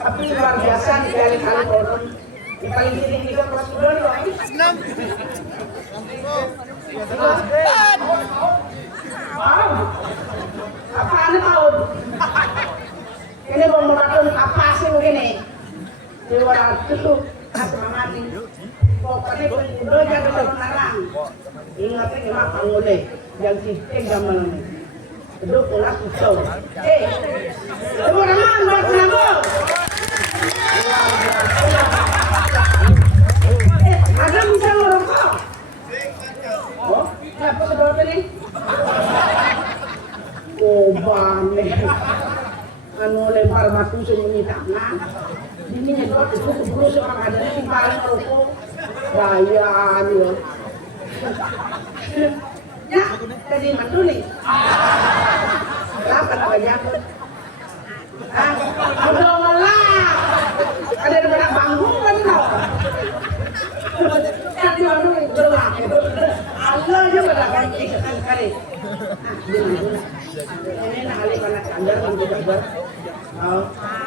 Tapi luar biasa dikali-kali orang yang paling sering juga kelas 2 nih. Apaan tahun? Ini mau melakukan apa sih begini? Di luar itu asma mati. Pokoknya udah jangan terlarang. Ingatnya nggak kamu deh, yang cincin gamal. Duduk ulas itu. Teman-teman berkenapa? Ada bisa merokok? Oh, apa sebab ini? Coba anu lempar batu sembunyi tangan. Ini nyedot itu terus orang ada yang paling rokok. Gaya dia. Ya, jadi mantu nih. Kenapa banyak? Ah, udah malah. Ada yang banyak bangun kan tau. Kan di mana nih gerak. Allah aja pada kan kali. Ini nakali panas andar mantu kabar.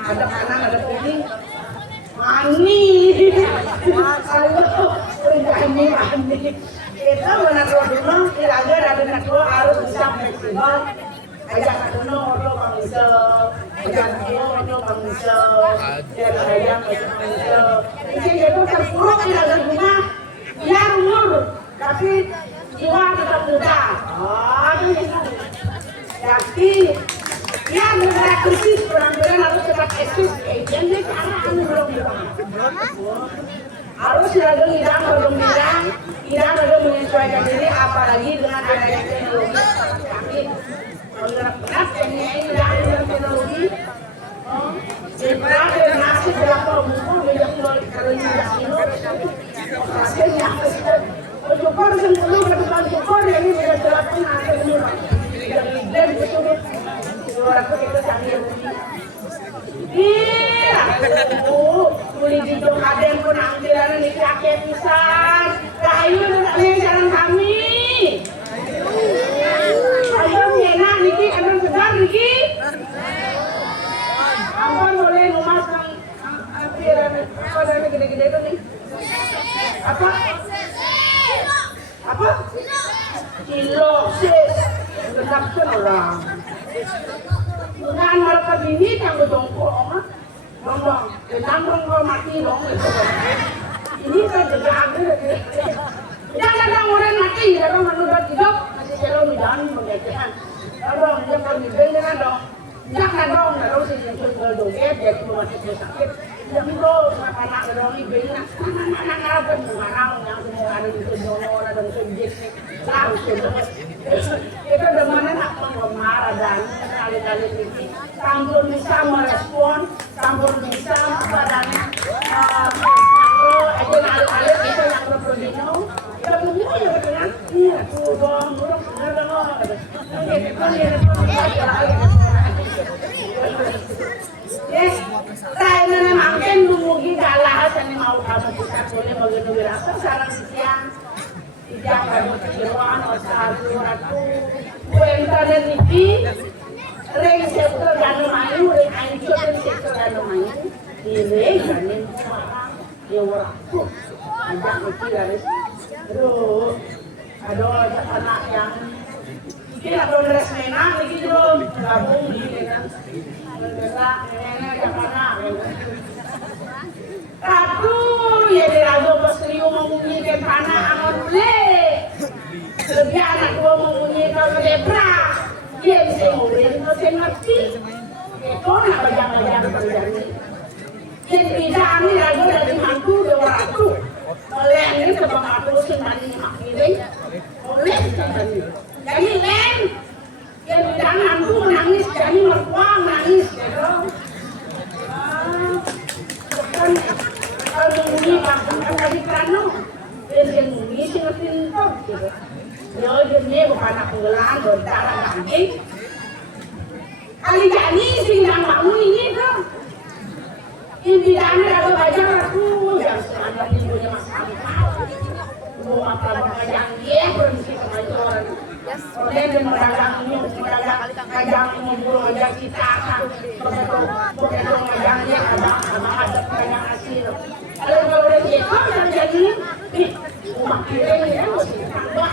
Ada kanan ada kiri. Mani. Mani. Kita benar dulu ilaga dari nakro harus bisa fleksibel. Ajak dulu orang bangsa, ajak dulu orang bangsa, jadi ayam bangsa. Ini itu terpuruk ilaga rumah, ya umur, tapi jiwa tetap muda. Jadi ya negara krisis orang-orang harus cepat eksis. Jadi karena anu belum harus ilaga tidak ada menyesuaikan diri apalagi dengan adanya teknologi. Benar-benar teknologi daripada nasib berapa umur banyak kalau hasilnya cukur sebelum berdepan cukur ini sudah jelaskan hasilnya dan betul aku kita sambil iya boleh hidung ada yang pun ambilan ini kakek pisan kayu dan jalan kami ayo enak Niki akan segar Niki ampun boleh lumas yang ambilan apa dari gede-gede itu nih apa kilo sis tetapkan orang bukan mereka bini yang berjongkok mah bang tentang kau mati dong ini kan juga ada jangan orang mati orang manusia hidup masih jalan jalan mengejakan orang jangan didengar dong jangan dong kalau sih yang sudah doget ya cuma sakit yang dong anak orang ini benar anak apa mengarang yang semua ada di sini ada di sini langsung kita demana nak mengemar dan kali-kali ini tampil bisa merespon tampil bisa padanya itu ada bisa yang berproduksi ya begini ya benar iya tuh dong udah yes saya memang kan mungkin kalah saya mau kamu kita boleh begitu berasa sarang siang tidak kamu kejeruan satu ratu kuentar niki reng sektor danu mayu reng ancur sektor danu mayu ini janin yang waktu ajak niki garis aduh ada anak yang ini ada resmena niki belum gabung gini kan bergerak nenek mana Ratu ya dirago pasriu memunyikan tanah amat le lebih anak gua memunyikan lebra dia bisa ngomongin masih ngerti itu nak jangan terjadi yang tidak ini rago dari mantu dua ratu oleh ini sebab aku sendiri makili oleh jadi len yang tidak mantu menangis jadi mertua menangis gitu kalau bunyi kampung dari Krano, dia bunyi sih ngerti tuh, gitu. Yo dia bukan anak penggelan, berdarah ganti. Kali jadi sih yang bangun ini tuh, ini dana ada baca aku, yang selama ibunya Mas Angka, mau apa yang dia bermisi kemajuan. Oleh dan meragangnya, kajang mengumpul wajah kita akan begitu ngajangnya ada kajang hasil. Kalau dia yang jadi umat kita ini kan mesti tambah,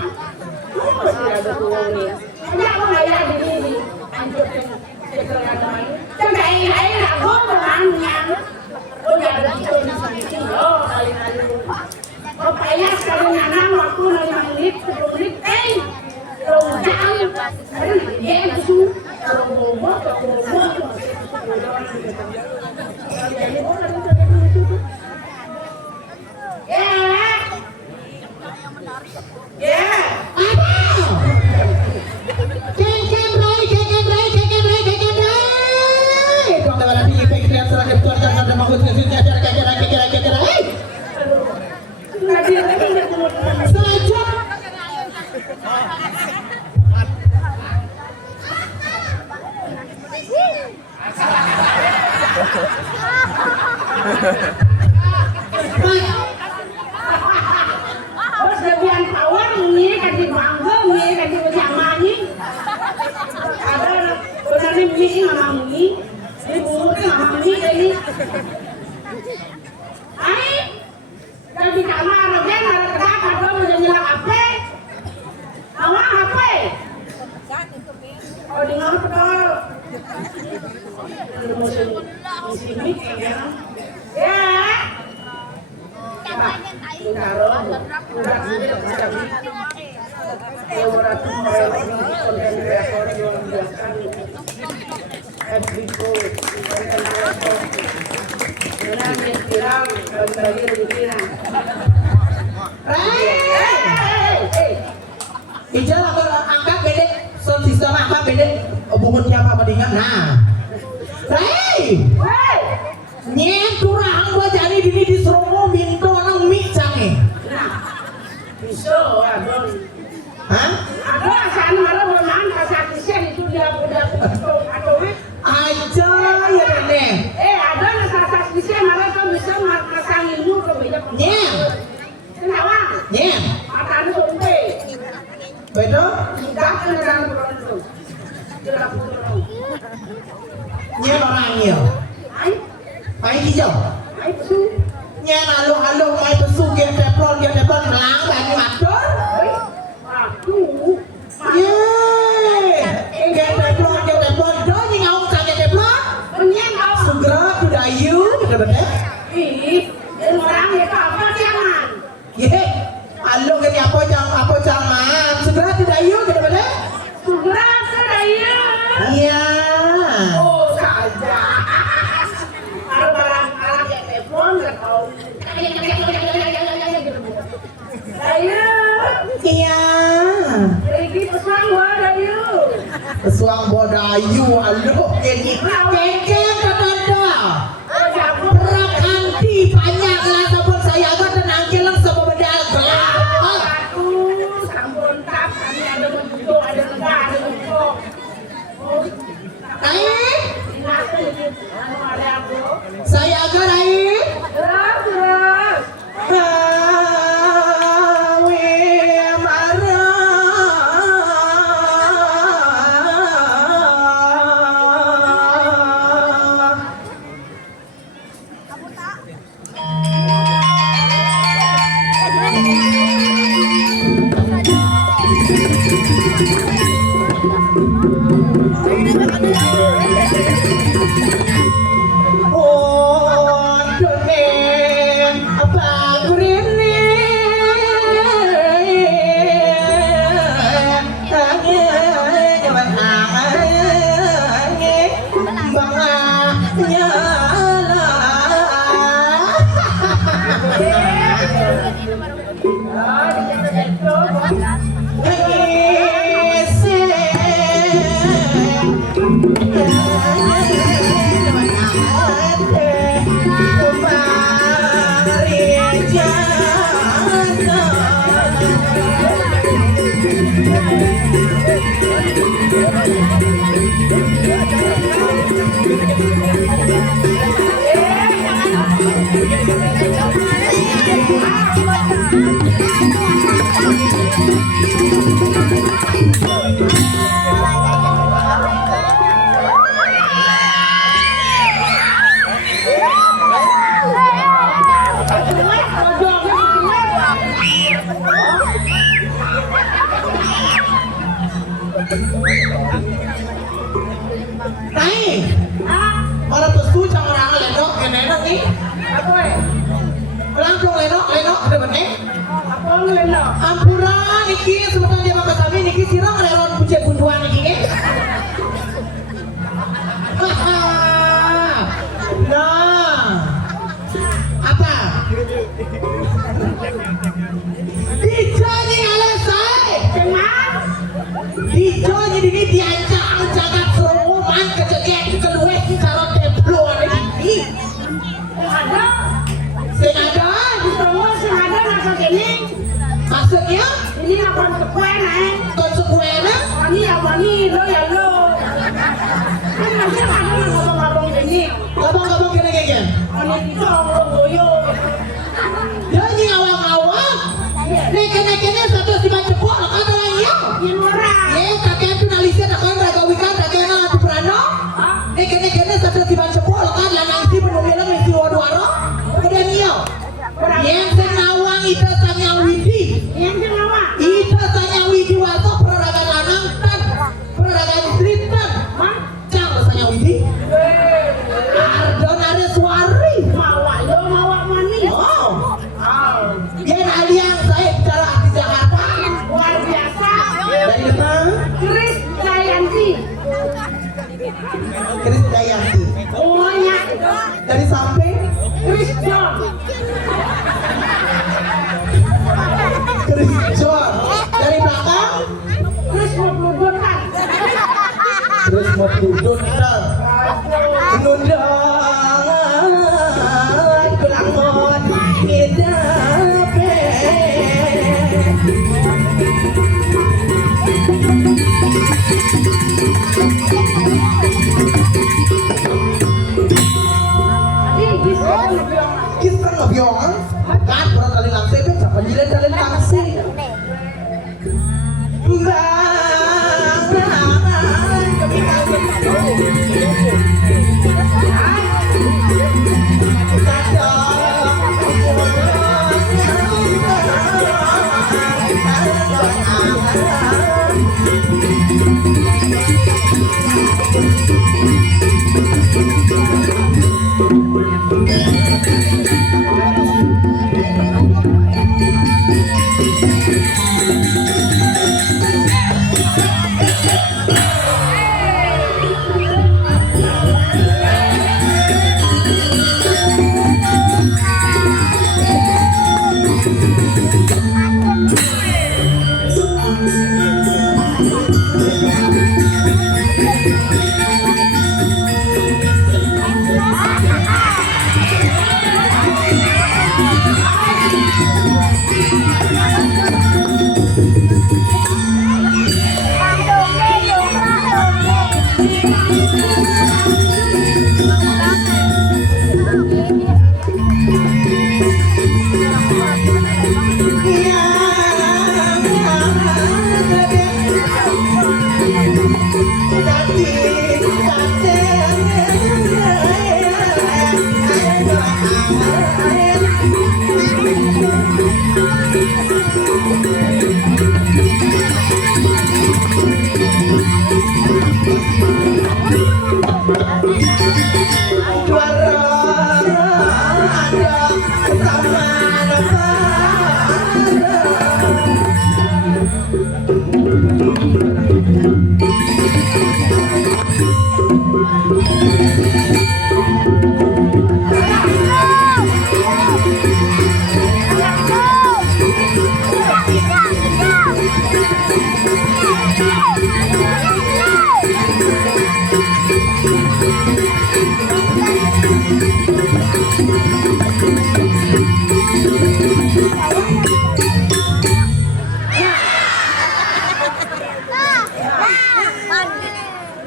mesti ada tuangnya. Tidak mengayak di sini, hancurkan sekelilingnya. Sampai air aku menangnya, punya ada di sini, kali-kali. Rupanya sekali nanam waktu 5 menit, 10 menit, kalau jangan, dia itu kalau ngomong, Saja. Bos bagian power ini kan di mangga ini kan di bersama ini. Ada benar ni mie mama mie. Ini bumbu ni mama mie ini. Ai, jadi kamar aja ada kedak ada mau nyelak apa? Awak apa? Oh, dengar betul. Ada musim mie ya. Ya. Ijal aku angkat bedek, sound system angkat bedek, bungut siapa mendingan? Nah, hei, nyet kurang gua jadi dini disuruh minto nang mie canggih. Bisa, adon. Hah? Ada asan malah bermain pasal kisen itu dia udah atau Aja ya deh. ada pasal kisen malah kau bisa masang ilmu ke beda. Nyet, Kenapa? nyet. Mata itu umpe. Bedo? Tidak kena beruntung. Tidak beruntung. Nyet orangnya. Ai, Ai hijau. ai su. Nyet alu mai pesu dia teplon melang bani matur. Aduh. Yeay. Dia teplon do nying aung sange teplon. Menyang kau. Segera kudayu, bener-bener. Ih, orang itu apa jangan? Ye, alu gini apa jangan. Segera kudayu, bener-bener. Segera seraya. Iya. Oh saja. Kalau barang yang telepon nggak tahu. Dayu, Iya. pergi pesan gua Dayu. Pesuang bodayu, alu gini. Kengkeng katanda. Oh jago. Rakanti banyak lah sabun saya agak tenang kilang sama bedal gelap. Aduh, sampun tak. Kami ada bentuk, ada lega, ada bentuk. Oh, Naik, anu ada aku. saya agak naik. Terus. Hawe marah. Oh, dunia apa gurine? Tangi jaman angi banganya Tay, para pesu jangan orang lenok, enak nih. Apa eh? Langsung lenok, ada bener. Apa lu leno? Ampura niki sebentar dia makan kami niki sirang leron pucet bunduan niki. Haha. Nah, apa? Dijanji alesai. Dengar? Dijanji ini diancang jagat seruman kejadian keluar di cara templo ini. Ada. Sengaja. Semua sengaja masuk ini. Maksudnya ini là konsekuensi. konsekuensinya Wani lo ya lo. Kan masih ada ngomong-ngomong gini. ngomong-ngomong gini-gini. Wani itu ngomong boyo. Ya ini awang-awang. Nih kena-kena satu si cepok kan orangnya. Ini orang. Ya kakek itu nalisir akan raga wikan kakek nggak berano. Nih kena-kena satu si cepok kan lanang si penumilan isi waro-waro. Kemudian niau. Yang senawang itu tanya widi. Yang kenapa? Itu tanya widi wato peradagan lanang dan peradagan istri dan macam tanya widi. Ardon ada suari. Mawa lo mawa mani. Oh. Dia aliang saya bicara di Jakarta. Luar biasa. Dari mana? Chris Dayanti. Chris Dayanti. Semuanya. Dari samping Chris John. Chris John. Dari belakang Chris mau peludukan. terus mau duduk dan nunda kelangon hidape. Jadi bisa lebih Kita ngebiong kan berat kali langsung itu siapa jalan taksi.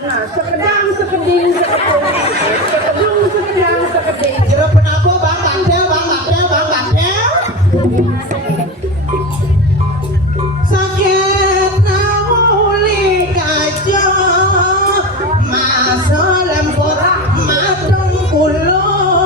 Nah, sekedang, sekeding, sekedung, sekedang, sekeding. Jeruk penapa bang bandel, bang bandel, bang bandel. Sakit namuli kaca, masa lempur mateng kulo.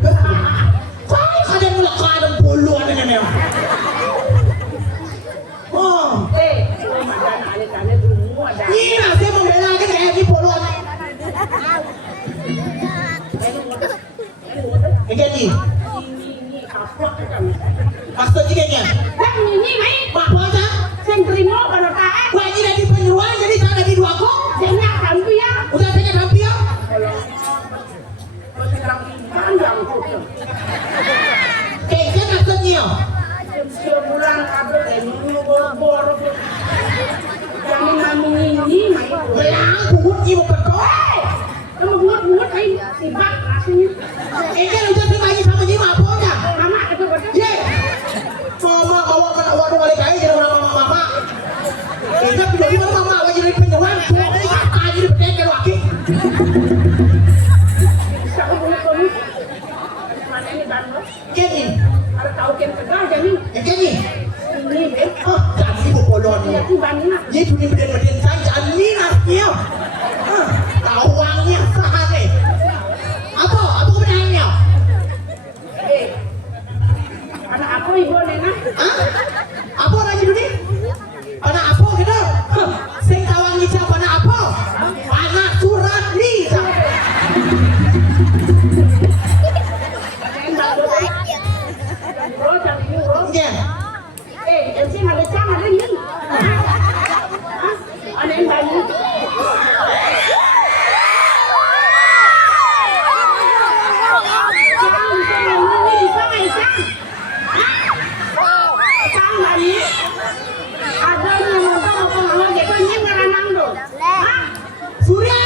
juga. Saya kadang kadang puluhan ini ya. Oh, Ada dulu ada. iya saya membela kan kayak di puluhan. Begini, Ini apa kan? maksud jadinya. Kan ini mai Pak Bosa, sing trimo kalau taat. wah ini dari penyuluhan jadi saya ada di dua kok. Senyak kampi ya. Udah saya hampir. Kalau sekarang panjang tuh. Kayak maksudnya. Sebulan kabel dulu bor-bor. Kami nami ini mai. Belang buat ibu betul. Kamu buat ai sibak aslinya. Kan udah lagi sama dia apa aja. Mama itu betul. Ye, mama bawa ke warung balik aja jadi orang mama. Ini pilih mama wajib jadi penyuan. Jadi berdekat lagi. Bisa kamu. Mana ini Bandung? Gini, Ada tahu kan tegal jadi gini. ini deh. Oh, jadi ibu polon. Ya di Bandung. Ini tuh beden saya jadi nasnya. Tahu uangnya sehari. Apa benarnya? Anak aku ibu Nena. Hah? Apa lagi dulu nih? Anak apa gitu? Sing kawan ngicap anak apa? Anak surat nih. Bro, jangan ini bro. Iya. MC ada cang ada ini. Ada yang bayi. Surya.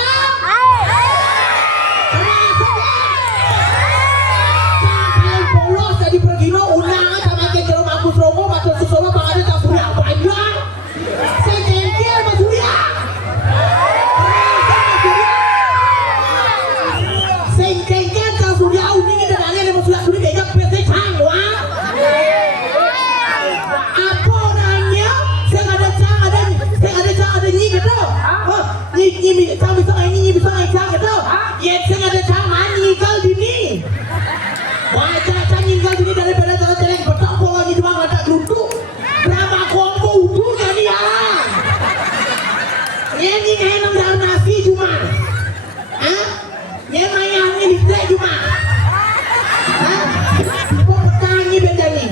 Polos jadi pergino unang sama ke jeruk Agus Romo matur susono bangade tak Surya panjang. Saya jengkel Mas Surya. Saya jengkel tak Surya uning ini dan ada Mas Surya dia pete cang wah. Apa nanya? Saya ada cang ada nyi gitu. Nyi cang bisa cang gitu. Ya saya ada cang nyi kal dini. Wah, cang tinggal sini daripada jalan-jalan betak pola ni doang ada duduk. Berapa kombo utuh jadi ya. Ini enam dalam nasi cuma. Hah? Ini mayangnya di teh cuma. Hah? Kok petani beda nih?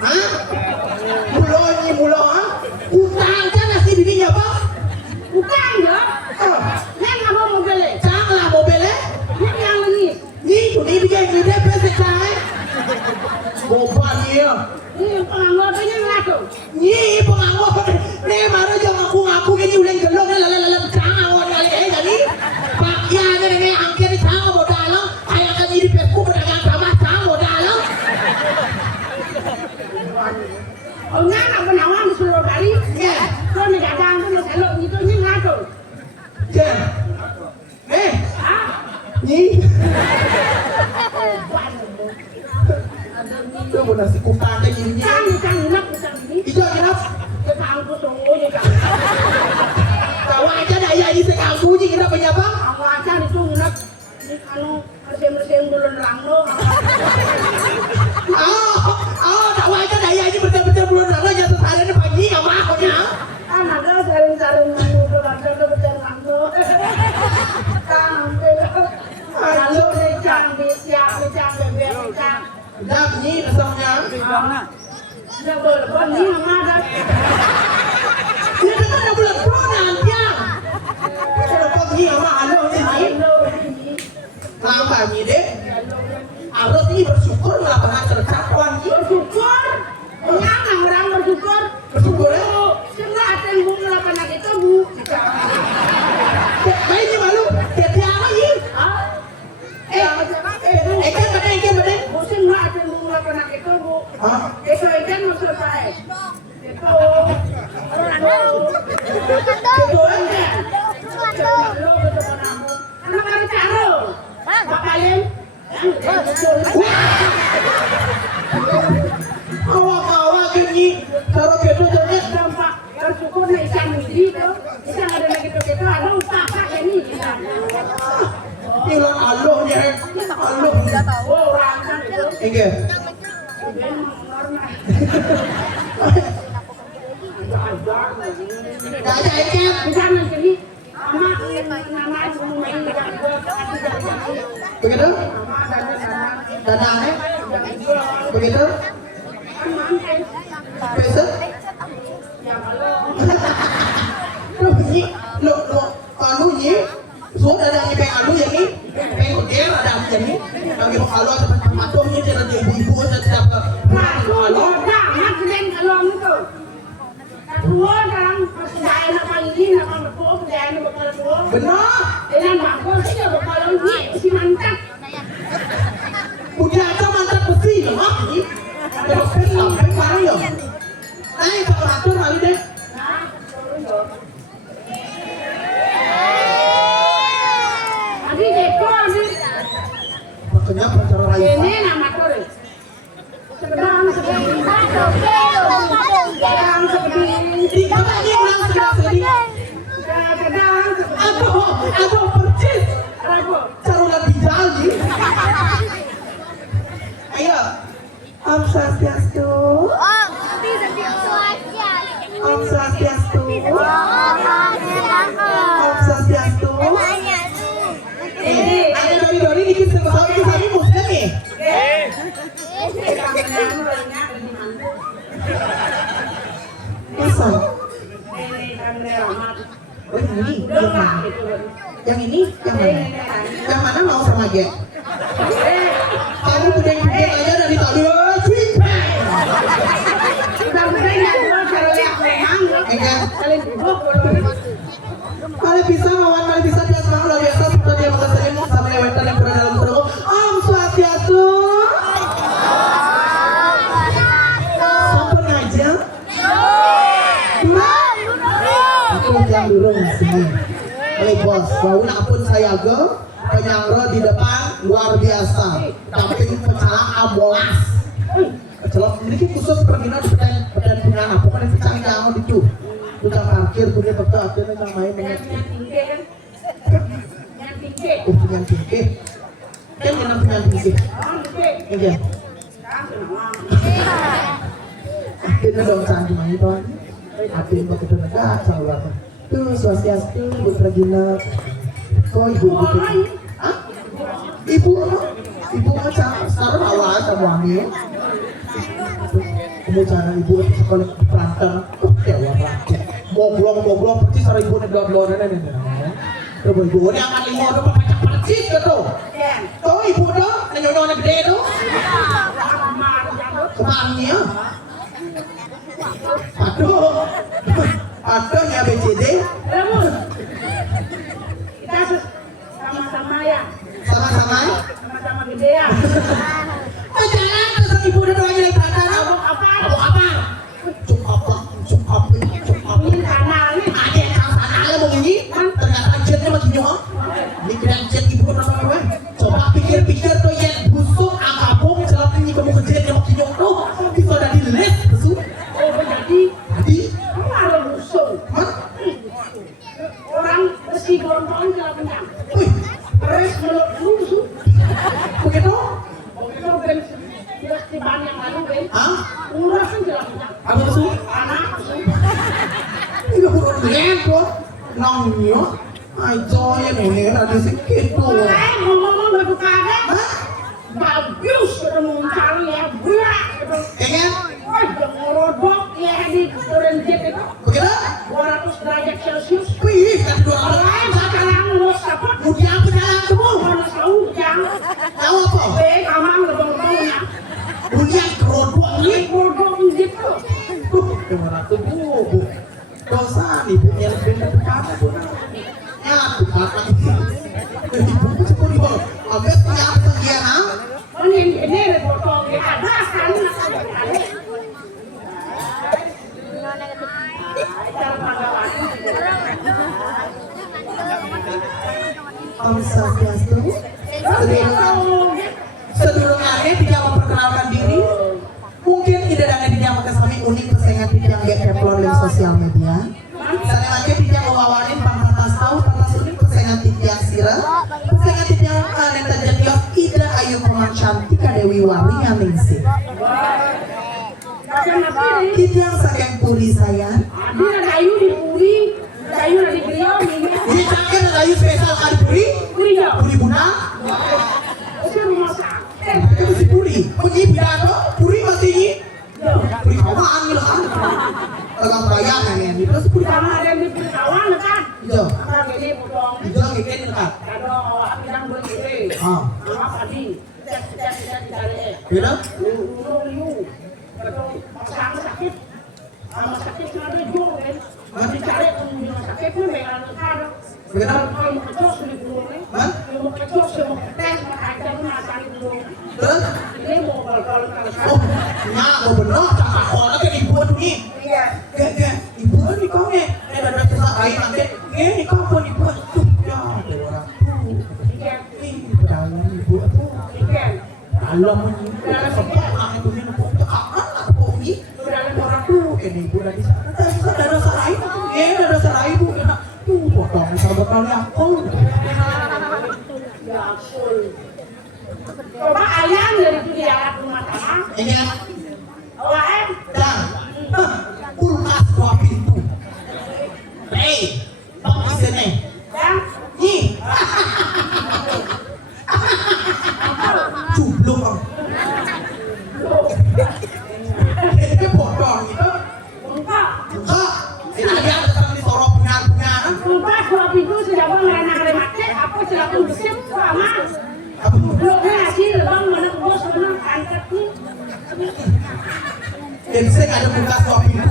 Hah? Mulo, utang kan nasi dirinya apa? Bukan ya? Yang apa mobilnya? Cang lah mobilnya. Yang ini. Ini bikin dia pesa cang. Bopan dia. Ini penganggurannya ngaku. Nyi penganggup nih baru jangan ngaku ini udah gelong lalam cawon kali jadi pakaiannya ini angker cawon modal kayak kan di Facebook pedagang sama cawon modal Oh nggak penawar di seluruh kali. ya Kau nih dagang tuh kalau gitu nih ngaku. ya Ah? nyi itu mau nasi kutan kayak gini Kan enak bukan ini. itu kenapa Kita angkut tunggu ya kan. kawan aja daya ini sekangku sih kenapa nyapa Aku aja itu enak. Ini kalau mesin dulu nerang lo. tak wajar daya ini betul-betul belum nara jatuh seharian pagi nggak mau ya Kan ada sering-sering nganggur ada betul nganggur. Kan kalau lecang disiap lecang bebek lecang. udah nyi rasanya Udah berlebihan nih sama ada. ini kan ada bulan bulan ya kalau pagi sama halo ini lambat nih deh harus ini bersyukur melakukan tercakuan Bersyukur. Menang orang bersyukur. bersyukur ya Sehingga ada yang mau melakukan itu bu. baik ini malu jadi apa ini Ah? kan bener Musim nggak ada yang mau melakukan itu bu. hah Itu ikan maksud saya. Itu. itu Lo betul kamu. Anak ada caro. Bakalim. awak ini taruh gitu terus Dampak bersyukur nih ikan mudi itu. Ikan ada lagi itu ada apa ini. bilang aloh ya Halo. Oh, orang kan itu. Iya. Dia normal. Gak ada ini. Jangan jadi nama itu Begitu? Dan aneh. Begitu? Bisa? Lo bunyi, lo anu nyi, suốt ada yang pengen anu yang ini, pengen koder ada yang ini, lagi mau anu atau macam ini cara dia ibu-ibu saja dapat anu. Jangan kalian kalau itu. Kedua orang percaya apa ini, apa betul percaya bakal betul. Benar. Dengan bangku sih bakal ini si mantap. Udah aja mantap besi loh, mak ini. Terus sampai mana ya? Naik ke atur kali deh. Nanti dekor nih. Makanya pacar lain. Ini nama tuh. Sedang sedang. Sedang sedang. Tiga lagi orang sedang sedih. Sedang. Aduh, percis. Apa? Carulah bijali. Ayo. Om Swastiastu. Om Swastiastu. Om Swastiastu. Ada dori-dori dikit sama itu kami muslim nih. Masa? Oh ini, yang mana? Yang ini, yang mana? Yang mana mau sama dia? Kamu pudeng-pudeng aja dari tadi. Sweet Kali bisa mawan, kali bisa dia semangat luar biasa seperti dia makan selimut sama lewetan yang berada dalam perut. Om Swastiastu. Sampai aja. Aku yang dulu sini. Oleh bos, bau pun saya ke penyangro di depan luar biasa. Damping pecalang ambolas. Celok ini khusus perginan peten punya anak. Pokoknya pecang jangan itu. Punya parkir punya betul akhirnya yang main dengan punya tinggi. Kan yang punya tinggi. Iya. Akhirnya dong canggih main itu. Akhirnya begitu negara salah. Tuh Swastiastu Bu Regina. Kok ibu? Hah? Ibu macam sekarang awal kamu hamil. Kamu cara ibu sekolah di perantau. Dewa rakyat. Moblong percis cara ibu nih blon nenek. Terus ibu ini akan lima udah pecah percis gitu. Oh ibu dong, nyonya gede tuh. Kemarinnya. Aduh ya BCD. Kita sama-sama ya. Sama-sama gede ya. Jangan terus ibu udah doanya lagi tangan. Apa? Cuk apa? Ini kanal nih. Ada yang kanalnya mau nyanyi, ternyata jetnya makin nyok. Ini kira jet ibu kenapa gue? Coba pikir-pikir tuh yang busuk, akabung, celap ini kamu kejetnya makin nyok tuh. Bisa udah dilet, busuk. Oh jadi kamu ada busuk. Orang besi gorong-gorong jalan kenyang. Wih, Terus meluk busuk. begitu? Itu kan jelas di banyak lalu kan. Hah? Murah kan jalan kenyang. Apa busuk? Anak busuk. Ini burung lihat tuh. Nongnya. Ayo ya nih, ada sedikit tuh. Ngomong-ngomong gak buka ada. Hah? Bagus ketemu cari ya. Burak gitu. Pengen? Wah, udah ngerodok ya di turun jet itu. Begitu? 200 derajat Celcius. Wih, kan 200. Orang sekarang ngurus apa? Kemudian ke dalam tubuh. Ngurus tahu jangan. Tahu apa? Kamang lebong-lebongnya. Kemudian kerodok Ini nih. bodong gitu. 200 bu. Dosa nih bu, yang bener apa bu? Ya, bukan lagi. Ibu cukup di bawah. Abis yang sekian ah. Ini bodong ya ada kan. Om Swastiastu. Sedulungannya tidak memperkenalkan diri. Mungkin tidak ada yang kami unik persaingan yang dia keplor di sosial media. Saya lagi tidak mewawarin bangsa tas tahu atas unik persaingan yang sirah. Persaingan yang neta jadios ida ayo kumaha cantik ka Dewi Waringan ningsih. Kakek napi. Kita yang saking puri sayang. Adi ada ayu di puri, ada ayu di griau ini. Ini cantik ada ayu spesial kali puri. Puri ya. Puri bunang. Itu rumah sakit. Itu masih puri. Pergi pidato, puri masih ini. Puri kawan gitu kan. Agak bayang ini. Terus puri Sama ada yang di puri kawan kan. Iya. Apa gini potong. Iya gini kan. Ada api yang bergede. Ah. Sama padi. Cek cari. Beda? Liu. Kalau pasang sakit, sama sakit ada jual kan. Masih cari rumah sakit pun dengan ada. Beda? Kalau mau kecok di gulung, Hah? mau kecok mau tes makanya pun cari gulung. Terus? Ini mau kalau Oh, nah, mau bener, cakap orang kayak dibuat nih. iya. Kayak ibu kan nih kau nih, ada kisah lain nanti. Ini kau pun dibuat tuh, ya ada orang tuh. Ikan, Ini dalam ibu tuh. ikan. Dalam dalam sebelah itu nih nepuk tekanan nepuk ini. Dalam orang Tuh, ini ibu dari sana. Ada rasa lain tuh, ya ada rasa lain tuh. Tuh, potong sahabat kali aku. ya ampun. Coba ayam dari itu diangkat rumah tangga. Ini kan, OAM. dan kulkas 2 pintu. Hei, bang di sini. Ya. Nih. Cubluk bang. Ini potong gitu. Enggak. Enggak. Ini ada sekarang di sorok punya. Enggak, dua pintu sudah bang remate. Aku sudah pun bersih sama. Apa tuh? Bloknya hasil bang mana bos mana kantor nih. Jadi saya ada kulkas 2 pintu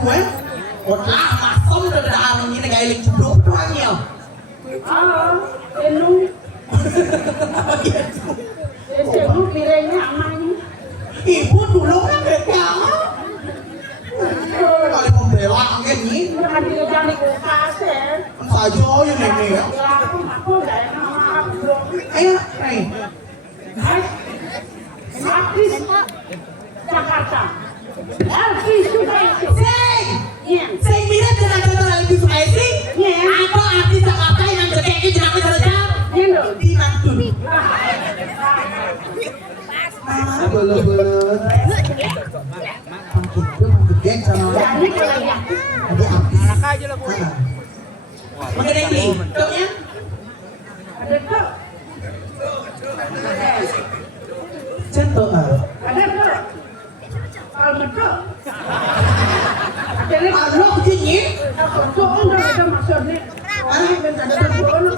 Wah, masam dari dalam ini kayak lagi cubluk doang ya. Enung. Enung kiranya amannya. Ibu dulu kan jangan. Kali membela ini. Bukan dia jadi kulkas ya. Saja ya nenek ya. Ya aku udah enak blok. Ayo, nih. Artis Jakarta. Elvi Sukaisi. Sing, Iya. sing minat dengan kata lagi Sukaisi. Iya. Atau artis Jakarta yang cekeknya jenang kerja. Iya loh. Di Mantun. Belut. Makin geng sama Jadi kalau dia ada artis. Mengenai di, ya? ada tuh. Contoh Ada tuh. Kalau betul. Jadi Allah begini. aku tuh udah ada maksudnya. Ini ada tuh.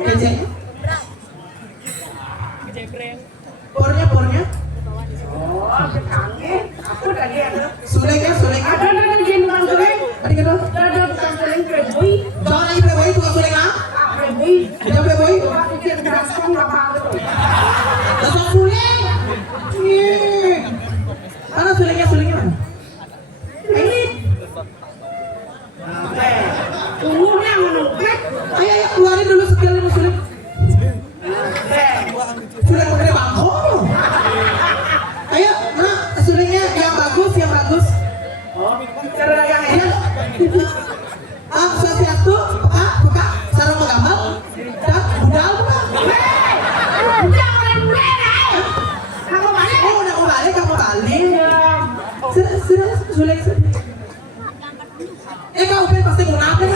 Kecil. Pornya. Oh, sekange. Aku tadi ada. Sulengnya. Ada jenis tukang suleng. Tadi kata. Ada tukang suleng prebui. Jangan lagi playboy tukang suleng ah. Prebui. Jangan playboy. Coba pikir berasong apa itu. Tukang suleng. Ih. Mana sulengnya mana? Ini. Umurnya menukik. Ayo keluarin dulu sekali suleng. Suleng pakai bangko. Ayo, mana sulengnya yang bagus. Oh, cara yang enak. Satu, buka, sarung menggambar, dan budal buka. Udah orang benar. Kamu balik. Oh, udah kamu balik. Sudah, suleng. Kau pasti mengaku.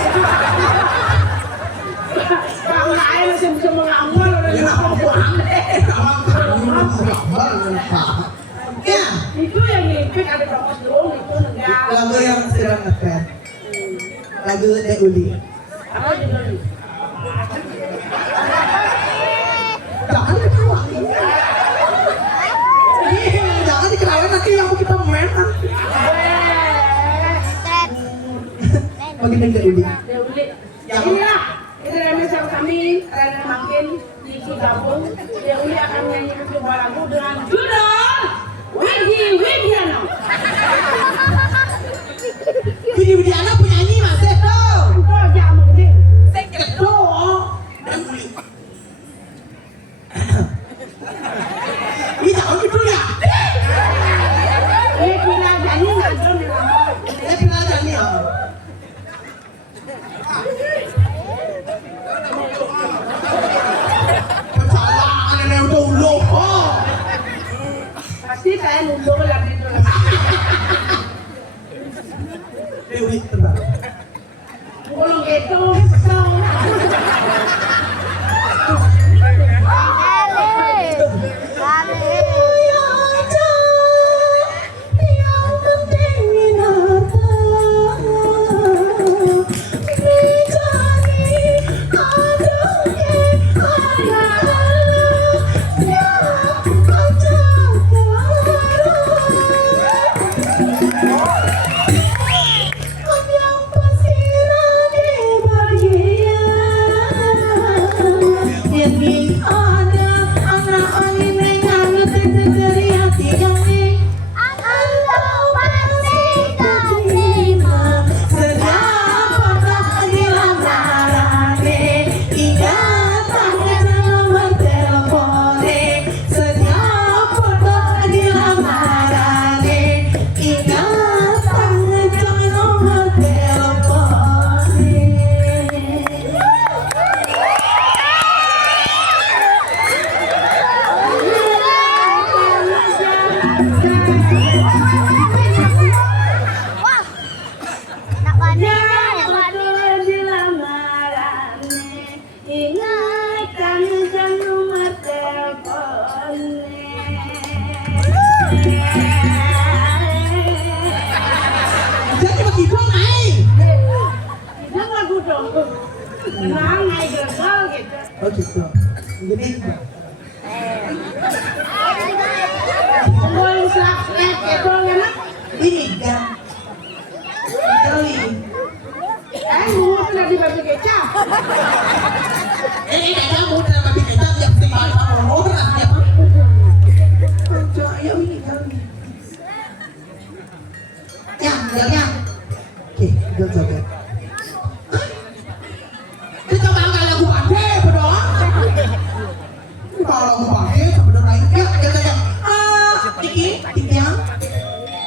Kamu lain masih bisa mengambil. Ya, Itu yang ngipik ada promos dulu itu enggak. lagu yang sedang ngetrend. Lagu The Uli. Apa judulnya? Jangan diketawain. Jangan diketawain nanti yang kita main. Bagi The Uli. Deuli. Inilah ini remeh sama kami karena makin Niki gabung. Deuli akan menyanyikan sebuah lagu dengan judul Widiana. Widiana penyanyi Mas Edo. Oh, jangan gede. Edo. The Uli. Ini jangan gitu ya. Ini kita nyanyi nggak dong di rumah. Saya pernah nyanyi ya. Percayaan ini udah ulung. Oh, Pasti saya nunduk lagi dulu. Dewi tenang. Kalau gitu, kesel. Jadi begitu ay. Itu lagu dong. Tenang, naik gagal gitu. Oh gitu. Jadi Semua sakit itu enak. ini dan kali. Mau kena di babi kecap. Ini kamu udah babi kecap yang tinggal sama orang ya. Ya ini kali. Ya. Oke, udah coba. Kita bangga lagu Bande, bro. Kalau lagu Bande sebenarnya ya. Iki ya.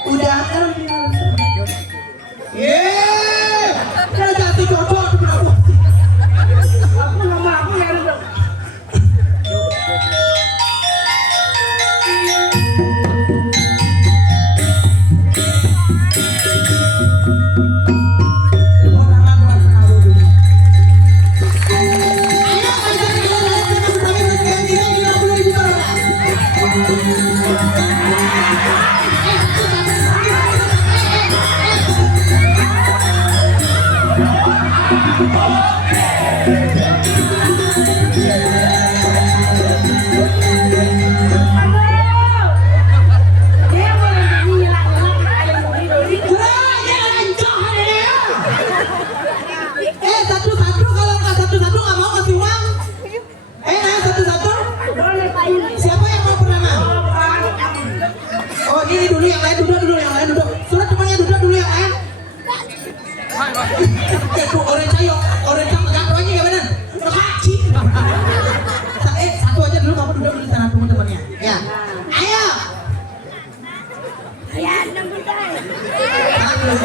Udah kan. Kalau jatuh cocok berapa? Aku nama aku yang dong. Dia boleh nyilak-nyilak ayam duri-duri. Satu-satu kalau nggak satu-satu nggak mau kasih uang. Satu-satu. Boleh Pak Yuli. Siapa yang mau pertama? Oh, Pak. Oh ini dulu yang lain duduk yang lain duduk. Surat temannya duduk dulu yang lain. Itu orang pegang doanya ya benar. Haji. Satu aja dulu kamu duduk di sana tunggu temannya. Ya. Ayo. Ya, nunggu deh. Tangan dulu.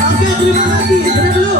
Oke, terima kasih. Duduk dulu.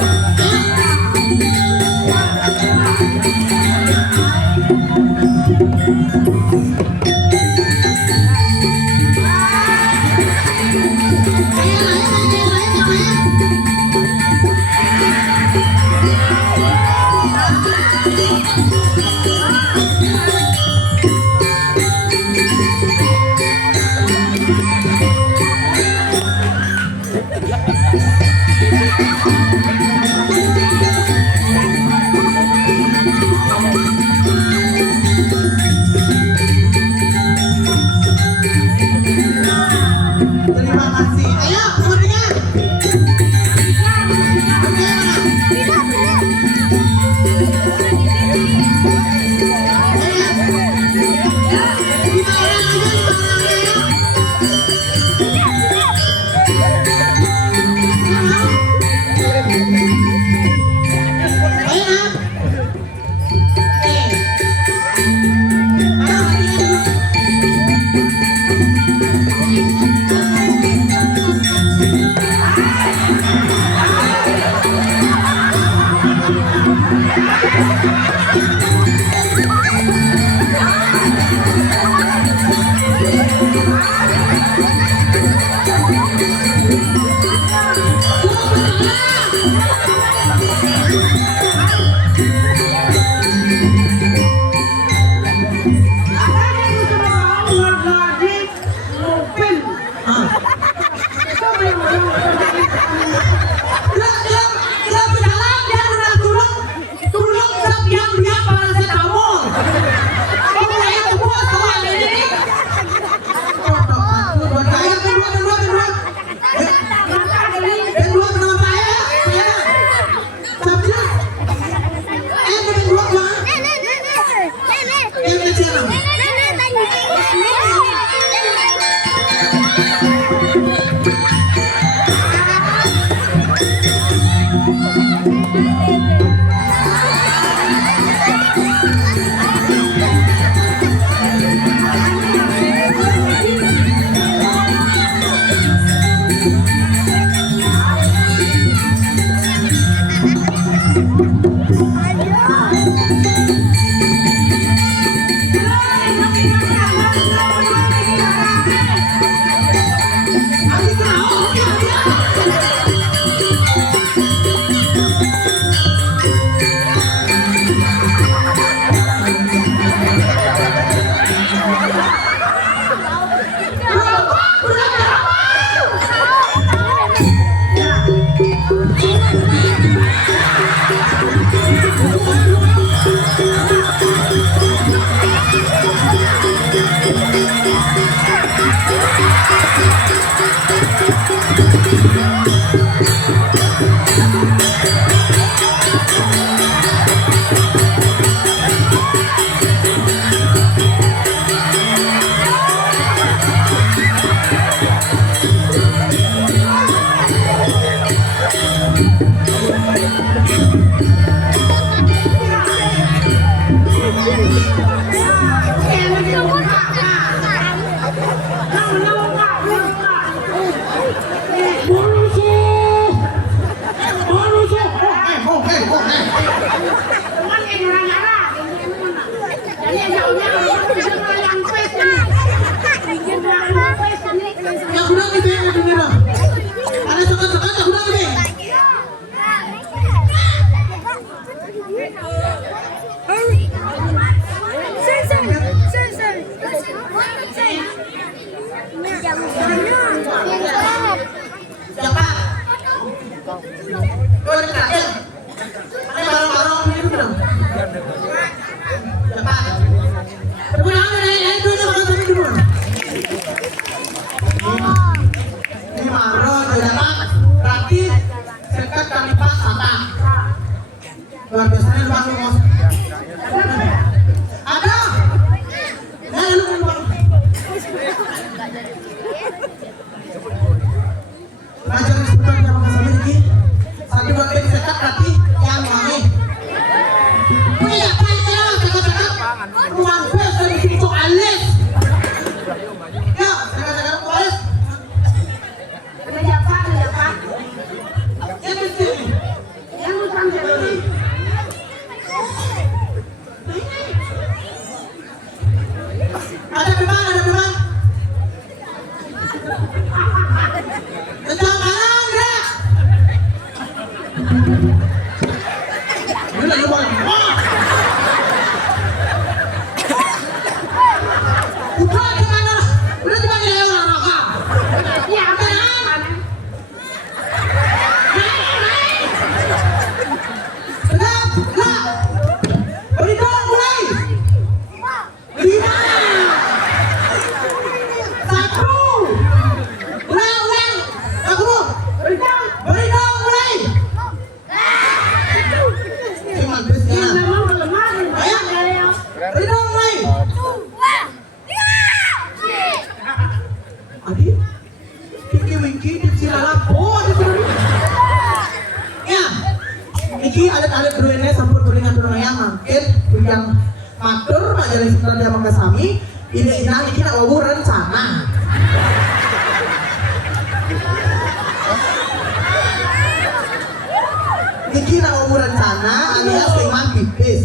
Iki ra umur rencana alias dengan pipis.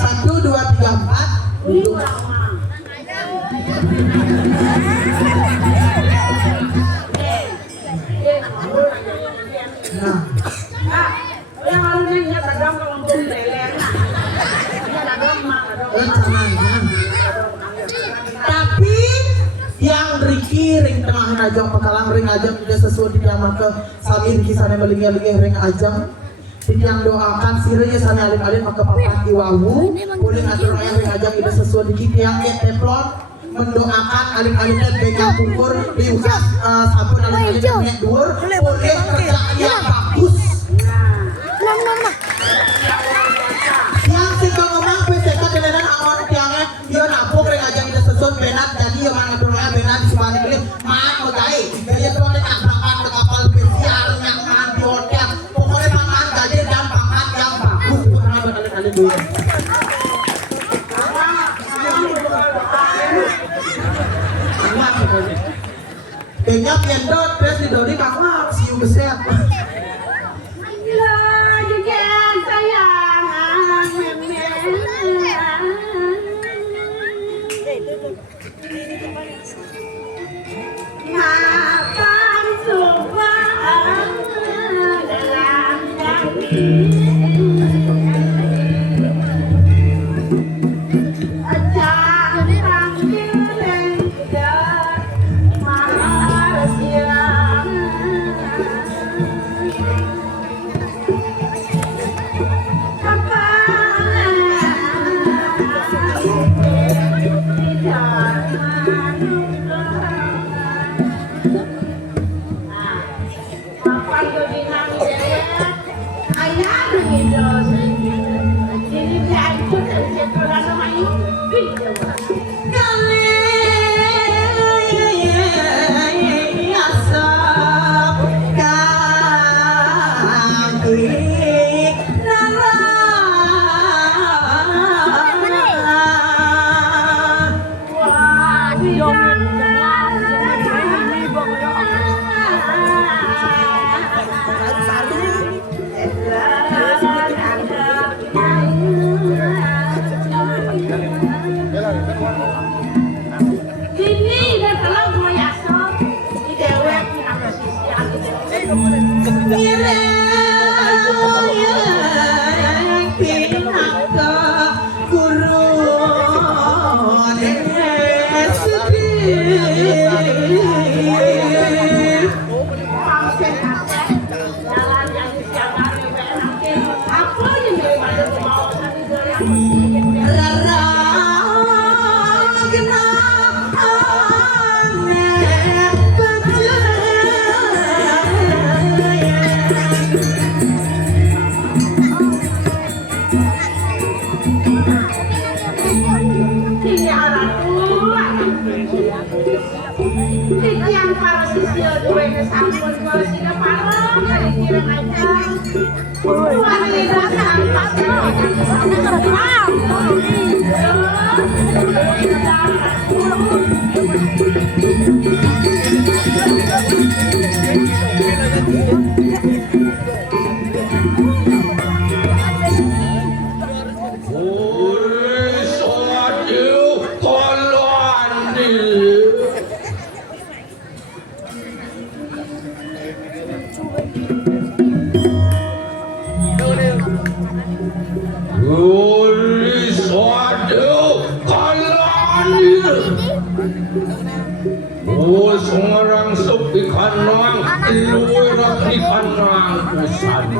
1 2 3 4 duduk. Nah, yang orangnya kadang kalau belum leler, rencananya. Tapi yang Riki ring tengah ajang pekalang ring ajang tidak sesuai di kamar ke sami Riki sana melingi-lingi ring ajang. Yang doakan sirnya sana alim-alim maka papa kiwawu boleh ngatur ayah ring ajang tidak sesuai di yang teplon mendoakan alim-alim dan pegang kukur liukas sabun alim-alim dan minyak dur boleh kerjaan yang bagus. Yang singkong ngomong PCK dengan angon tiangnya dia napuk ring ajang tidak sesuai benat jadi yang ngatur ayah benat di semuanya beli maaf megai gaya tuan yang abrakan ke kapal pesiar yang makan di hotel pokoknya pangan gaji dan pangan yang bagus itu karena alim-alim dulu. Kayaknya piendot, terus di dodi kamar, siu beset. Makan suka dalam daging. Seorang sup ikan nang, luar ikan nang kusani.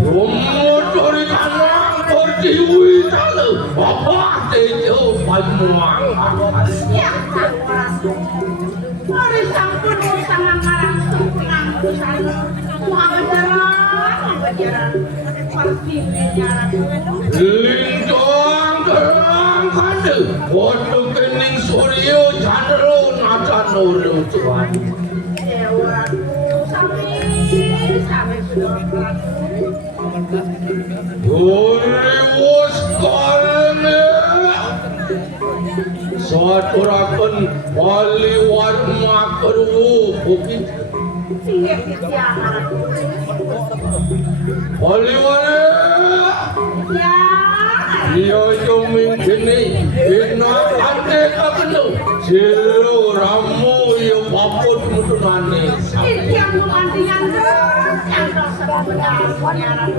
Motor ikan nang berdiri dalam apa tejo panuang. Ya, mari sampun sama marang sukunang kusana. Mengajaran, pasti menjalan. Lindung kerang kade, waktu kening suryo jandro natano lutuan. Sampai sudah Duri was kalne, saturakeun waliwan makeruh bukit Singgih titiangan. waliwan Ya. iya juming kini ina ate kabenu silu ramu ya paput mutunane Titiang lumantingan terus. Yang dosa benar. Penyaran.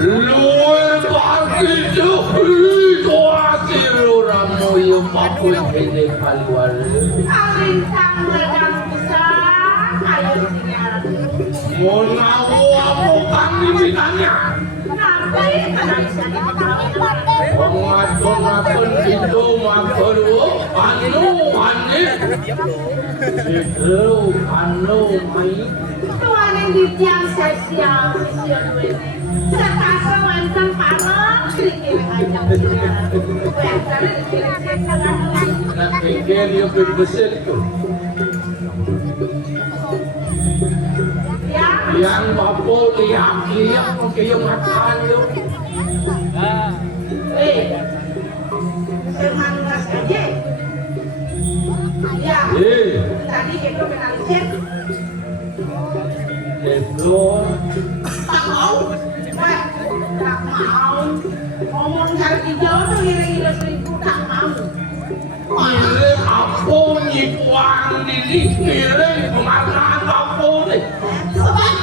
Luar pagi jauh doa silu ramu yang papun ini keluar. Alintang ladang besar. Ayo sinyaran. Mau nahu apa kami minanya? Nanti kadang bisa diketahui. Pengaton itu makeru anu mani. Itu anu mai. Tuan yang di tiang sesial duit. Sekasa wenten parang sedikit aja. Wenten sedikit. Nak pikir dia berbesar tu. Ya. Yang bapa lihat mungkin yang makan tu. Semangat aja. Ya. Tadi kita kenalin. Itu Tak mau. Wah, tak mau. Ngomong hari jodoh kira-kira 1000 tak mau. milik apa nyipuan ini milik pemakan apa ni? Sebab.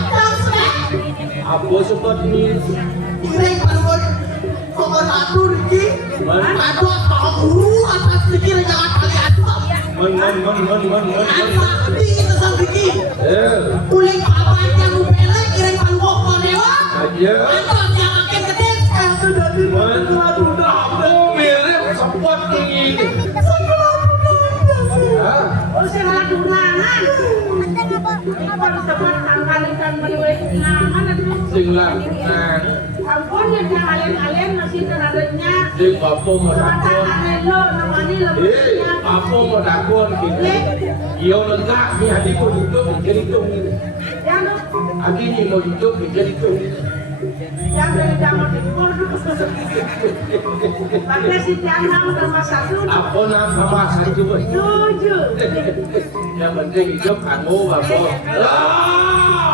Apa sebab ni? Kira paluan pengalatur iki. Ada tahu atas pikir jangan kali ada. Men. Apa ini sampai Uling apa yang rupela kira paluan konewa. Aja. Atau yang akan gede itu dari Men apa milik sebab ini? Ha? Oh, saya dunangan. Kalau sebab tangkalikan meliwet nangan itu. Sing lanang, Ampun ya kalian masih teradanya. sing apa Mata modakon. anelo namanya lebihnya. Apa modakon kita? Iyo lengkap ni adik pun hidup menjadi tu. Yang Adik ni mau hidup menjadi tu. yang dari zaman itu. Pakai si Tianam sama satu. Apa nak sama satu pun. 7. Yang penting hidup kamu apa?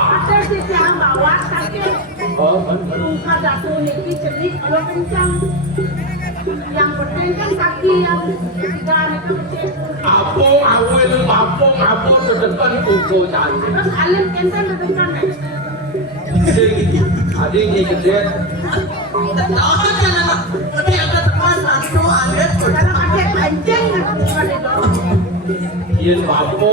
Pakai si Tiang bawa sakit. Oh, Luka datu niki celik kalau kencang. Yang penting kan kaki yang dan itu kecil. apa terdepan kuku cari. Terus alim kencang kedepan. Adik ni gede. Tahu kan anak, tapi ada teman satu ada Kalau pakai kencang kan bukan itu. Ia apa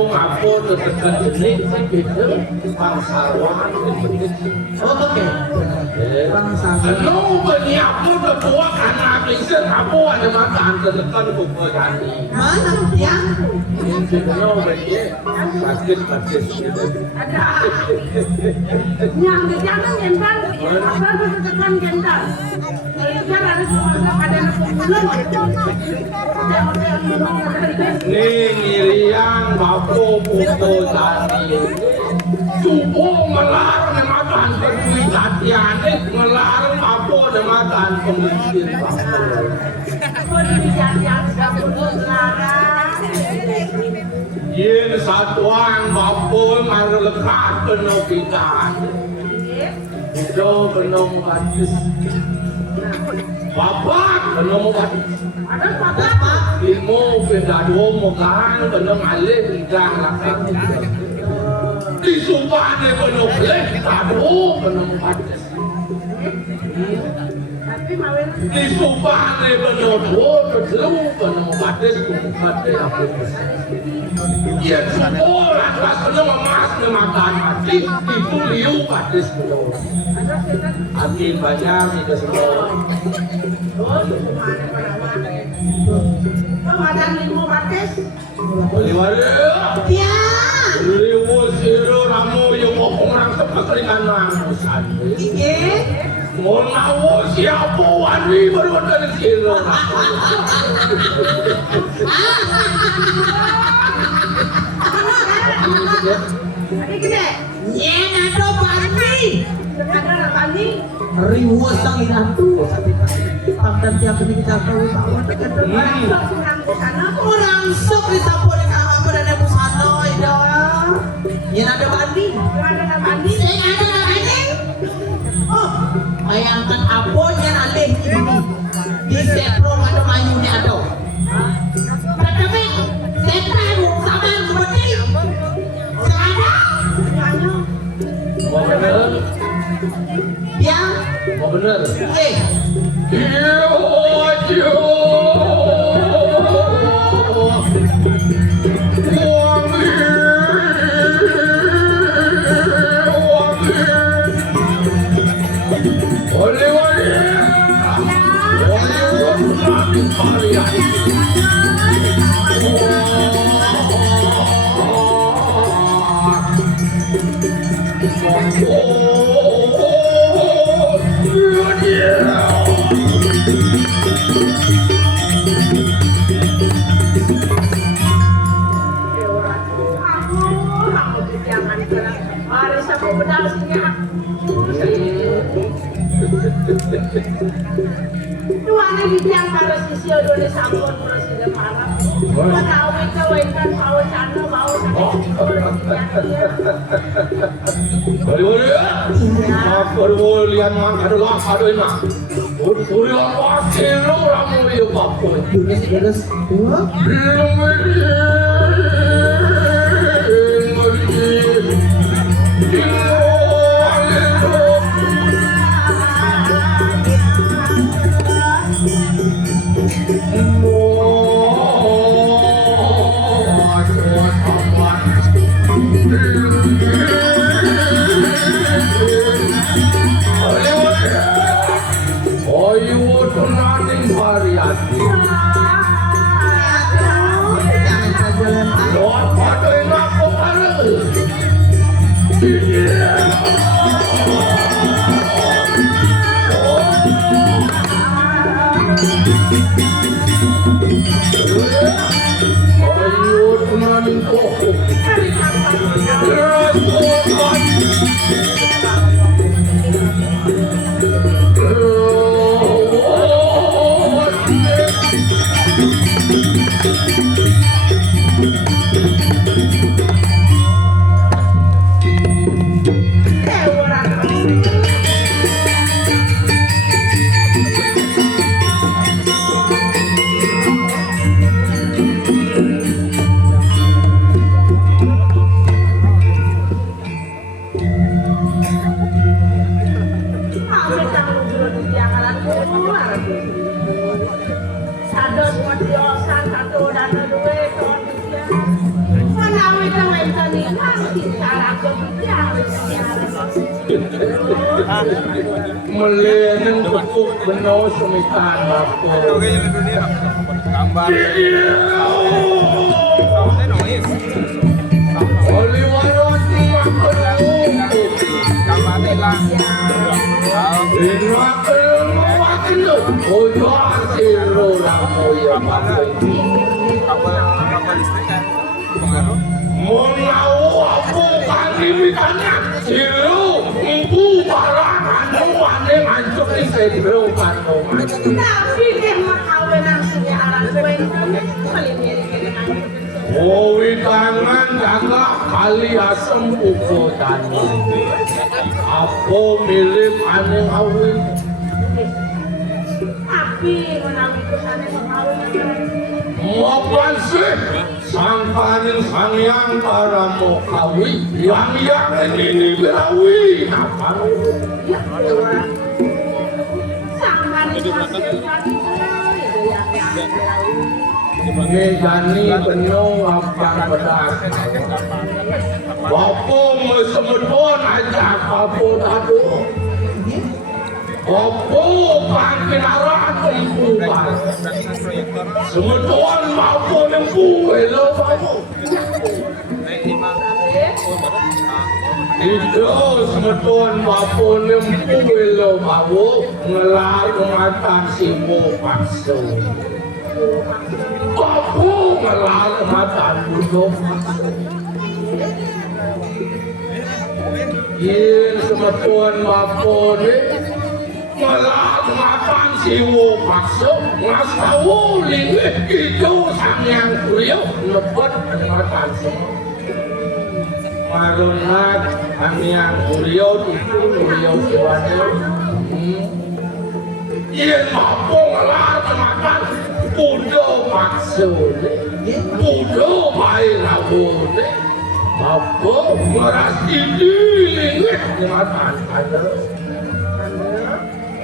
terdepan jenis begitu bangsawan begitu. Oh oke. Ano bani apa tertua anak bisa apa ada makan terdepan kuku cari. Mana yang? Ini kenal bani sakit. Ada yang di jangan gentar, apa itu tekan gentar. Kalau harus ada Ni ngiriang bapo puto tadi. Cupo melarang makan pergi latihan melarang bapo makan pemimpin Yen satuan bapo marlekat penuh kita. Itu penuh batis. Bapak penuh batis. Ilmu pindah dua mukaan penuh alih hidang lakukan. Disupane penoblek aduh penembates. Tapi mawin Disupane penobo terjelu penembates kumukate aku. Iya semua atas kena emas makan hati itu liu patis penobo. Akin banyak itu semua. oh mana mana. Madan limo bates. Boleh Ya. liu siro ramu yang orang sepakringan mangusan. Iya. Mau nawo siapa wani baru ada siro. Ini gede. Nyen ada bani. Ada bani. Riwes sang inatu. Pamdan tiap ini kita tahu tahu tekan Orang kurang ke sana. orang sok disampun apa dan busana ida. Nyen ada bani. Ada bani. Saya ada bani. Oh, bayangkan aponya alih ini. Di setro ada mayune ada. Tetapi setan sama seperti sekarang. Mau bener? Ya, Mau bener? Tuane di tiang paras isi odone sampun presiden parah. Menawi kewenkan mau sana mau Baru lihat mak ada lah ada enak. Baru lihat pasti lo ramu ya bapak. beres. Melihat bentuk benau semitan apa? Gambar. Oli waron Gambar hilang. Kapal listrik kan pengaruh. Mau aku kali misalnya siru ibu barang anu ane ngancuk di sedro kanu. Tapi dia mau kawin langsung ya alam kawin paling Owi tangan jaga kali asem uko tani. Aku milik ane kawin. tapi menawi kusane kawin Mau sih Sangkaning sangyang para mo kawi, yang ini berawi. Apa? Ngejani penuh apa bedas. Bapung semedon aja kapun aduh. Bapung pangkinaran tempuan. Semedon maupun yang buelo bapung. Itu semedon maupun yang buelo bapung. Ngelai kematan simu paksu. Bapung ngelai kematan duduk paksu. Yin semedon maupun malah makan siwo paksa ngasawu lingih itu sangyang kuliah lebat makan semua marunat sangyang kuliah itu kuliah siwanya iya mampu ngalah makan budo paksa budo bayi rabun mampu meras ini lingih makan ada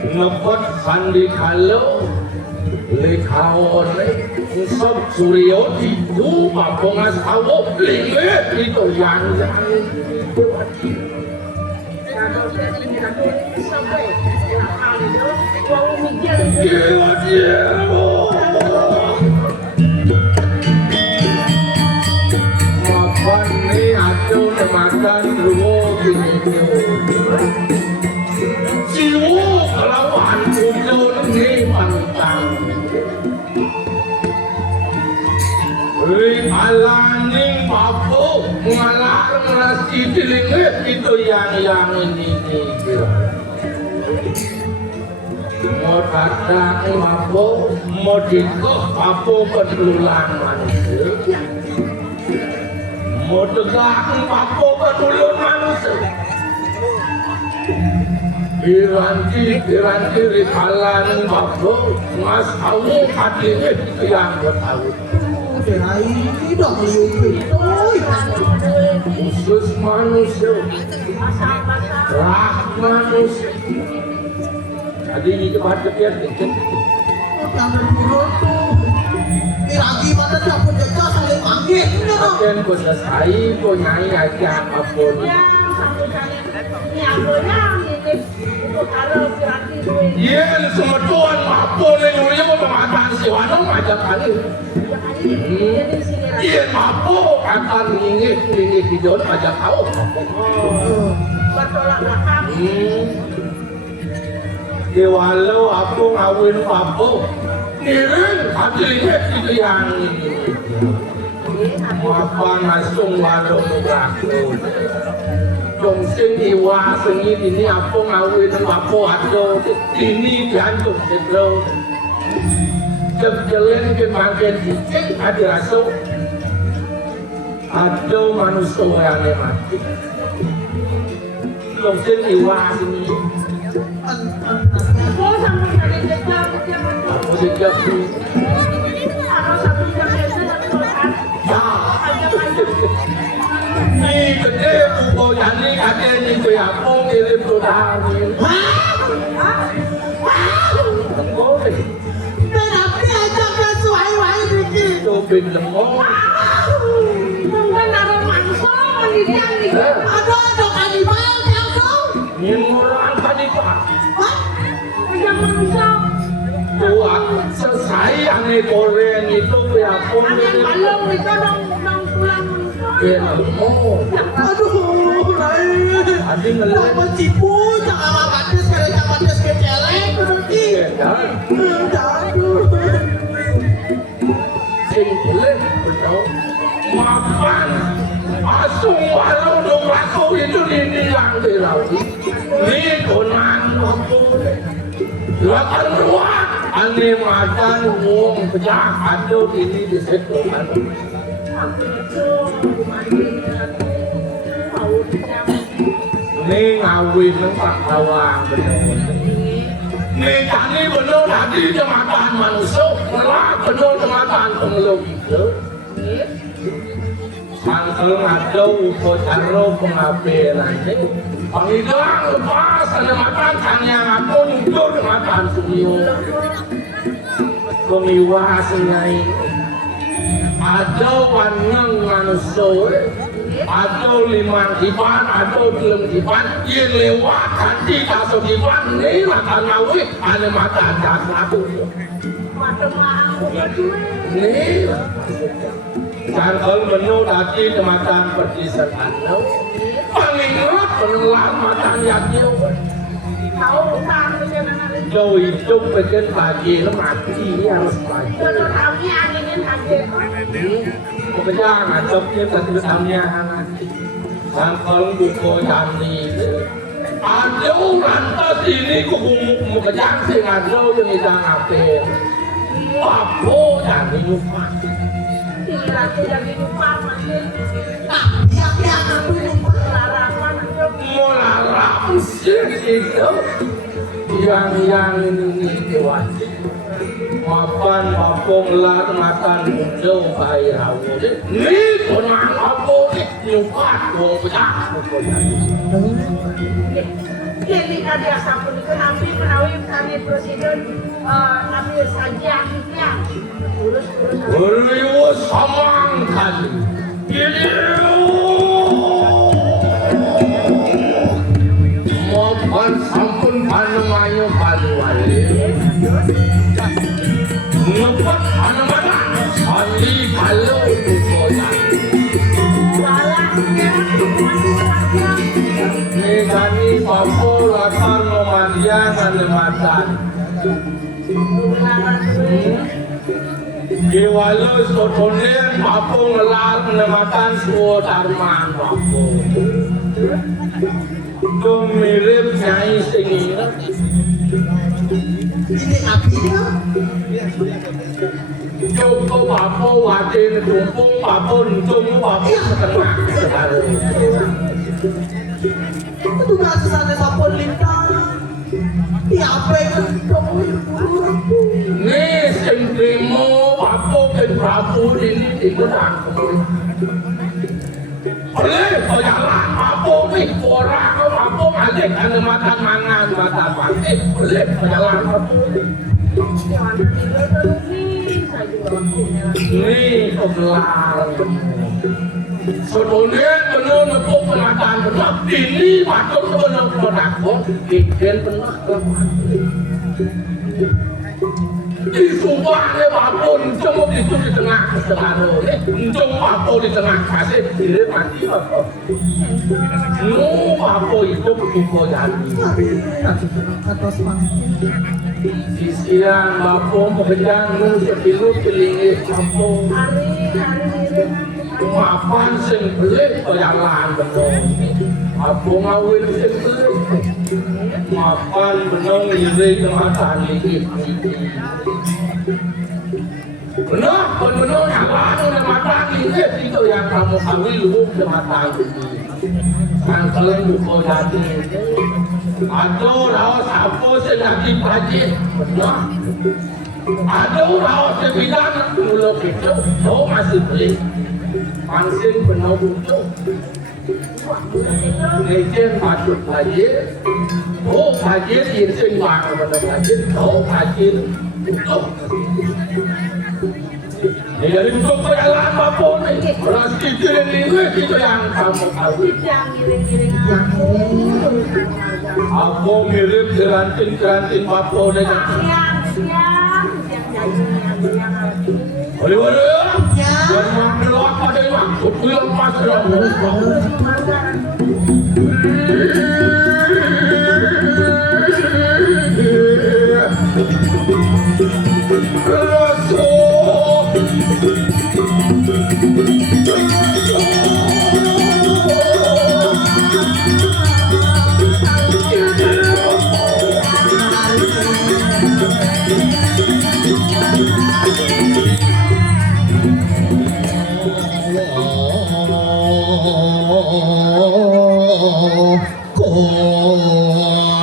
ngepot sandi kalau lekhaon sob suryo itu mapungas tawo lingit itu yang mapan ni aduh makan ruwo gini siwo lawan kumpul ni pantang alaning papo ngalar ngerasi dilingit itu yang ini mau datang papo mau dikok papo pedulang manusia mau tegak papo pedulang manusia Piranti rikalan babu mas tahu hatinya yang bertahu. Ini dong liupi. Khusus manusia, rak manusia. Tadi ini cepat kepiat kecil. Jangan buruk tuh. Lagi mana dapat jejak saling manggil. Kemudian kau selesai kau nyai aja apapun. Iya, semedon maupun yang uliu pematan siwanong ajak kali. Iya, mampu akan ingin hidupnya ajak kau. Walau aku ngawin papo, iring tapi lihat itu yang ini. Apa ngasung walau nubrakun. Jongsin iwa sengi ini apa ngawin papo ado ini jantung sedro. Jep-jelen ke makin dicek ada rasa. Ado manusia yang mati. Jongsin iwa sengi. Aku sejak ini. Ini gede buku jadi ada ini kuyapung ini berani. Berarti aja kesuai-suai dikit. Itu bin lemong. Mungkin ada mangsa mendidikan nih. Ada kanibal yang kau. Ini orang kanibal. Ada mangsa. Tuhan selesai aneh goreng itu kuyapung Ada ini. balong itu dong tulang mangsa. Bin lemong. Aduh, lain. Adi ngelet. Apa cipu, jangan matis kecelek berarti. Jangan. Aduh. Sing boleh betul. Makan. Asung walau dong laku itu ini yang dilakukan. Ini konan aku. Lakan ruang. Aneh makan uang pecah. Aduh ini disetukan. Ini ngawin tempat awang bener. Ini tadi bener tadi jematan manusia, malah bener jematan pengeluk itu. kalau ngado upacara pengabelan pangidang lepas ada makan tanya ngapo nyudur makan sunyo pengiwah sengai ada wanang manusia ada limang dipan ada belum dipan yang lewat ganti kasut dipan ini makan ngawi ada makan aku ini Jangkol menu tadi kemakan perdisan anda pengingat penelan makan yaknya tahu utang jauh hidup bikin pagi itu mati harus pagi jodoh kami anginin hadir pekerjaan jobnya tadi utamanya hangat Jangkol buku jani ada rantas ini kukumu pekerjaan sih ada yang idang apel apa jani lupa lagi jadi lupa masih melarang sih itu yang ini dewan mapan papung lah makan muncul bayar awal ini orang apa ini nyupat gua pecah ini ada sampun itu nabi menawi kami presiden nabi saja ya urus samang kali ini mapan sampun panemayo paluwali ngepat panemana sali kalau bukoya Negani papo latar nomadian alematan Kiwalo sotonen papo ngelar alematan suo darman papo Dong mirip nyai singir Ini artinya Joko papo wadin tumpung papo nuntung papo setengah sekarang itu nggak sesane sapon lintang. Ya apa itu? Nih sing trimo papo ben Prabu ini dikenak. Oleh jalan papo nih orang papo alik ada makan mangan makan mati. Oleh jalan papo. Nih kebelar. Sebelumnya benar nepuk penataan benar ini masuk ke benar penakut bikin benar di subahnya apapun cuma itu di tengah cuma apa di tengah kasih diri mati apa apa itu buku jadi di siang bapom pekerjaan sepilu pilih kampung mapan sing belit jalan bener aku ngawin sing belit mapan bener iri kematan iki bener bener jalan kematan iki itu yang kamu kawin lu kematan iki kan kalian buko jadi aduh rawas apa sing lagi pagi bener aduh rawas sebidang mulut itu oh masih beli Pansing benar butuh Lejen patut bajir Oh bajir insing bang benar bajir Oh bajir butuh Jadi untuk perjalanan apapun Orang sekitar ini itu yang kamu tahu Aku mirip gerantin papo dengan Boleh jangan melawat pada waktu belum pasrah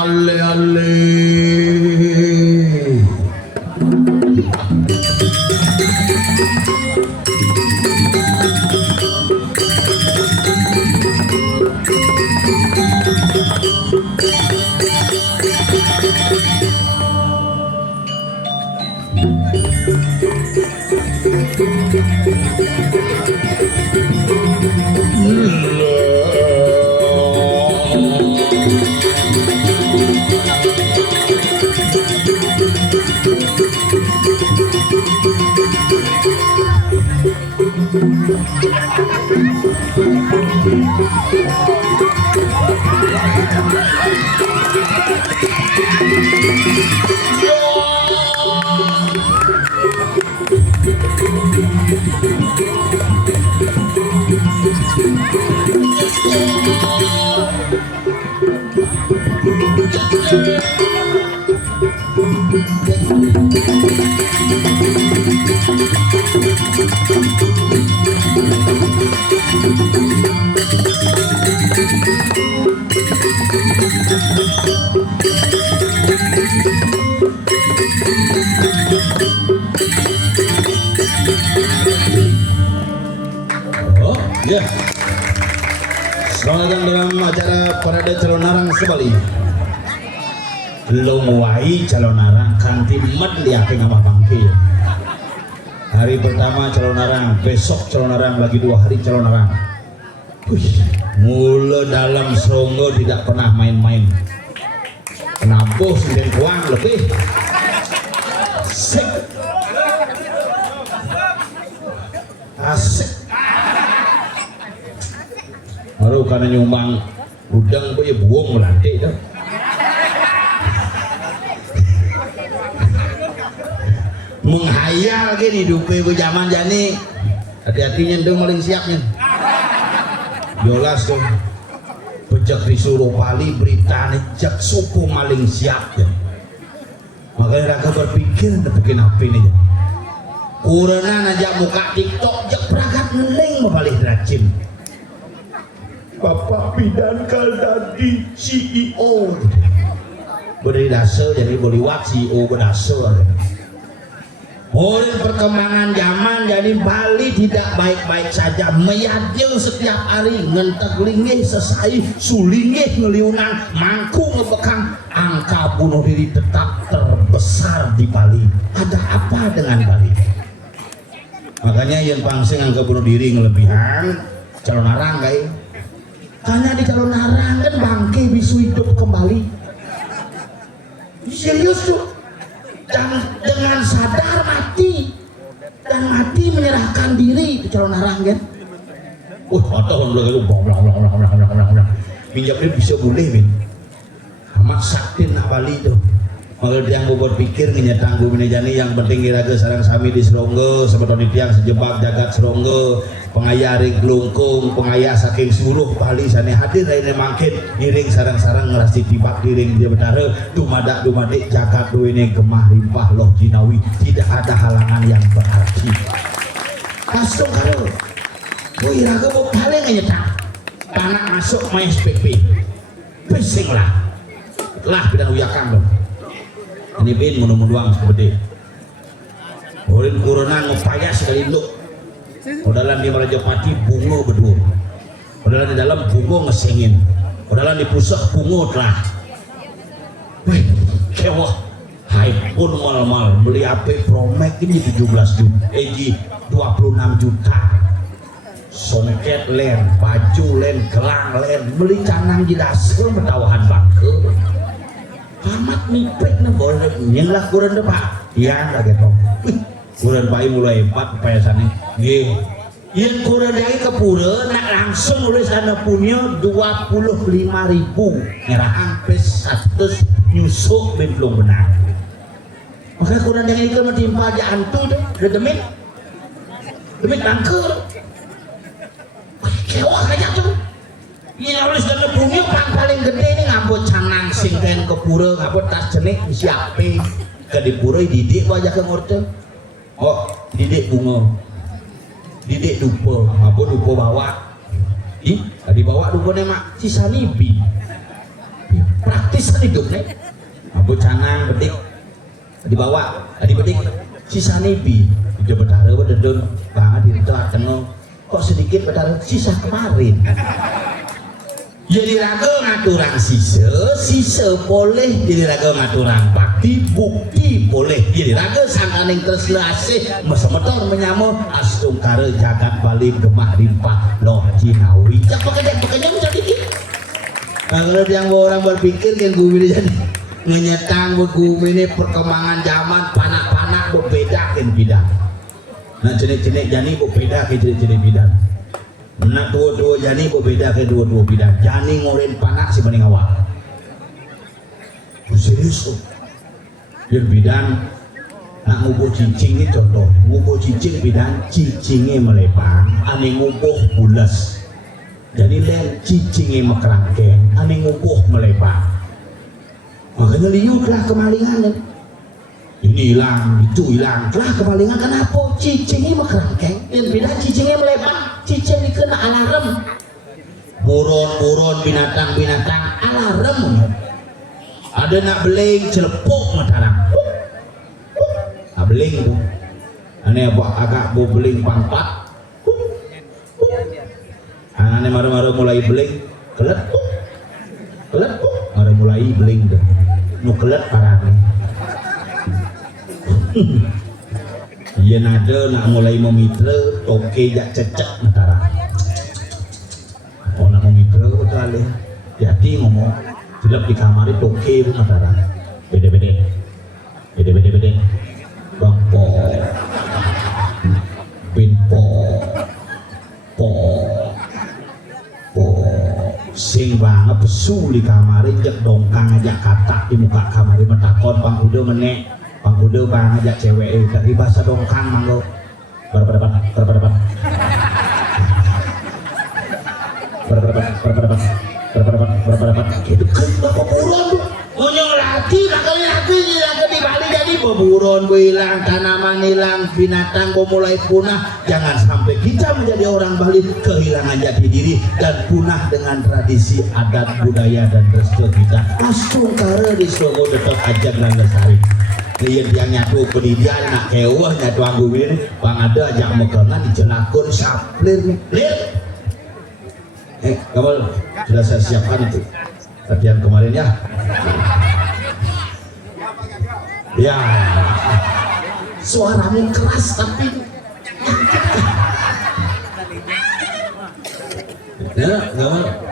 Ale ale Oh, ya. Selamat datang dalam acara parade calon narang sebali. Belum wai calon narang kanti medli ake ngama bangke. Hari pertama calon narang, besok calon narang, lagi 2 hari calon narang. Mula dalam seronggo tidak pernah main-main. Kenapa sendiri kuang lebih? Asik. Asik. Baru karena nyumbang udang gue buang melantik dah. Menghayal gini hidupnya gue zaman jani. Hati-hatinya dong maling siapnya. Jelas dong. Pejak disuruh pali berita nih jak suku maling siap ya. Makanya raga berpikir bikin apa ini ya. Kurana najak muka TikTok jak perangkat ngeleng membalik rajin. Bapak bidan kaldadi CEO beri dasar jadi boliwat CEO berdasar. Oleh perkembangan zaman jadi Bali tidak baik-baik saja, meyadil setiap hari ngentek linggih sesai sulinggih ngeliunan mangku ngebekang. Angka bunuh diri tetap terbesar di Bali. Ada apa dengan Bali? Makanya yang pangsing angka bunuh diri ngelebihan calon narang guys. Karena di calon narang kan bangke bisa hidup kembali. Serius tuh. Dan dengan sadar mati dan mati menyerahkan diri di calon narang kan. Atau lu minjamnya bisa boleh min. Amat sakti nak Bali tuh. Maka dia mau berpikir ngenyetang gue jani yang penting kira ke sarang sami di Seronggo sebetulnya tiang sejebak jagat Seronggo pengayari gelungkung pengaya saking seluruh Bali sana hadir dari mangkin iring sarang-sarang ngerasi tibak iring dia betara dumadak dumadik jagat dua ini gemah rimpah loh jinawi tidak ada halangan yang berarti langsung kalau gue iraga mau paling ngenyetang tanah masuk main SPP bising lah bidang uyakan dong. Ini bin menung-menung seperti Urin kuronan ngupaya sekali lu Udalan di Marajapati bungo berdua Udalan di dalam bungo ngesengin Udalan di pusat bungo telah wih kewah hai pun mal-mal beli HP Promax ini 17 juta 26 juta songket len baju len gelang len beli canang jidasel bertawahan bangke amat mipek na boleh yang lah kurang depan ya lagi tau kurang bayi mulai 4 payasannya yang kurang dari ke pura nak langsung oleh sana punya 25.000 ngeraan pes 100 nyusuk belum benar maka kurang dari itu menimpa aja antu tuh udah demit bangker kewah aja tuh ini harus dan punya paling gede ini ngabut canang singkain ke pura ngabut tas jenik siape ke di pura didik wajah ke ngorte oh didik bunga didik dupa ngabut dupa bawa tadi bawa dupa nih mak sisa nibi praktis hidup nih ngabut canang bedik dibawa tadi bedik sisa nibi udah betara berdedun banget di itu kok sedikit betara sisa kemarin jadi raga ngaturang sisa boleh jadi raga ngaturang bakti bukti boleh jadi raga sangkaning terselasih mesemetor menyamu astungkara jagat bali gemah rimpah loh Cinawi jak pekerjaan menjadi gitu kalau yang orang berpikir kan gue ini jadi ngenyetang gue ini perkembangan zaman panak-panak berbeda kan bidang nah jenis-jenis jani berbeda kan jenis-jenis bidang nak dua-dua jani berbeda ke dua-dua bidang jani ngorin panak si banding awal serius tuh dan bidang nak ngubuh cicing ini contoh ngubuh cicing bidang cicingnya melepang ane ngubuh bulas jadi lain cicingnya mekerangkeng ane ngubuh melepang makanya liuklah kemalingan ini hilang, itu hilang lah kemalingan kenapa cicingnya mekerangkeng dan bidang cicingnya melepang cicing dikena alarm buron-buron binatang-binatang alarm ada nak beling celepuk matalang nak beling tuh aneh agak mau beling pangpat aneh maru-maru mulai beling kelet maru mulai beling tuh nu kelet parahnya iya nada nak mulai memitra toke jak cecek mentara oh nak memitra betul alih jadi ngomong jelap di kamar itu toke itu mentara beda bangpo pinpo po sing banget pesu di kamar jak dongkang aja katak di muka kamar mentakon bang udah menek Bang Kudo bang ajak cewek dari bahasa dongkang manggo berapa gitu kan bapak buron tuh punya lagi di Bali jadi beburon hilang tanaman hilang binatang mulai punah jangan sampai kita menjadi orang Bali kehilangan jati diri dan punah dengan tradisi adat budaya dan restu kita astungkara di Solo tetap aja dan lestari lihat yang nyatu pendidikan nak kewah nyatu anggu ini bang ada ajak megangan dijenakun saplir lihat kamu sudah saya siapkan itu latihan kemarin ya suaranya keras tapi ya kamu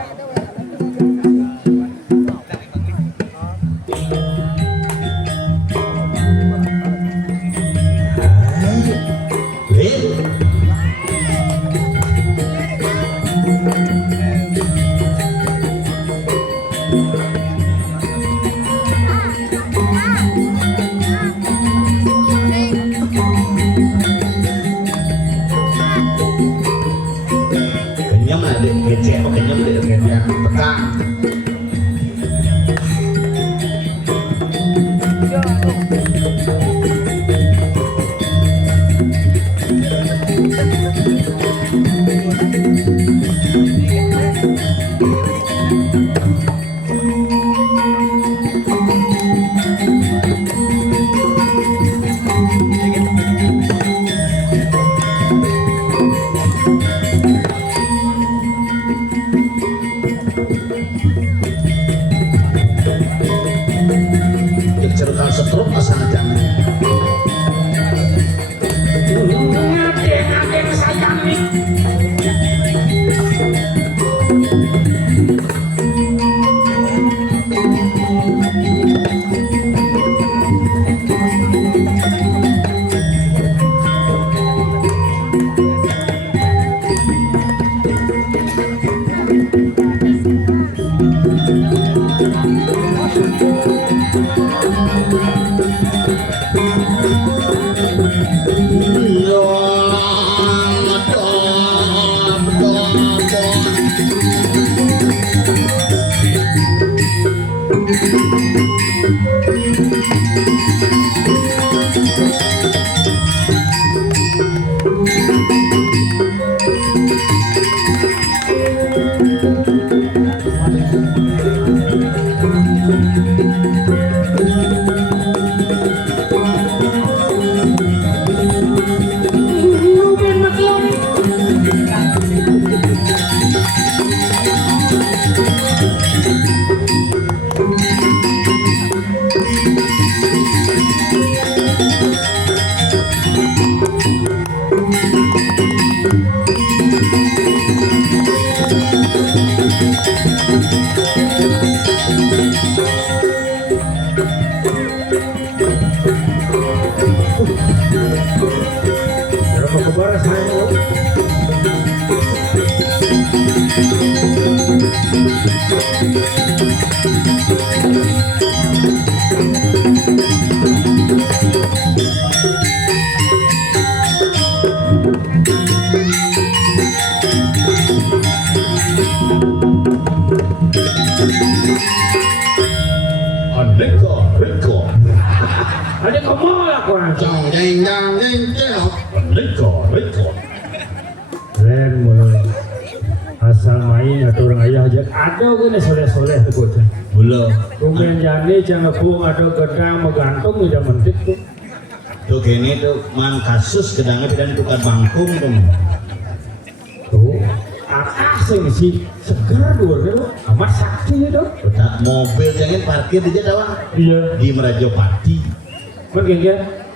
Berapa kebar saya? Reko. Ada kamu lah kau Jang jeng reko. keren mulai asal main atau orang ayah aja ada gini soleh tuh bocah. Belum. Kemudian jadi jangan pun ada gedang menggantung tidak mentik tuh. Tuh kini tuh man kasus gedangnya dan tukar bangkung tuh. Tuh asing sih segar dua tuh amat sakti itu. Betak mobil jangan parkir di Jadawang. Iya. Di Merajopati. Mungkin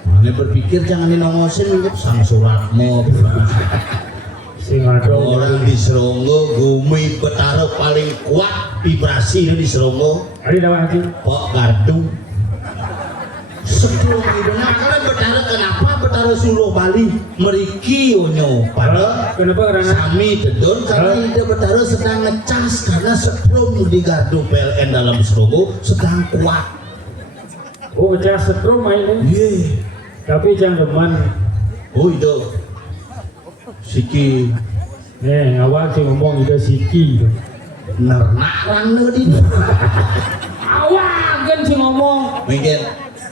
Mana berpikir jangan dinongosin minyak sang suratmo. sing ada Orang di Seronggo gumi betara paling kuat vibrasi di Seronggo. ada dawa hati. Pak Gardu. Sebelum itu nah karena betara kenapa betara Suluh Bali meriki onyo pada Kenapa karena Sami dedon karena ide betara sedang ngecas karena sebelum di Gardu PLN dalam Seronggo sedang kuat. oh pecah setrum mainnya. Ye. Tapi jangan deman. Oh itu Siki Awal sih ngomong itu siki itu. nernak rangno di Awal kan sih ngomong mungkin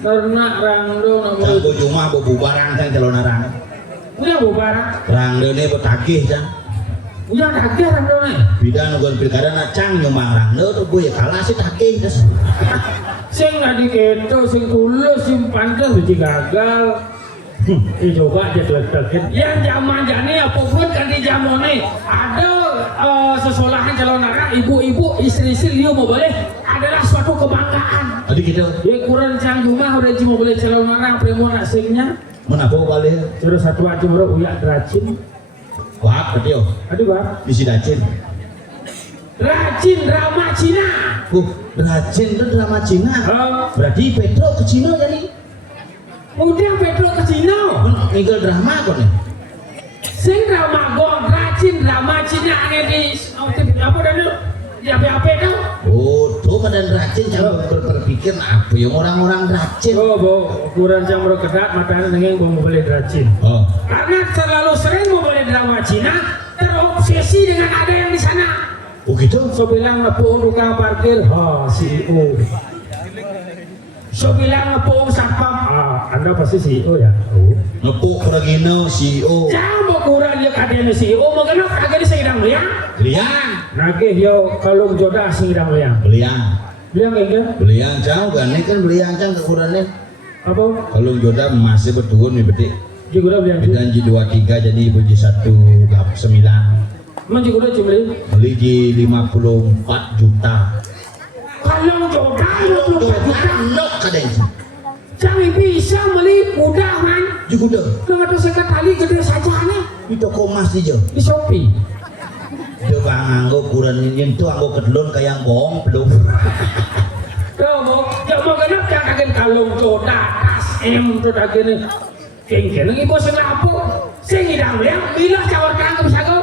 ternak rangdo cang nomor bojo mah bobu barang cang calon rang udah bubar. rangdo ini betagih cang Udah daging rangdo nih. bidan nugon pilkada na cang nyumang rangdo tuh gue kalah sih tagih terus Sing nggak diketo, sing tulus, sing pantas, sing gagal. Coba aja letakkan. Yang zaman jani apapun kan di zaman ini ada sesolahan calon anak, ibu-ibu, istri-istri dia mau boleh adalah suatu kebanggaan. tadi gitu Ya kurang cang rumah udah cuma boleh calon anak, premo nak singnya. menapa kali Terus satu aja baru uyak rajin. wah tadi oh Aduh bang, bisi dacin rajin drama Cina. rajin itu drama Cina berarti Petro ke Cina jadi Udah Petro ke Cina. ninggal drama kok nih Sing drama gong rajin drama Cina ini di apa dan di apa kan? oh tuh badan rajin jangan berpikir apa yang orang-orang rajin Oh, bo ukuran jam kedat matanya dengan mau boleh rajin. oh Karena terlalu sering mau boleh drama Cina, terobsesi dengan ada yang di sana. oh gitu So bilang ngepung tukang parkir, CEO. So bilang ngepung satpam, Anda pasti CEO ya? Oh. nepuk peragino CEO Jangan mau kurang dia kadang CEO, mau kenapa kagak di sedang liang? belian Nagih yo kalung jodoh sedang liang. belian Liang enggak? belian jauh kan ini kan belian cang kekurangannya Apa? kalau jodoh masih berturun nih berarti Juga udah bilang. dan J23 jadi puji 189 Emang juga udah cuma beli di 54 juta kalung jodoh 54 juta. no kadang Jangan bisa beli mudah man. juga udah Dengan dosa kali gede saja nih di toko emas aja di Shopee. dia bang anggo kurang nyentuh anggo kedulun kayak bohong belum Tuh mau, jangan genap jangan kaget kalung jodoh tas tuh lagi kengkeng ibu sing lapu sing hidang liang bila cawar kang bisa go.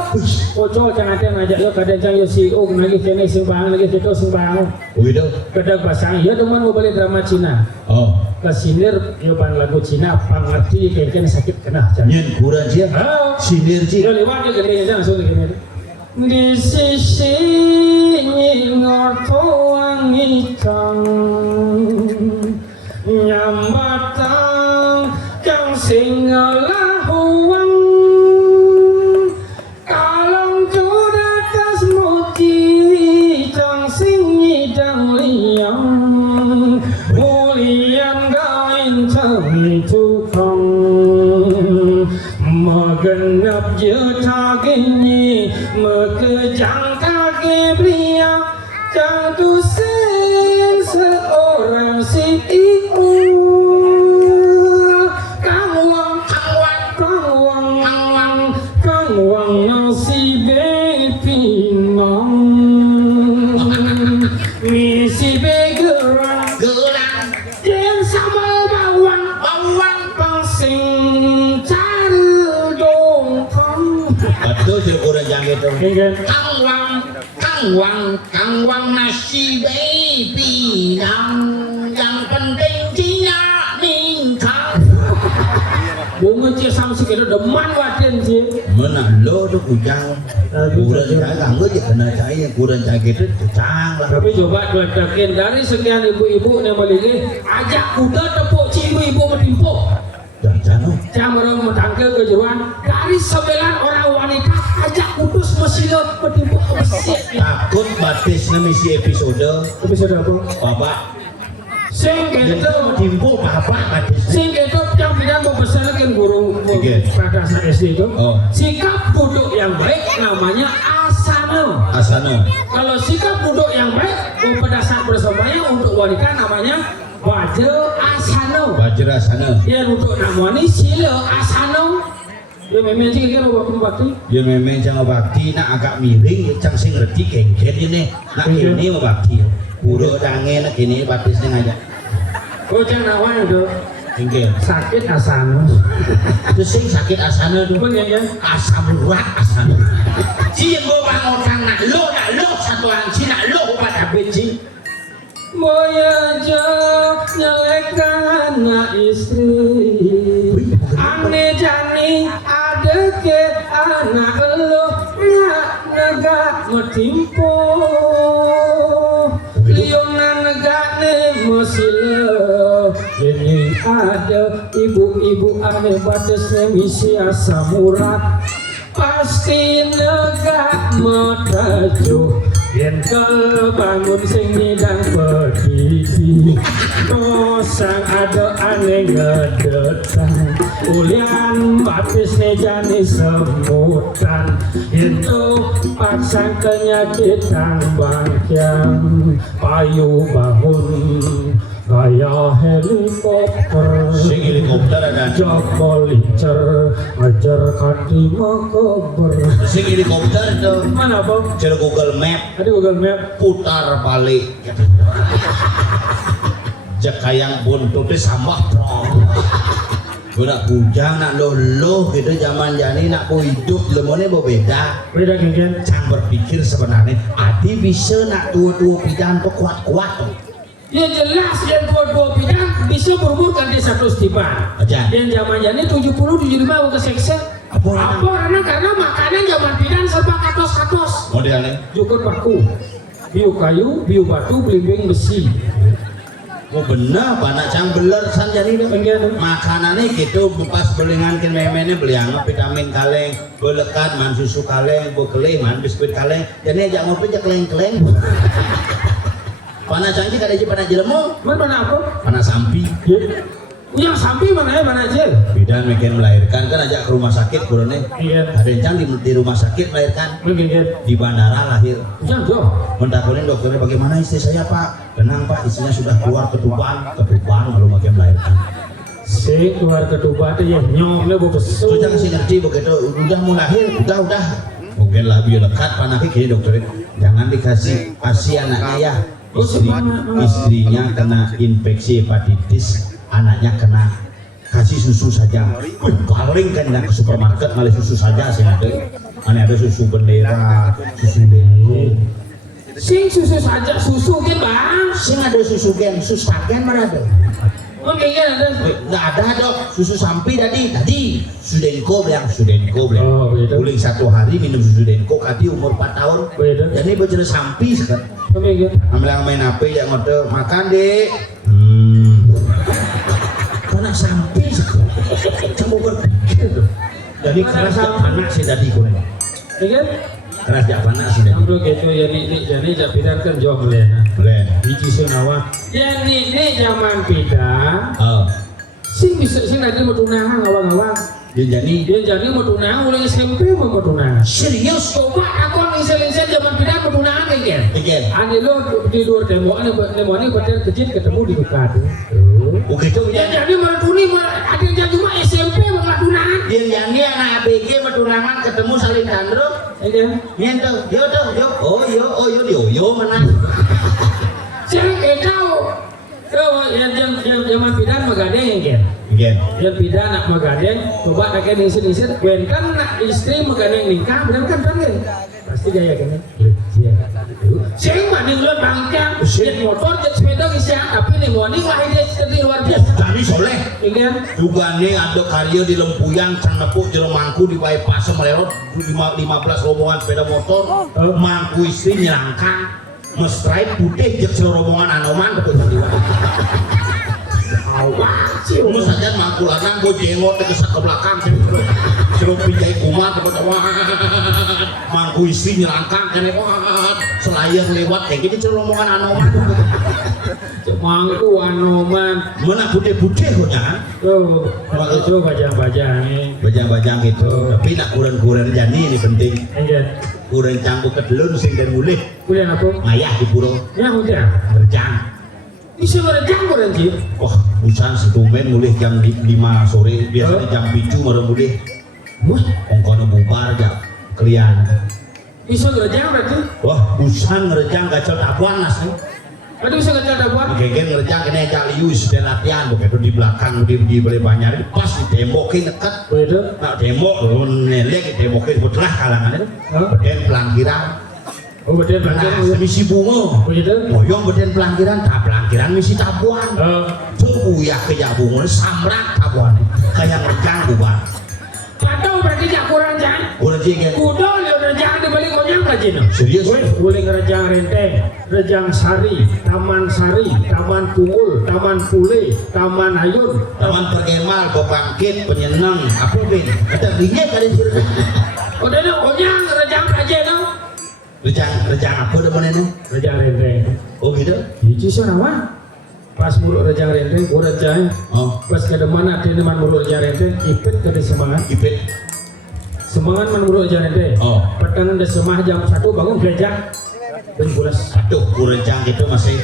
Ojo jangan ada ngajak lo kadang jangan yo CEO lagi kene sing bang lagi situ sing bang. oh gitu Kadang pasang ya teman mau beli drama Cina. oh Kesinir yo pan lagu Cina pangerti kengkeng sakit kena jangan. nyen kurang sih sinergi Yo lewat yo gede langsung gini. Di sisi ngorto wangi kang nyambatang kang sing lahuang kalong jodoh tas muci kang sing nyidang liang mulian gain cang tukang magenap juta gini mekejang kage beliau jatuh sen seorang CEO kang wang nasibe pinang misi begerang gelang dan sama gitu. Iya. Kang Wang nasi baby yang penting Cina ningkang. Bunga cie sama si kena deman waden cie. Mana lo tuh kujang. Kurang jaga gue je kena cahaya kurang jaga itu cang lah. Tapi coba dua-duakin dari sekian ibu-ibu yang melili ajak kuda tepuk ci ibu-ibu menimpuk. Jangan. Jangan orang mentangkel kejeruan dari 9 orang wanita ajak kudus mesilut menimpuk ke masjid. Takut batisnya misi episode. Episode apa? Bapak. Sing gitu. Timpo bapak batisnya. Sing gitu yang tidak membesarkan guru Pradasa SD itu. Oh. Sikap duduk yang baik namanya asana. Asana. Kalau sikap duduk yang baik berdasar bersamanya untuk wanita namanya wajra asana. Wajra asana. Ya untuk namanya sila asana. Ya memang sih kan waktu. Ya memang jangan bakti nak agak miring cang sing ngerti kengken ini. Nak ini bakti. Puro dange nak ini batisnya ngajak. Oh jangan awal itu Kengken. sakit asana. Itu sing sakit asana tuh. Bener ya? Asam urat asana. Si yang bawa orang nak lo satu orang si nak lo pada benci. Moya jauh nyelekan anak istri. Ane jani ada ke anak lo nyak negak metimpo. Liona negak ne mesile. Ini ada ibu-ibu ane batasnya misi asam urat. Pasti negak metajo. Yen kebangun sing ngidang pedidi Kosang ada aneh ngedetang Ulian batis nejani semutan Itu paksang kenyakitan bangkian Payu bangun Kaya helikopter Sing helikopter ada. Joko licer Ajar kati makober Sing helikopter itu. Mana bang? Cari Google Map. Ada Google Map. Putar balik. Jakayang buntutnya sambah prong. Budak kujang nak lo gitu zaman jani nak ku hidup lemonnya berbeda. Beda kan? Jangan berpikir sebenarnya adi bisa nak tua-tua pidan tuh kuat-kuat. Ya jelas yang tua-tua bidang bisa berumur kan dia 100 tiba. Aja. Yang zaman jani 70 75 ke sekse. Apa karena makanan zaman bidang serba katos-katos. Modelnya. Cukup baku. Biu kayu, biu batu, belimbing besi. Oh bener, banak cang beler san jadi makanannya gitu pas belingan ke memenya beli anggap vitamin kaleng, belekat man susu kaleng, bekelih man biskuit kaleng, jadi aja ngopi aja keleng-keleng. Panas canggih kada aja panas jelemu, Mana apa? panas sampi. Yang sampai mana ya mana aja? Bidan makin melahirkan kan aja ke rumah sakit kurangnya. Iya. Ada yang di rumah sakit melahirkan, Mungkin. di bandara lahir. Jangan jauh. Mentakurin dokternya bagaimana istri saya pak? Tenang pak, istrinya sudah keluar ketuban baru makin melahirkan. Si keluar ketuban itu ya nyomnya bebesu. Itu jangan sih ngerti begitu, udah mau lahir, udah. Mungkin lah biar dekat panahnya kini dokternya. Jangan dikasih anaknya ya. Istrinya kena infeksi hepatitis, anaknya kena kasih susu saja. Paling kan ke supermarket malah susu saja sih ada susu bendera, susu bengko. Sing susu saja susu kan bang. Sing ada susu stagen mana ada? Mungkin ada. Nggak ada dok, susu sampi tadi Sudenko bilang. Oh, beda. Guling 1 hari minum susu Denko, kati umur 4 tahun. Beda. Jadi bicara sampi sekarang. Mungkin. Ambil main HP yang ngode makan dek. Karena sampi sekarang. Kamu berpikir tuh. Jadi keras anak sih tadi kuning. Iya. Keras jak anak sih tadi. Ambil gitu ya jadi japidan kan jauh melena. Boleh. Biji senawa. Ya ini zaman pidang. Oh. Sing bisa sing nanti mau tunangan awang-awang. Dia jadi mau tunangan mulai SMP mau tunangan. serius. Coba aku ngisel-ngisel zaman pidang mau tunangan kan? Iya. Ane lo di luar tembok ane betul kecil ketemu di dekat. Oh gitu Ya ya. jadi mertuni ada yang cuma SMP mau tunangan. Dia jadi anak ABG bertunangan ketemu saling gandrung. Iya. Nyentuh, yo. Oh yo mana? Saya tahu. Yang zaman pidang megadeng. gen. Gen. Yang pindah nak magandeng, coba kakek nisir-nisir, wen kan nak istri magandeng nikah, bener kan gen? Pasti gaya gini. Iya. Saya mending lu bangkang, jet motor, jet sepeda bisa, tapi nih morning lahirnya seperti luar biasa. Tadi soleh. Ingin? Juga nih ada karya di Lempuyan, can nepuk jero mangku di bypass melewat 15 rombongan sepeda motor, mangku istri nyerangkang, mestrip putih jek seluruh rombongan anoman betul betul. Awak sih, saja mangku lanang gue jenggot ke belakang, seluruh pinjai kumat, mangku istri nyerangkang, kan selayar lewat kayak gitu seluruh rombongan anoman. Mangku anoman, mana putih-putih kok jangan? Itu bajang-bajang nih. Bajang-bajang gitu, tapi nak kuren-kuren jani ini penting. Iya. Kuren canggu kedelun sing dan mulih. Kuliah apa? Mayah di puro. Ya udah. Ngerjang. Bisa ngerjang kuren sih. Oh, busan setumen mulih jam 5 sore, biasanya jam 7 baru mulih. Wah, Ongkono bubar jam kalian. bisa ngerjang berarti? Wah, busan ngerjang gacel tabuan nas nih. Berarti bisa ngerjang dapuan? Gegen ngerjang kena jalius dan latihan begitu di belakang di boleh banyak pas ditembokin dekat. Betul. Nak tembok nelek tembokin putrah kalangan itu. Beden pelangkiran. Oh betul Nah, betul. misi bunga. Betul. Moyong beden pelangkiran, tak pelangkiran misi tabuan. Tunggu ya ke jabungan samrak tabuan. Kayak ngerjang bubar. Atau berarti jak kurang jangan. Udah jengkel. Kudo dia ngerjang dibalik konyang rajin. Serius? Boleh ngerjang renteng, rejang sari, taman pungul, taman pule, taman ayun. Taman perkemal, pembangkit, penyenang, apa ben? Ada lihat kali sudah. Oh dia konyang rejang rajin no. Rejang apa depan ini? Rejang renteng. Oh gitu? Itu sana pas muruk rejang renteng, kurang jahit. Oh, Pas ke mana dia teman muruk rejang renteng, ipet ke di semangat. ipet. Semangat man muruk rejang renteng. Oh. Petanan di semah jam 1 bangun gereja. Dan bulas. Aduh, kurejang itu masih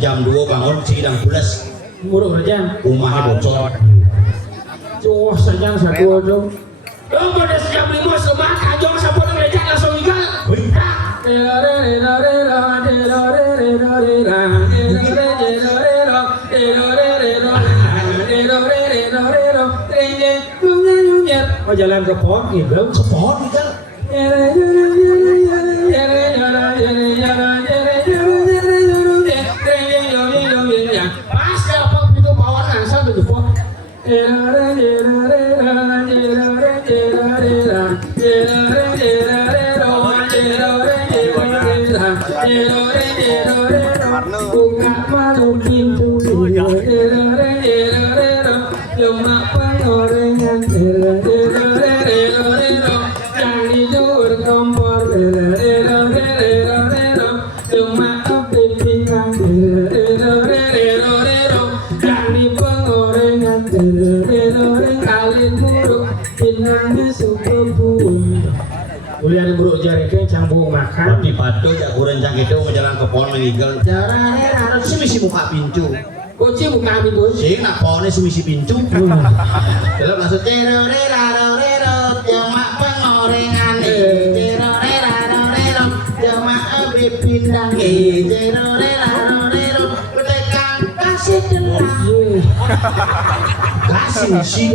jam 2 bangun sidang pulas. Muruk rejang. Rumahnya bocor. Cuah sajang satu aja. Oh pada jam 5 semah kajong sampun gereja langsung igal. Wih. Oh jalan ke pohon gitu. Pohon kan? Pas dapat itu bawaan asal itu pohon. Bunga malu pintu lemak pengorengan cari jur kompor lemak api pinggang cari pengorengan kalin buruk pinangnya suku pun kuliah di buruk jari ke cambung makan Di padu ya kurejang itu ngejalan ke pohon mengigal. Caranya harus sih misi buka pintu. kucing buka api bos Sih nak pohonnya sih misi pintu. Dalam langsung terorerarorerot jamak pengorengan terorerarorerot jamak api pindang terorerarorerot petekan kasih kenal kasih misi.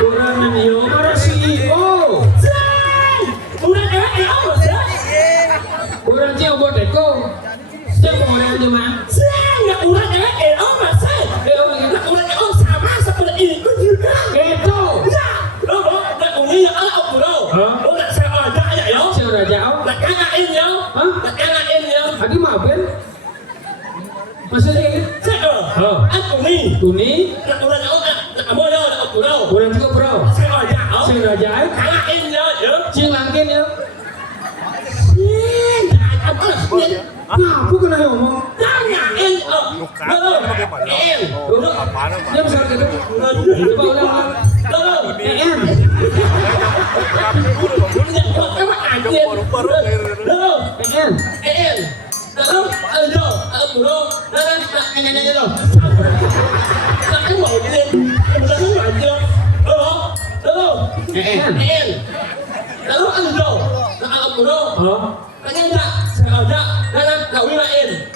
kurang nih marah sih oh kurang jauh buat eko setiap orang aja mah gitu sudah jauh lagi maafin maksudnya tuni kurang juga bro sudah jauh cing langkin ya nah aku kena ngomong dia besar gitu coba ulang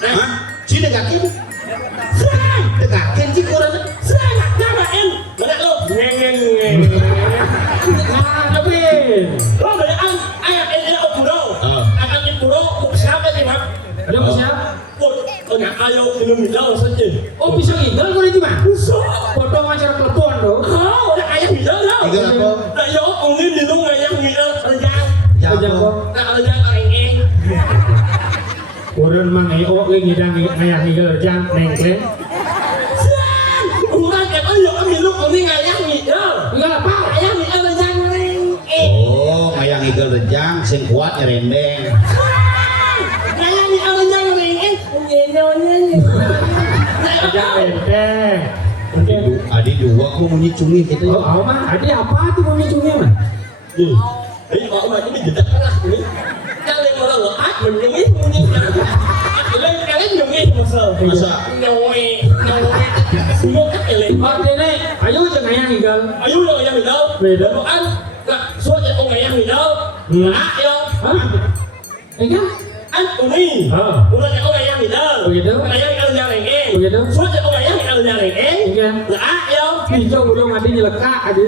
Hah? Sini kaki? Tegakin sih kurang. Nama em, mana lo? Ngeng. Tapi Lo banyak ayah ini aku bro. Akan ini bro, siapa sih mak? ada siapa? Tanya ayo minum minum saja. Oh bisa ngidol kau itu mah? Bisa. Potong acara telepon dong. Oh, udah ayah minum lo. Tiga apa? Nah, yo, ungin minum ayah minum rejang. Jago. Nah, rejang orang Orang mang ngeo lagi ngidang ngayah ngidol jang nengkleng. Bukan kan ayo minum ungin ayah minum. Enggak apa? Ayah minum rejang Oh, ngayang igel rejang sing kuat nyerendeng. Ayah minum rejang Jang enteng. Adi dua kok munyi cumi gitu Oh, ya. mah ada apa tuh mau nyucungnya mah? Ini mau macam ini jedak lah ini. Kalian malah lo menyengih. Kalian menyengih Masa Nyowe. Semua kalian. Oh, ini ayo jangan ngayah ngidol. Ayo lo yang minum. Beda. Bukan. Nggak suara orang yang minum. Ayo. Hah? Enggak? An uni. Orang yang minum. Begitu? Ayah yang rengeng. Begitu? Suara orang yang rengeng. Iya. Ayo. Hijau belum ada nyeleka ada.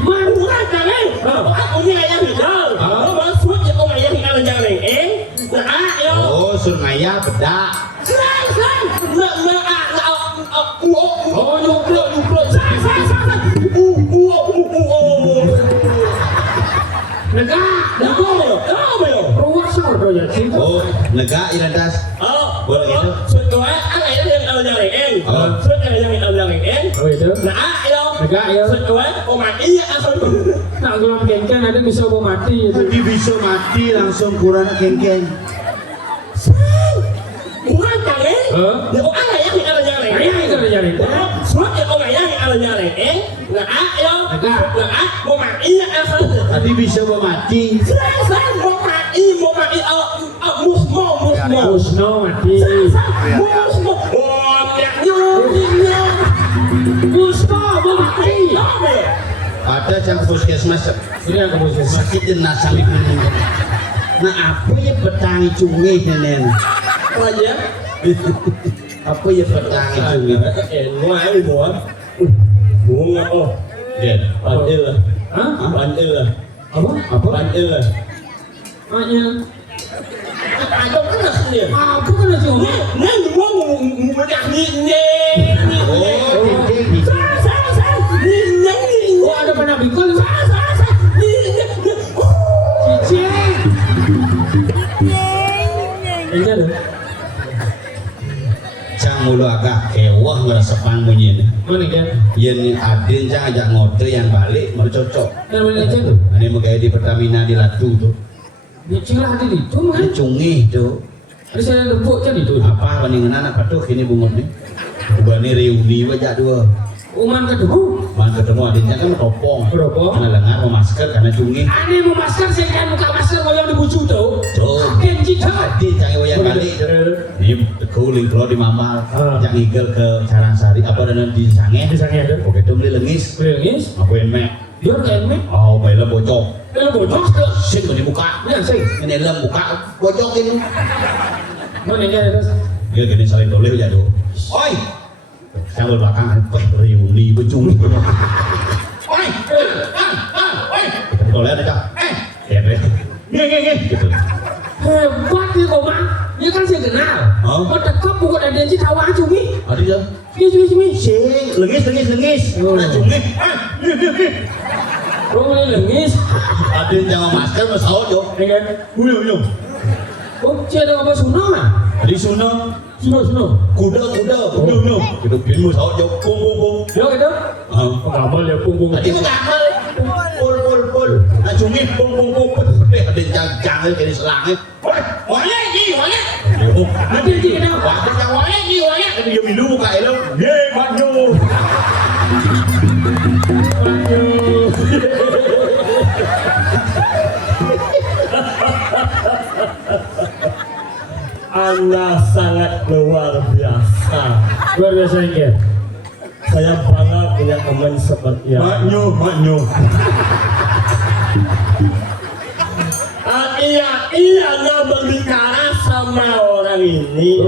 Bukan jangan. Aku ni ayah minum. Baru suara orang yang rengeng. Ayo. oh sur ngayah bedak. Oh, nyuplok. Negak, ruwet sahur tuh ya sih. Oh, nega irandas. Boleh gitu. Oh itu. Negak ya. Nak gelam kengkeng ada bisa bawa mati itu. Tadi bisa mati langsung kurang kengkeng. Ayah itu udah nyari. Tadi bisa mati. Musno mati. Musno mau mati. Ada yang puskesmas Ini yang kamu sih. sakit jenazah di kuning. Nah apa ya petangi cungi nenen? Apa ya petangi cungi? Ya. Hah? Apa? Apa? Apa? Maknya. Apa kan sih om? Oh, kengkeng. Oh ada mana bikol? Cicing. Ini ada. Cang mulu agak kewah ngerasepan bunyi. Mana kan? Yen adin cang ajak ngotre yang balik mau cocok. Dan mana aja tuh? Ini mau kayak di Pertamina di Latu tuh. Cicing lah ada di itu mah. Ini cungi tuh. Ada saya lembut jadi tuh. Apa paningan anak patuh ini bungut nih. Ubani reuni wajah dua. Uman ketemu. Man ketemu adinnya kan topong. Topong. Karena lengan mau masker karena cungi. Aneh mau masker saya kan muka masker mau yang dibucu tuh. Tuh. Kenji tuh. Adin jangan wayang balik. Ini kuling kalau di mamal. Yang igel ke Caransari apa dan di Sange. Di sana ada. Oke itu beli lengis. Lengis. Aku emek. Dia kayak ini. Oh, baiklah bocok. Dia bocok tuh. Sing di muka. Ya sih. Ini lem buka bocok ini. Mana kan ada. Dia gini saling boleh aja tuh. Oi. Saya belakang reuni becungi. Oi. Oi. Boleh ada cak. Ya, nge. Gitu. Hebat dia kok mah. Dia kan saya kenal. Oh. Kau tekap bukan ada yang tahu aja nih. Ada dia. Sini. Sing, lengis. Oh. Nah, cungi. Kau mulai lengis. Adin jangan masker masau jo. Ya kan? Uyung. Oh, ada apa suno mah? Di Suno. Kuda. Uyung. Kita bikin masau jo. Pung. Yo itu. Pengamal ya punggung. Tadi mau ngamal. Pul. Nah cungi pung. Adin jangan kayak selangit. Wanya. Ada di kenapa? Waktu yang wanya. Kan dia minum muka elo. Ye, banyo. Anda sangat luar biasa. Luar biasa ya. Saya bangga punya teman seperti Anda. Maknyo. Iya, berbicara sama orang ini.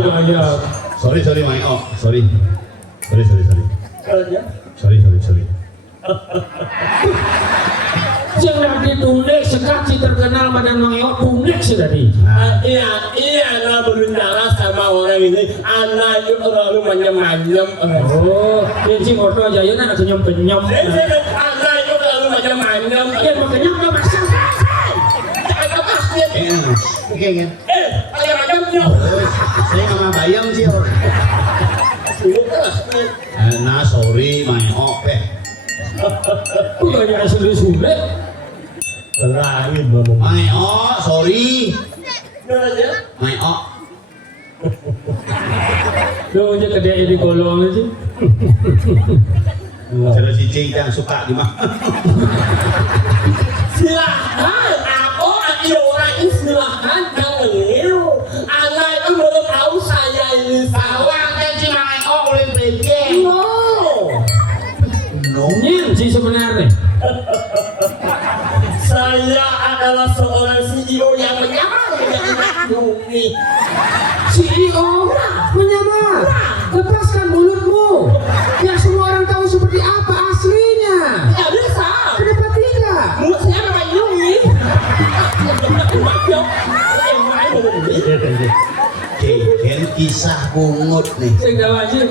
Sorry Mai Oh, sorry. Kerja. Sorry. Jangan ditundek sekali terkenal badan Mang Eo tundek sih tadi. Iya, anak berbicara sama orang ini. Anak itu terlalu manyam-manyam. Oh, dia sih foto aja ya nak kenyom-kenyom. Anak itu terlalu manyam-manyam. Ya makanya nggak masak. Jangan lepas dia. Oke kan? Kayak macamnya. Saya nggak mau bayang sih. Nah, sorry Mai Oh, Bukannya asli sulit. Terakhir ngomong. Mai Oh, sorry. Kerja. Mai Oh. Lu aja kedai di kolong aja. Cara cicing yang suka di mana? Silahkan, aku orang ini silahkan jangan ngeluh. Anak itu belum tahu saya ini sawang dan si Mang Eo boleh pergi. Nyin sih sebenarnya. Saya adalah seorang CEO yang menyamar dengan Yumi. CEO menyamar. Lepaskan mulutmu. Biar semua orang tahu seperti apa aslinya. Ya bisa. Kenapa tidak? Mulut saya memang Yumi. Kan kisah bungut nih. Saya tahu aja.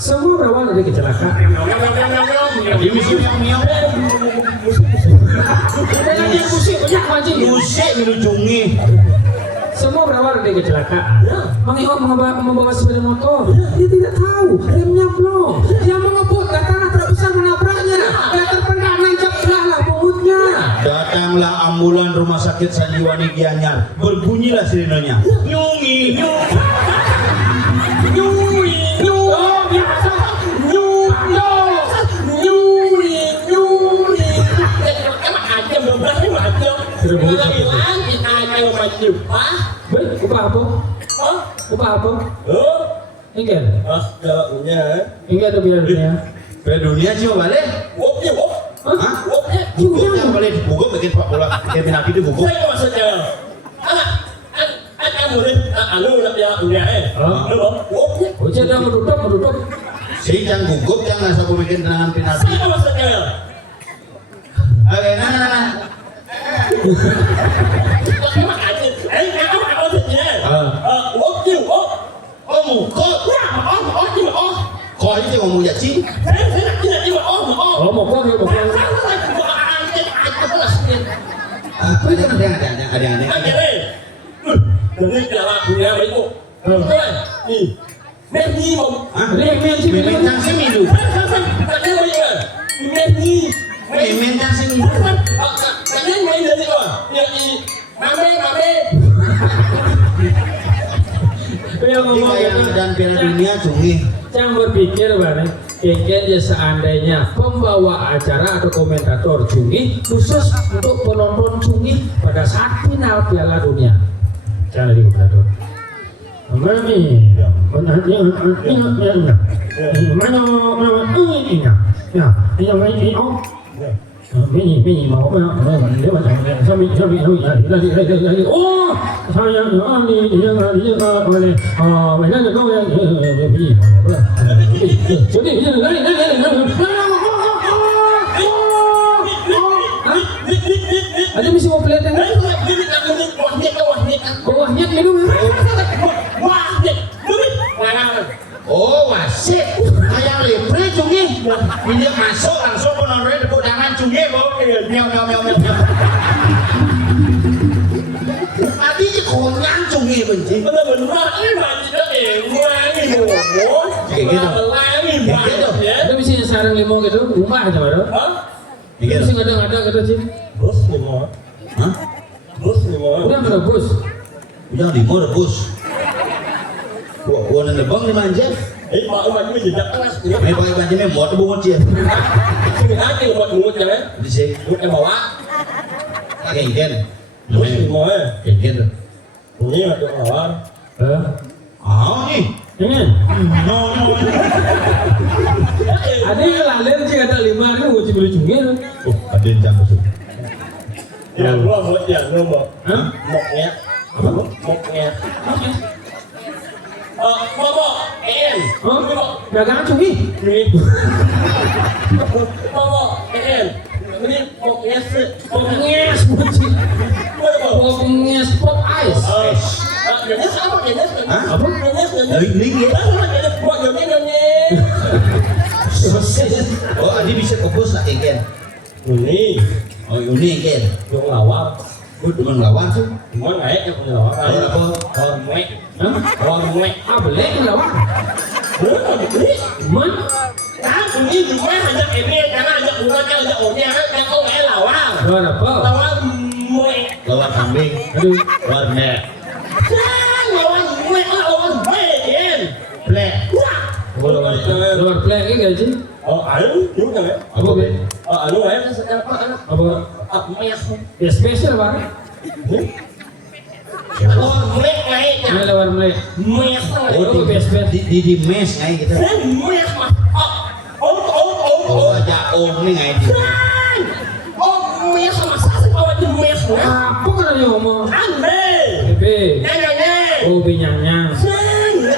Semua berawal dari kecelakaan. Ini misi yang Dengan yang musik banyak wajib. musik melujungi. Semua berawal dari kecelakaan. Mang Eo membawa sepeda motor. Dia tidak tahu remnya blong. Dia mengebut, tanah tak bisa menabraknya. Dia terpental nancap lah pungutnya. Datanglah ambulan rumah sakit Sanjiwani Gianyar. Berbunyilah sirenenya. Nyungi. Baik, upah apa? Enggak. Enggak ada biarnya. Ke dunia cuma balik. Hah? Gugup yang balik. Gugup bikin pak bola. Kayak pinaki itu gugup. Oh, jadi menutup. Si yang gugup yang nggak sabu bikin tenangan pinaki. Oke, nah. Oh, mukot. Kau ini ngomong ya sih. Oh, mau kok. Ada. Mementang semilu. Mementang semilu. Dan Piala Dunia cungi. Jangan berpikir banget. Keken ya seandainya pembawa acara atau komentator cungi khusus untuk penonton cungi pada saat final Piala Dunia. Jangan di komentator. Mini mau oh saya oleh mana kau yang ada misi mau pelihara bawahnya minum Oh, wasit. Kayak lepre cungi. Dia masuk langsung penonton tepuk tangan cungi kok. Miau. Tadi konyang cungi benci. Ada misi sarang limau gitu, rumah aja baru. Misi kadang-kadang kata sih. Hah? Udah merebus. Udah limo rebus. Gua nang bang dimanja. May pakai banjirnya buat bungut sih. Di sini. Kengken. Kengken. Ah nih. Ingin? No. Ada yang lain sih kata 5 ini gue cibuli cungi tuh. Ada yang jangan masuk. Hah? Moknyet. Bobo, em. Dagangan cumi. Bobo, em. Ini moknyet sih. Pokoknya sebuti. Pokoknya pop ice. Jenis apa jenis? Hah? Jenis. Ling ya. Jenis buat jenis. Oh, Adi bisa kebos lah Ken. Ini Oh, ini Ken. yang lawak. Gue cuma lawan tuh. Mau naik yang punya lawak. Lawan apa? Orang mek. Orang mek. Ah boleh lah wah. Man. Kan ini cuma hanya ini karena hanya uangnya hanya orangnya kan kau nggak lawak. Lawan apa? Lawak mek. Lawan kambing. Aduh. Warnet. Kan lawak mek lawan mek. Plek. Lawan play ini gaji. Oh, aduh, juga ya. Apa be? Oh, aduh, ya apa anak? Apa? Mek. Ya spesial bang. Oh, mek naik. Ini lawan play. Mek. Oh best. Di mes ngai gitu. Mek mah. Oh, aja om nih ngai di. Oh, mek sama sasi bawa di mek. Apa kan yang ngomong? Ande. Be. Nanya. Oh binyangnya.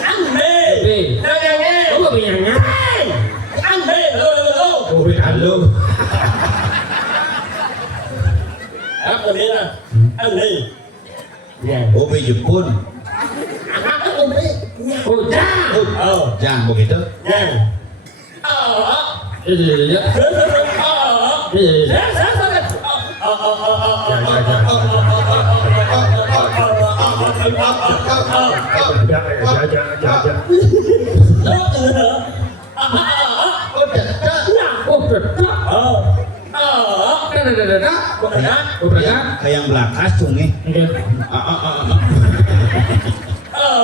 Ande. Be. Nanya. Oh binyangnya. Ande. Lo. Oh be halo. Apa dia? Ande. Ya. Oh, be Jepun. Apa ande? Oh dah. Oh. Jangan begitu. Ya. Oh. Ya. Oh betul. Oh berangkat. Kayak yang belakas cungi.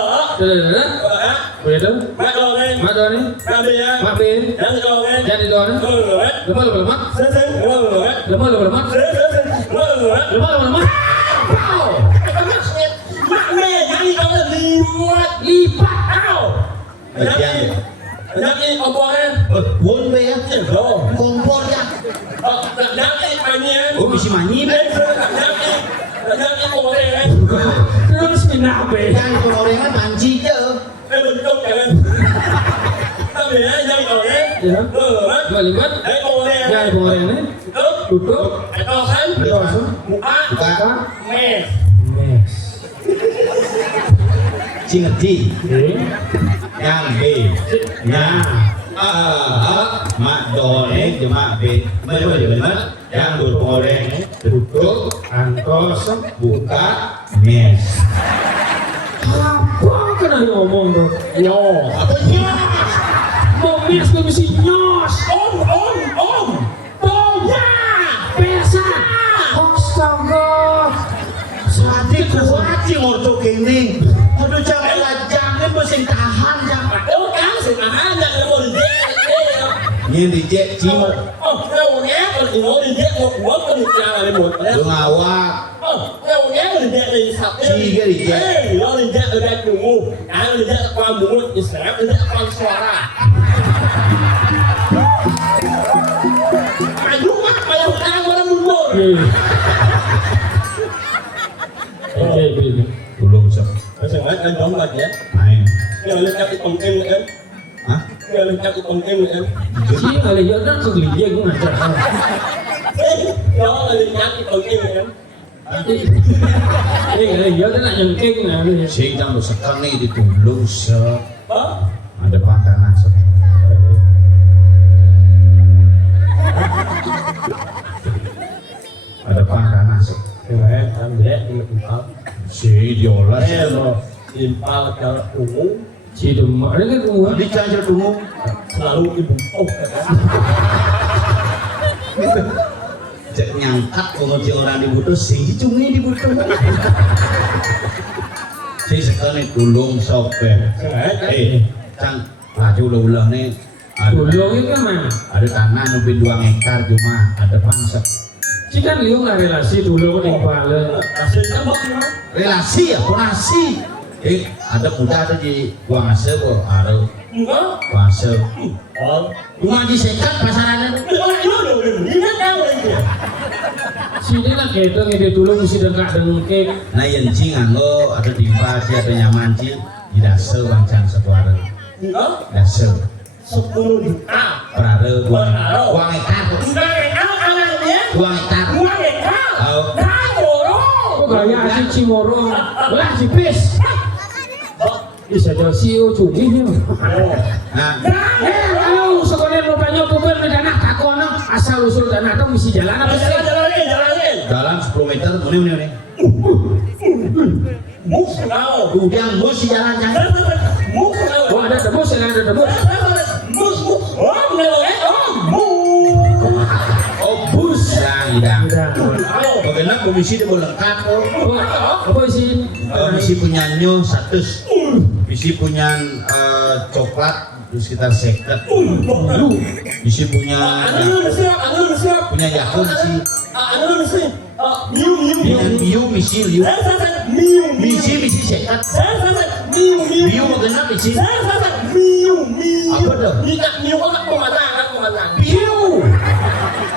Oke. Begitu. Mak nih. Mak bin. Jadi doang. Lemah. Lemah. Bun be ya. Kompor ya. Oh, bisa manyi be. Terus kenapa? Yang korengan manci je. Ya. Balibat. Jadi pengorengnya. Tutup. Kosong. Buka. Mes. Si ngerti. Yang B. Nah. Mak dolek jema B. Bener. Yang berkoreng. Tutup. Kosong. Buka. Mes. Apa kan yang ngomong tuh? Nyos. Apa nyos? Mau mes tuh mesti nyos. Om. Toya. Pesa. Astaga. Sati kuat sih morco kene. Aduh jamnya mesin tahan jam. Oh, kan sengaja nggak mau dijek. Nyen dijek cimo. Oh, kalau nggak mau dijek mau buat kan jangan mau. Lu ngawak. Oh, kalau nggak mau dijek dari satu. Tiga dijek. Lo dijek udah tunggu. Kalau dijek kuam mulut Israel dijek kuam suara. Maju mah kayak orang orang mundur. Oke, begini. Belum sep. Sengaja kan dong lagi ya. Main. Nggak lihat itu penting kan? Hah? Nggak lihat itu penting kan? Sih kali ya kan kegelia gue ngajar. Đó là liên nhắn cái tự nhiên em. Kali ya kan nyengking nah. Sidang lu sekali ditulung sep. Hả? Ada pangkalan sep. Ada pangkalan sep. Nhưng mà em dễ nhưng mà tìm tao. Si diolah. Em rồi tìm tao là cho ủng Si demak ni kan gua. Dicajar dulu. selalu ibu oh. Cek nyangkat kalau si orang dibutuh si cumi dibutuh. Si sekali tulung sopir. Cang laju ulah nih. Tulung itu kan mana? Ada tanah lebih 2 hektar cuma ada pangset. Si kan liung lah relasi dulu kan impale. Hasilnya bagaimana? Relasi ya, konasi. Ada muda ada di Guangse kok, ada Enggak. Guangse. Oh. Cuma di sekat pasarannya. orang jodoh ini kan lagi. Sini nak kita ngide tulung si dengkak dengkek. Nah yang cing anggo atau timpa si atau nyaman ci tidak sewancang sebuah dasar 10 juta. berada uang ekar Anaknya uang ekar uang ekar. oh Kok gaya si Cimoro, lah si Pis. Bisa jadi CEO cugih ya. nah Ayo sekolah mau banyak puber dana kakono asal usul dana tuh mesti jalan apa sih? jalan 10 meter muni Mus kau. udang bus jalan jangan Mus kau. Oh ada debus, ada debus. Mus. Oh, mus. oh bus yang tidak Udah. bagaimana komisi dia lengkap oh Apa sih? misi punya nyo 100 misi punya coklat di sekitar seket misi punya punya jakun sih dengan biu misi liu misi seket biu bagaimana misi apa tuh biu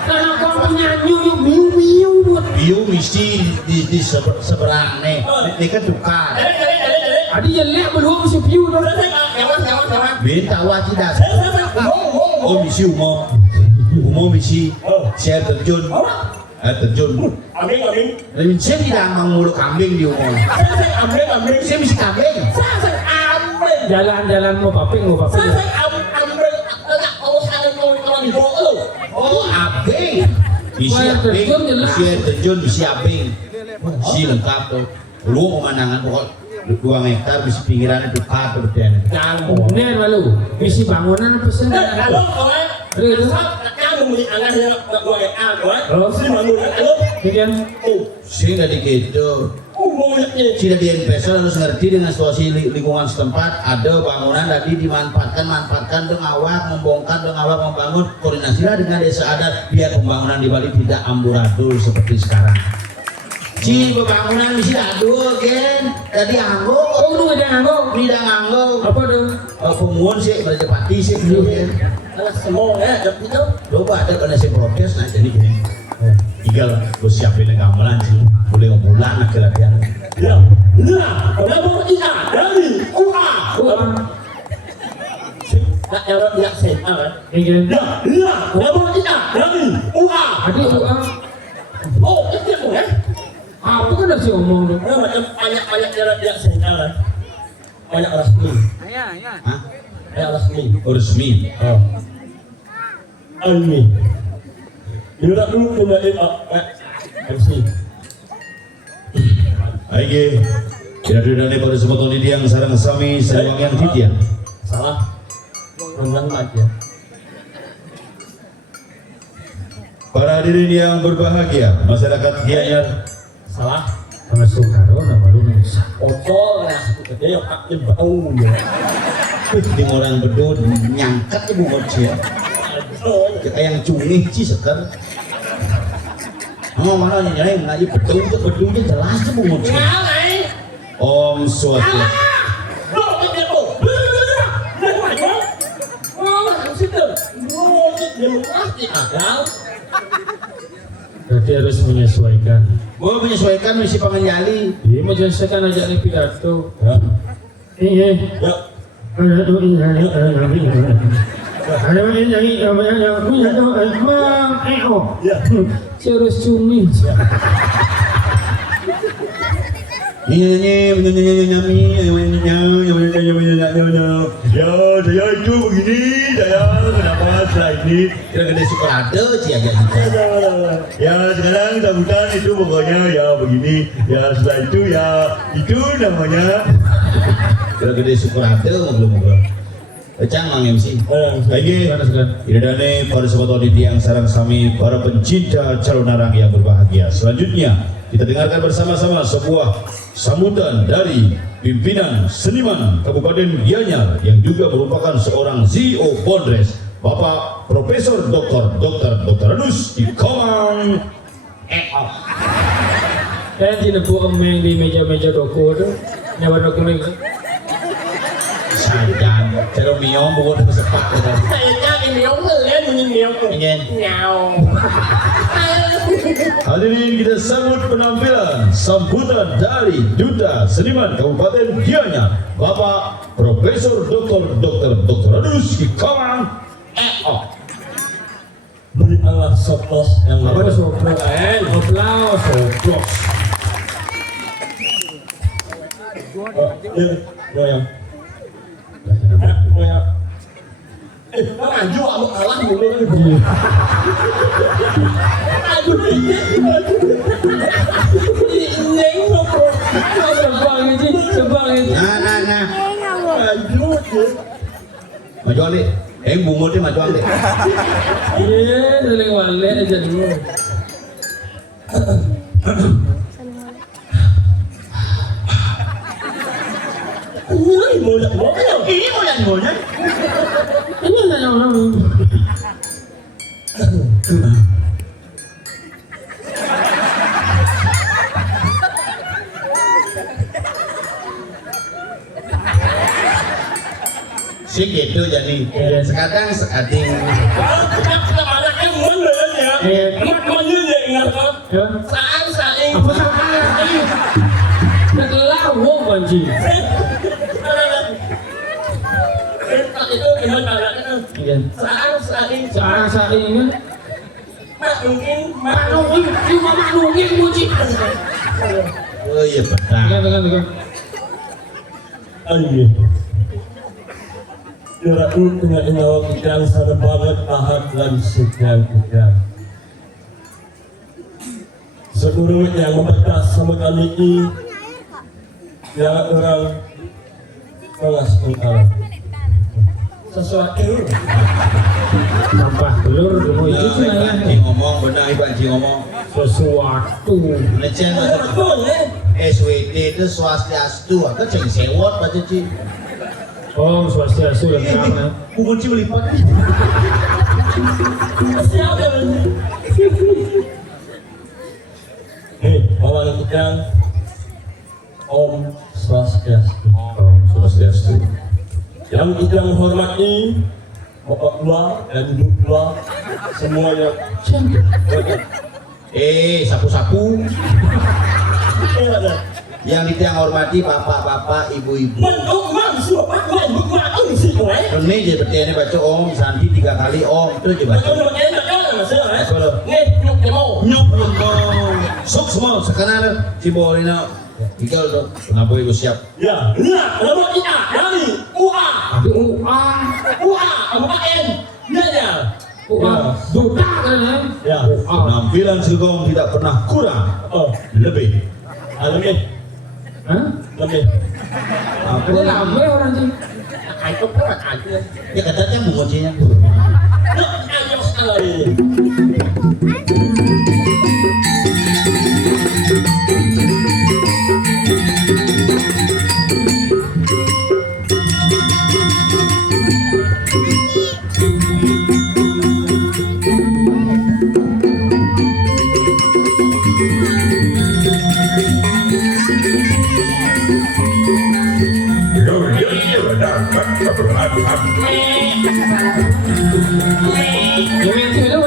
Karena kau punya miu buat. biu misi di seberang nih ini kan tukar Adi jelek belum mesti piu dong. minta tidak oh misi umum misi saya terjun dan saya tidak mengurus kambing di umum saya misi kambing Jalan-jalan mau paping. oh abing misi Wah, abing terjun jelas. misi air terjun misi abing misi lengkap tuh lu pemandangan pokok 2 hektar misi pinggiran itu tuh dan Nen malu. Misi bangunan apa sih? Kemudian sehingga gitu tidak di investor harus ngerti dengan situasi lingkungan setempat ada bangunan tadi manfaatkan dong awak membongkar dong awak membangun koordinasilah dengan desa adat biar pembangunan di Bali tidak amburadul seperti sekarang ci pembangunan bisa aduh gen jadi anggo oh lu ada nganggo. tidak anggo Apa tuh? pemuan sih berjepati sih dulu ya lupa ada kena si protes nah jadi gini tinggal gue siapin gamelan sih boleh ngomulan akhirnya Kemudian Adik apa kan harus ngomong tuh? Banyak resmi. hah Banyak resmi. oh, resmi Ini. Ini tak dulu kenalin MC. Aige tidak ada pada sebetulnya yang sarang sami sarang yang titia Salah. Renang aja. para hadirin yang berbahagia masyarakat Gianyar Salah. Sama Soekarno nama lu nusa. Ocol ya gede yang pakai bau ya. di orang bedul nyangkat ibu bocil kayak yang cungih sih sekarang mana nyalain ngaji bedulnya jelas tuh bu bocil Om Swati Berarti harus menyesuaikan. gua menyesuaikan misi pengenjali Iya menyesuaikan aja nih pidato. Iya. Harus cumi. ya saya itu begini saya kenapa setelah ini kira gede suka ada sih aja ya sekarang sambutan itu pokoknya ya begini ya setelah itu ya itu namanya kira gede suka ada ngobrol-ngobrol Kecang Mang MC lagi Iradane para sobat auditi yang sarang sami para pencinta calon narang yang berbahagia selanjutnya kita dengarkan bersama-sama sebuah sambutan dari pimpinan seniman Kabupaten Gianyar yang juga merupakan seorang CEO Pondres Bapak Profesor Dr. Anus Ikomang Eko. Kan tinepu emeng di meja-meja doko tu. Nyawa dokumen. Sajan, cara miong bukan kesepak gitu. Kayaknya ini miong kalian ini miong. Ingin. Nyau. Hadirin kita sambut penampilan sambutan dari Duta Seniman Kabupaten Gianyar, Bapak Profesor Dr. Adus Ikaman EO. Beri Allah soplos yang Apa ada soplos? Soplos, soplos. Maju aku kalah dulu. Aduh, neng soplos. Sebang ini, sebang ini. Nah. Maju nih, bungut deh maju nih. Iya, saling wale aja dulu. Ini mau lihat mobil. Ini mau yang gonya. Ini nanya orang. Sih gitu jadi. Sekarang sekading. Kemana kan mana ya? Teman-temannya ya ingat kan? Ya. Saing. Apa sama? Nak lawo banji. Itu gimana caranya? Iya. Saing. Saing kan? Mungkin. Cuma manungin buci. Oh iya betul. Tekan. Ayo. Kira-kira punya inawang ikan sana banget ahad dan sekian. Seluruh yang membekas sama kali ini yang orang kelas tentang sesuatu. Sampah belur mau itu sih nanya. Ngomong benar Pak Ji ngomong. Sesuatu. Lecen SWT itu swastiastu atau ceng sewot baca Ci. Oh, swastiastu lengkap ya. Bungut Ci melipat. Siapa ini? Nih, awal kita Om Swastiastu. Swastiastu. Yang kita hormati Bapak Tua dan Ibu Tua semuanya. Sapu-sapu. Ini ada. Yang kita hormati bapak-bapak, ibu-ibu. Mendukung siapa? Mendukung sih gue. Ini aja berarti ini baca Om Santi 3 kali Om itu aja baca. Nyok. Sok semua sekarang Cibolina. Tinggal dong. Kenapa ibu siap? Ya, nama kita dari UA. Apa N? Ya. Duta kan ya? Ya. Penampilan Silgong tidak pernah kurang. Lebih. Lebih. Hah? Lebih. Apa? Ini lama orang sih. Itu pernah aja. Ya katanya bungucinya. Ayo sekali. Yang itu loh,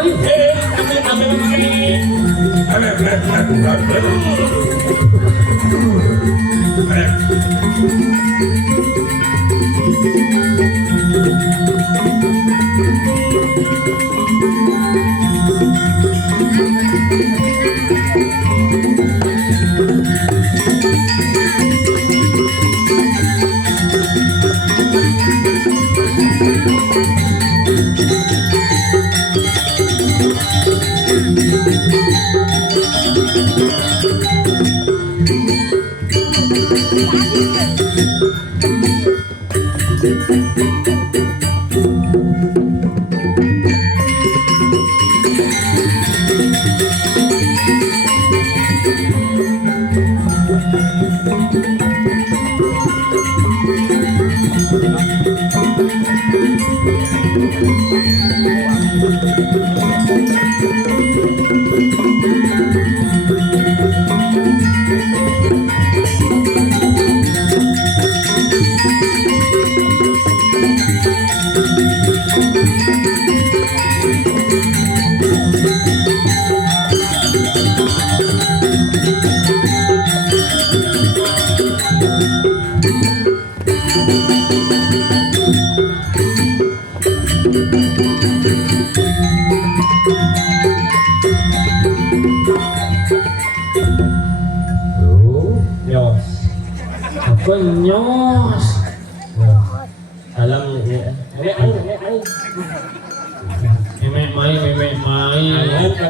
Memek main.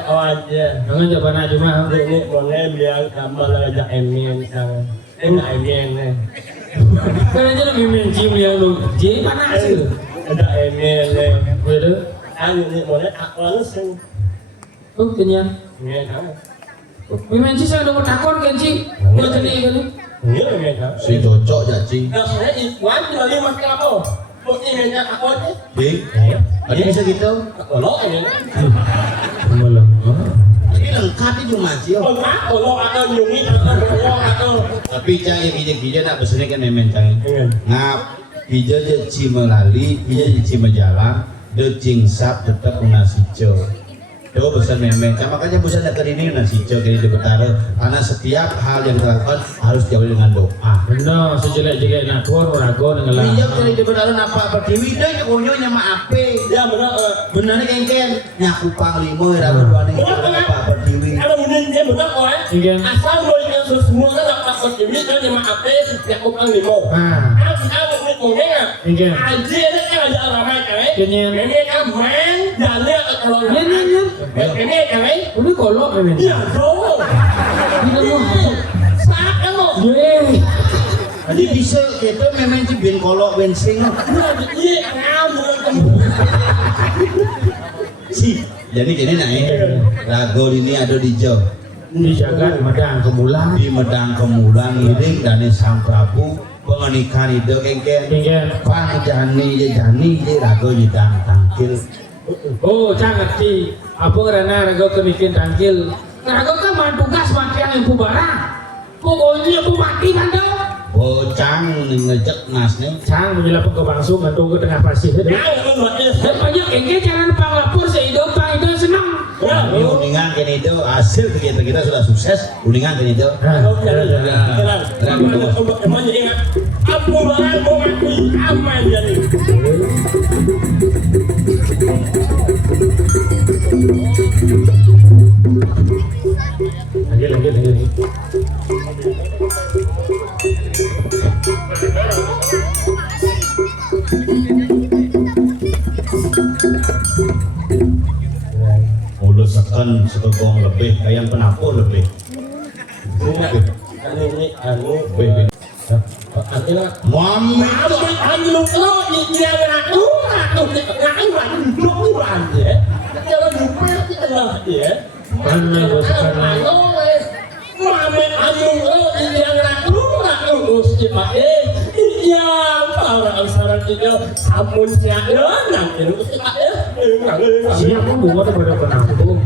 aja. Jangan coba nak cuma. Ini boleh bilang tambah aja emin sang. Enak emin nih. Kan aja memek cium yang lu. Jadi mana sih? Ada emin nih. Betul. Ini boleh aku langsung. Oh kenyang. Ini kan. Memek sih saya udah takon kan sih. Mau jadi kan? Ini emin kan. Si cocok jaci. Nah saya Iwan lagi makan apa? Mau eminnya aku aja. Dik, tadi bisa gitu. Kalau ini. Malam. Ini lengkap itu masih. Kalau akan nyungi atau Tapi cang yang hijau nak pesennya kan memen cang. Iya. Ngap hijau je cimelali, hijau je cimejalan, de cingsap tetap nasi jo. Coba pesan memen, makanya pesan nak ini nasi jo kini di Betara. Karena setiap hal yang dilakukan harus diawali dengan doa. Benar, sejelek-jelek nak keluar rago dengan lah. Hijau kini di Betara napa pertiwi deh nyakunyonya maape. ya benar. Benar nih kengken, nyaku panglima ragu dua nih. Apa pertiwi? Ada mungkin dia benar kok Iya. asal mau yang semua kan tak takut jadi kan dia maafin ya aku pang limo. Ah, Aku ini ngomongnya. Iya. Aja ini kan ada ramai kan. Kenyang. Ini kan main dan dia kalau Iya, iya, iya. ini kan. Ini kolok memek. Iya dong. Ini mau. Sak kan lo. Ye. Jadi bisa kita memang si ben kolok bensin. Iya kamu. Si, jadi gini naik. Rago ini ada di Jawa. Dijaga medang kemulan. Di Medang Kemulan ngiring dari Sang Prabu pengenikan itu kengken. Iya. Pan jani je rago jidang tangkil. Oh, jangan ngerti. Apa karena rago kemikin tangkil. Rago kan mah tugas mati yang ibu barang. Pokoknya ibu mati kan dong. Bocang ngejek nasnya. Cang menjelaskan ke bangsu bantu ke tengah pasir. Jangan buatnya. Dan banyak engke jangan panglapur sehidup pak itu senang. Ini uningan kini itu hasil kegiatan kita sudah sukses. Uningan kini itu. Emangnya ingat aku barang mau mati apa yang jadi? Lagi. Mulut sekan sekegong lebih, kayak penapur lebih. Ini anu. Lebih. Akhirnya Mami. anu lo di dia aku ya. Kalau lupa lah ya. Mana bos karena Mame anu lo di dia aku mesti pakai. Ya, para saran kita sampun siaga nanti mesti pakai. siapa buat pada penampung.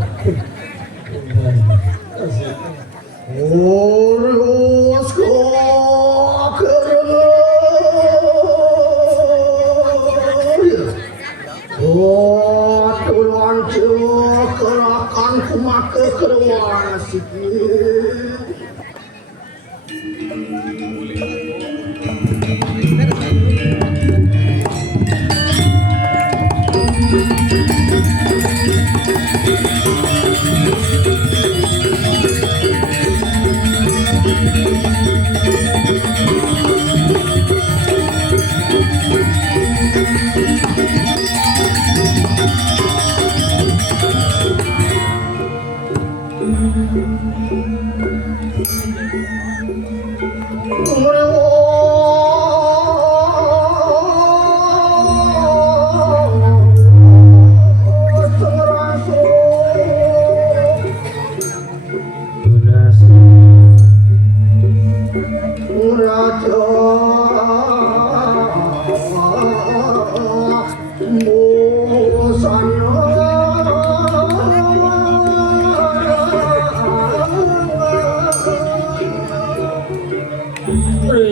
Urus kok oh tulan cekerakan kumake keruan sikit.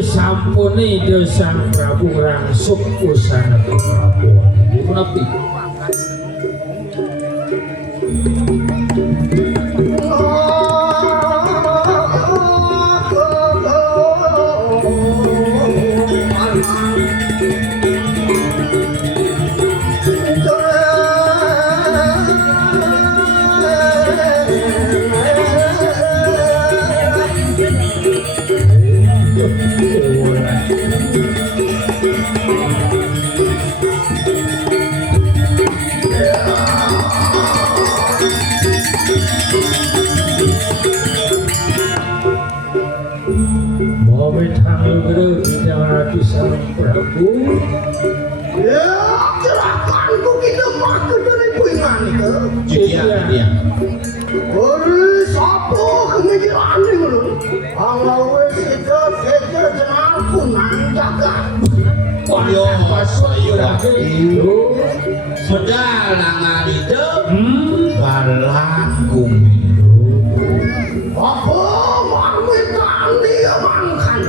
Sampuni Sang Prabu rangsuk usana Prabu. Ibu nabi. aku. Ya, cerakanku kita makan dari puingan itu. Dia. Ori sapo kemikiran ning lho. Anglawe sejo jenengku nang jagat. Yo saya Itu. medal nang alide balang Apa marwitan dia mangkan.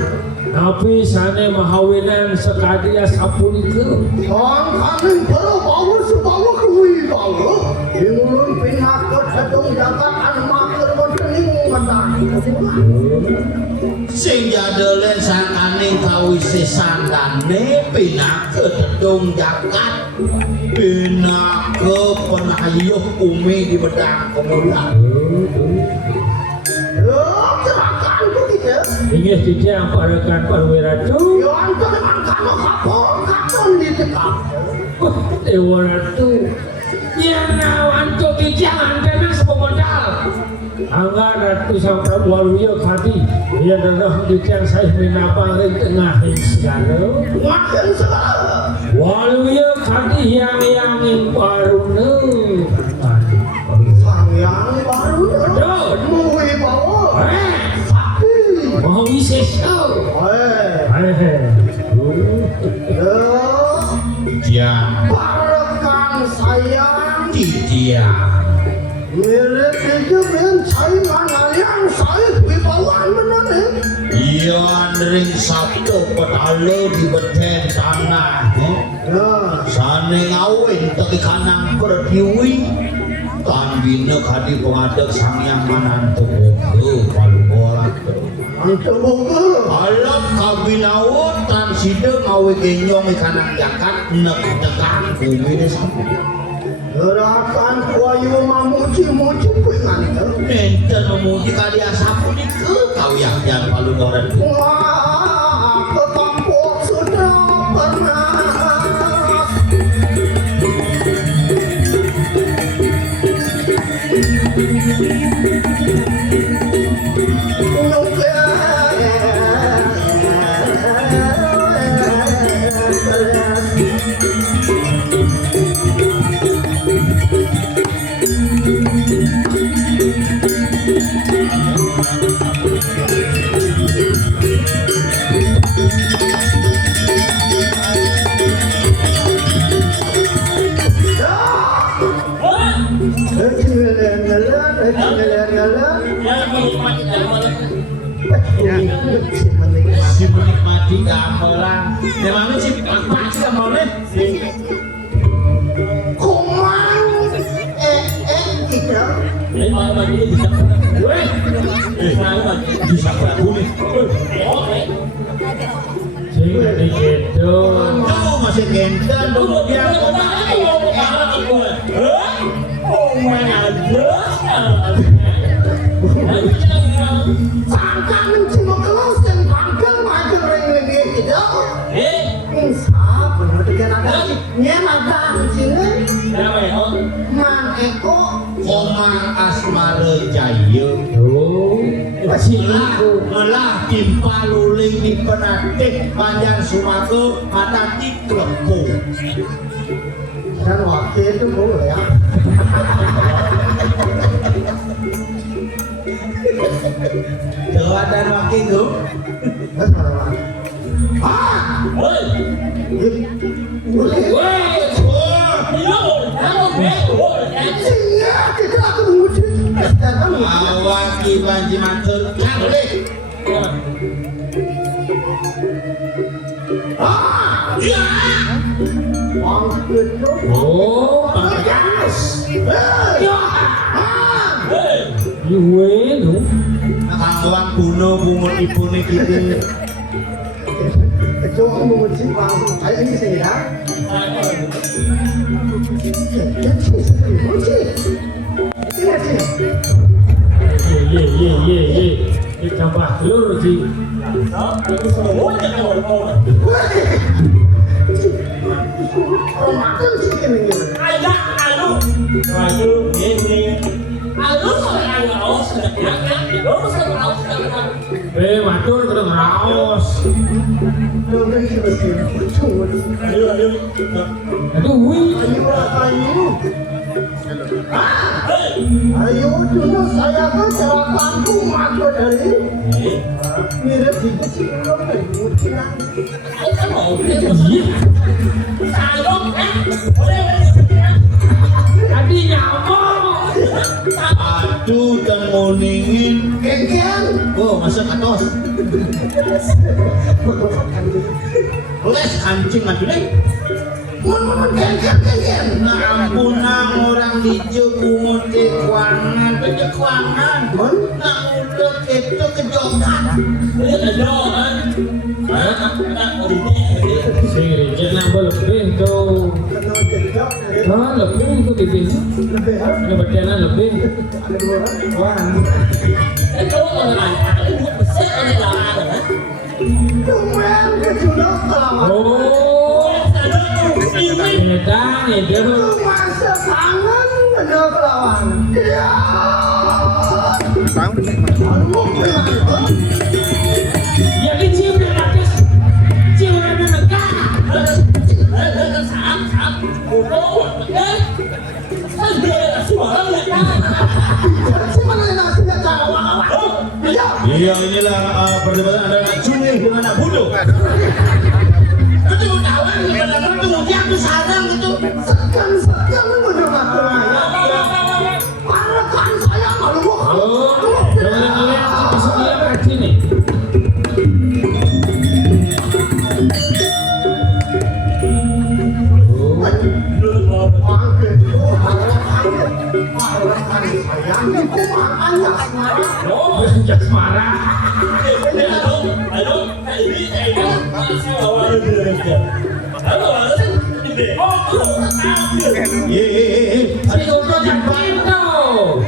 Tapi sana mahawinan sekali ya sapun itu. Angkanin baru bawa sebawa kuwi bawa. Ingulun pinakot sedung jagat anu maker modeling medang. sing jadelen sangkaning kawise sandane pinake dedung jagat pinake penayuh umi di bedang kemudian Cerakanku gitu. Ingin dijang parakan perwira tu. Ya antar memang kamu kapon di tekap. Dewa ratu. Ya nawan tu dijang antena sepemodal. Angga ratu sang Prabu Waluyo kadi. Ya darah dijang saya minapang di tengah segala. Makin segala. Waluyo kadi yang baru nu. Sang yang baru Betul. Mui bawa. Mau wisesa. dia Barakan sayang dia mirip dengan saingan yang saya wibawan benar iya ring sabtu petalo di beten tanah sane ngawin teki kanang berdiwi tambine kadi pengadek sang yang manantu palu bola Antu buku alam kabinawut tan sideng ngawe genyong ikanang jakat nek tekan bumi sampai gerakan kuayu mamuji-muji pengan itu nenten memuji kali asapu di kau yang jangan palu bola wah kekampung sudah pernah si menikmati gamelan memangnya si apa sih gamelan kumang gitu bisa berbunyi Sehingga begitu. kamu masih genten dulu dia sangka mencima kelas dan bangkel macam ring-ring gitu insaf bener dengan ada nyemata sini mang eko Komang Asmara Jaya Melah timpa luling di penatik panjang Sumatera mata tiklepu dan waktu itu boleh ya Jawa dan wakil itu awaki banji mantul cantik Oh, Iwe lu. Kangwang bunuh bungut ibu nih gitu Coba menguji langsung kayak ini sih ya. Iya sih. Ye. Ditambah telur sih. Makan sih ini. matur kudu ngeraos. Aduh, wih. Ayo dulu saya kan serapanku mati dari mirip di sini Tadi nyamuk. Aduh dan ngoningin kengkeng oh masa katos les kancing aduh deh mun kengkeng nah ampunang orang dijo kumut di kuangan mun nah udah itu kejokan Si Rijal nambah lebih tuh. Oh, lebih itu tipis. Ini bagiannya lebih. Wah, lumayan kejudo kelamaan oh, ini kan itu. masa tangan kejudo kelamaan iya Ya kecil gratis, cium ada negara. iya inilah perdebatan antara cumi dengan anak bodoh itu kawan itu dia aku sarang gitu segan udah makan parakan saya malu Oh, jangan bisa lihat kaji nih. Oh, jasmara. Si Uto jangan tuh.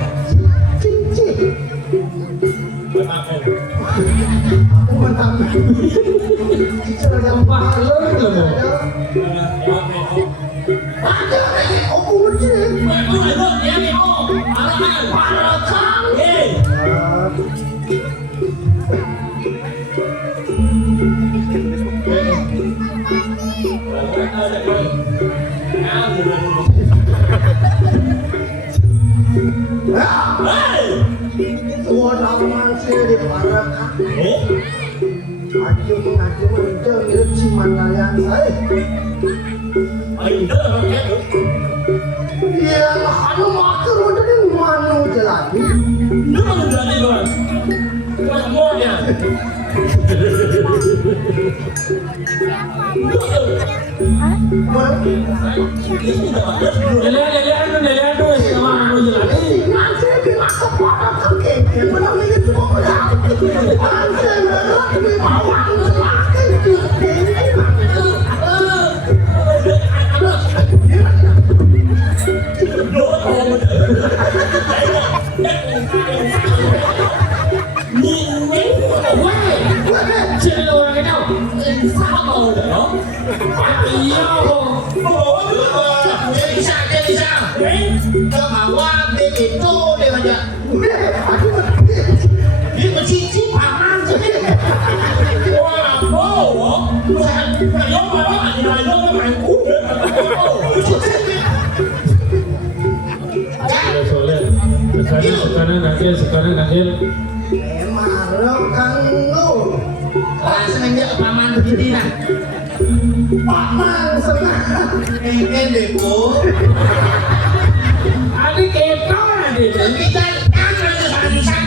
Sekarang nanti semenjak paman begini nah paman senang Depo adik itu adik. kita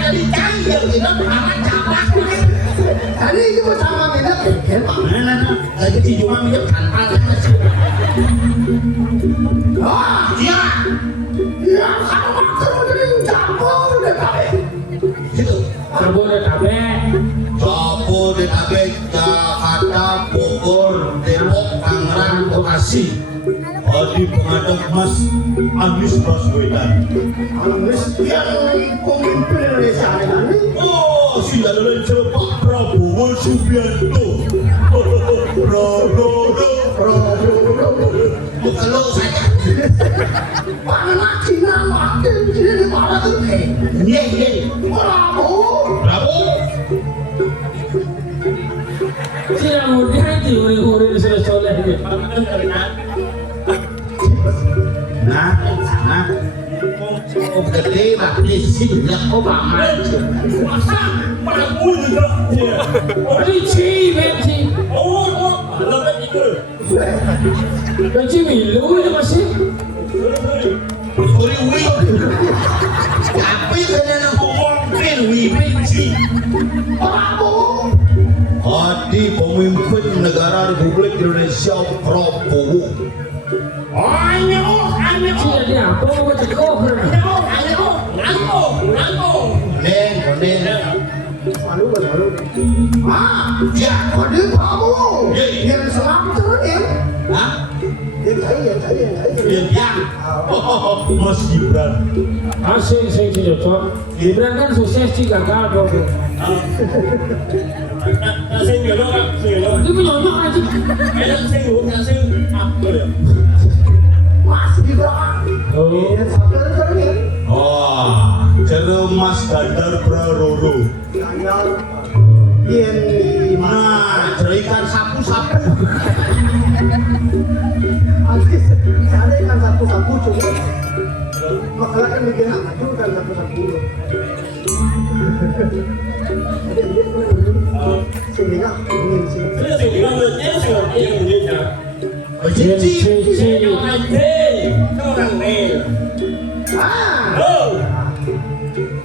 dari canggih kita paman capak hari ini mau sama kita mana lagi si Juma minyak kantal oh iya iya kalau kemudian campur deh tapi gitu Sebut apa? Jawa Detabek, Jakarta, Bogor, Depok, Tangerang, Bekasi. Di pengadap Mas Anies Baswedan. Anies yang pemimpin Indonesia ini. Oh, sudah lain Pak Prabowo Subianto. Kalau saya mana Cina makin sini mana tuh? Nye, Prabowo. Prabowo. Tidak mau dihaji uri sudah soleh ini. Nah, gede bakti sinyal Obama. Masa pangul juga dia. Benci, benci. Oh, lepas itu. Benci milu itu masih. Uri, tapi kena nak ngomong benci. Hadi pemimpin negara Republik Indonesia Prabowo. Ayo. Tidak dia apa mau cekok. Neng. Ya, kode Prabowo. Yang selamat turun ya. Hah? Yang saya. Yang. Oh, Mas Gibran. Asing saya tidak cocok. Gibran kan sukses sih gagal dong. Saya ngelok. Dia menyonyok aja. Saya apa ya? Mas Gibran. Oh, Yang satu turun ya. Oh, cara Mas Ganjar Pranowo. Yang lima. Nah, cara ikan sapu-sapu. Ada ikan sapu-sapu cuma makalah kan bikin aduh kan sapu-sapu sehingga ingin sih Cici.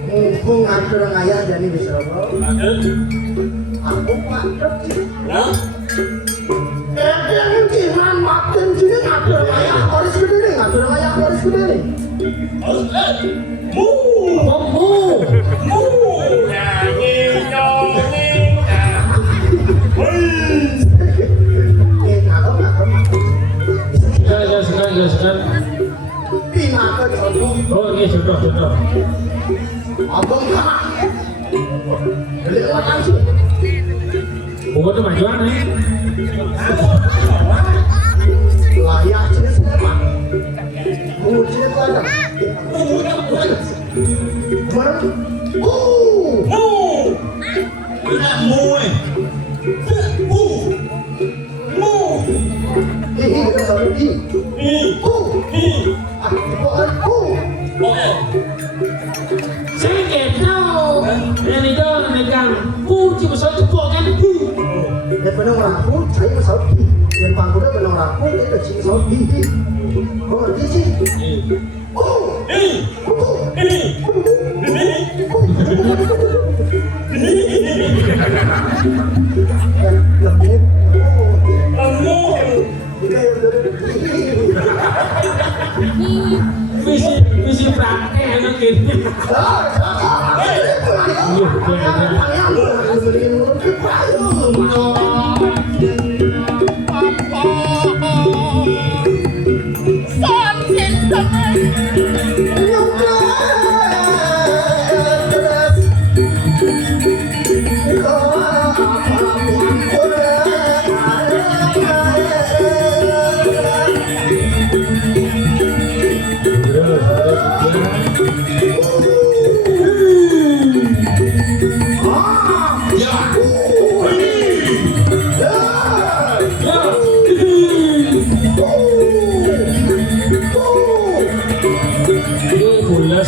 mumpung ada orang ayah jadi di Surabaya aku mantep sih yang ciman makan sini ada orang ayah harus gede nih ada orang ayah harus gede nih Sekarang. Pina ke contoh Oh, ini contoh. abang kak beli makan sih Bukan itu majuan nih. layak jenis apa jenis apa Nak mui. Ini kita selalu di Saya nggak tahu. Dan itu megang kunci besar itu kan. dan benar raku saya besar di dan pangkuda benar raku kita cing besar di kau ngerti sih lebih Visi praktek anak ini.